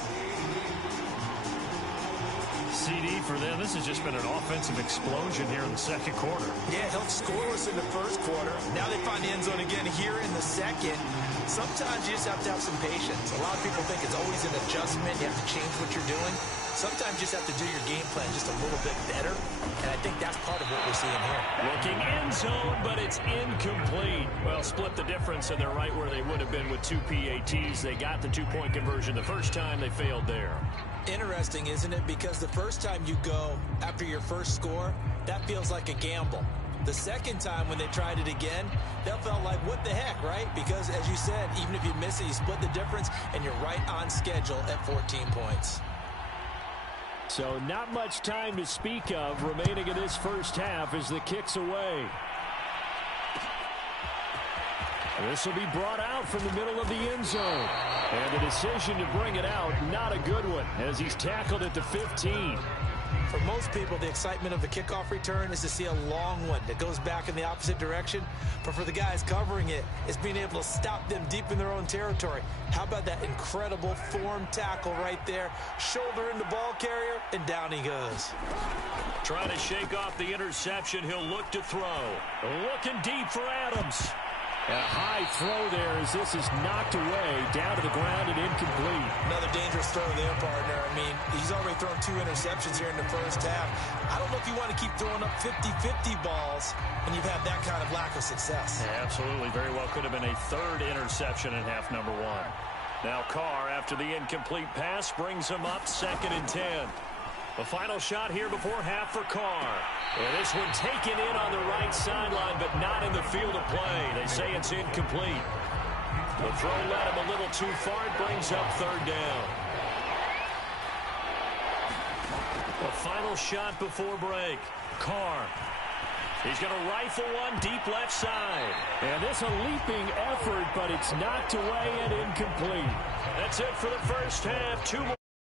CD for them. This has just been an offensive explosion here in the second quarter. Yeah, held scoreless in the first quarter. Now they find the end zone again here in the second. Sometimes you just have to have some patience. A lot of people think it's always an adjustment. You have to change what you're doing. Sometimes you just have to do your game plan just a little bit better. And I think that's part of what we're seeing here. Looking end zone, but it's incomplete. Well, split the difference, and they're right where they would have been with 2 PATs. They got the 2-point conversion the first time. They failed there. Interesting, isn't it? Because the first time you go after your first score, that feels like a gamble. The second time when they tried it again, that felt like, what the heck, right? Because, as you said, even if you miss it, you split the difference, and you're right on schedule at 14 points. So not much time to speak of remaining in this first half as the kick's away. This will be brought out from the middle of the end zone. And the decision to bring it out, not a good one, as he's tackled at the 15. For most people, the excitement of the kickoff return is to see a long one that goes back in the opposite direction. But for the guys covering it, it's being able to stop them deep in their own territory. How about that incredible form tackle right there? Shoulder into ball carrier, and down he goes. Trying to shake off the interception. He'll look to throw. Looking deep for Adams. A high throw there as this is knocked away, down to the ground and incomplete. Another dangerous throw there, partner. I mean, he's already thrown 2 interceptions here in the first half. I don't know if you want to keep throwing up 50-50 balls when you've had that kind of lack of success. Yeah, absolutely. Very well could have been a third interception in half number 1. Now Carr, after the incomplete pass, brings him up 2nd and 10. The final shot here before half for Carr. And this one taken in on the right sideline, but not in the field of play. They say it's incomplete. The throw led him a little too far. It brings up 3rd down. The final shot before break. Carr. He's going to rifle one deep left side. And this a leaping effort, but it's knocked away and incomplete. That's it for the first half. 2 more.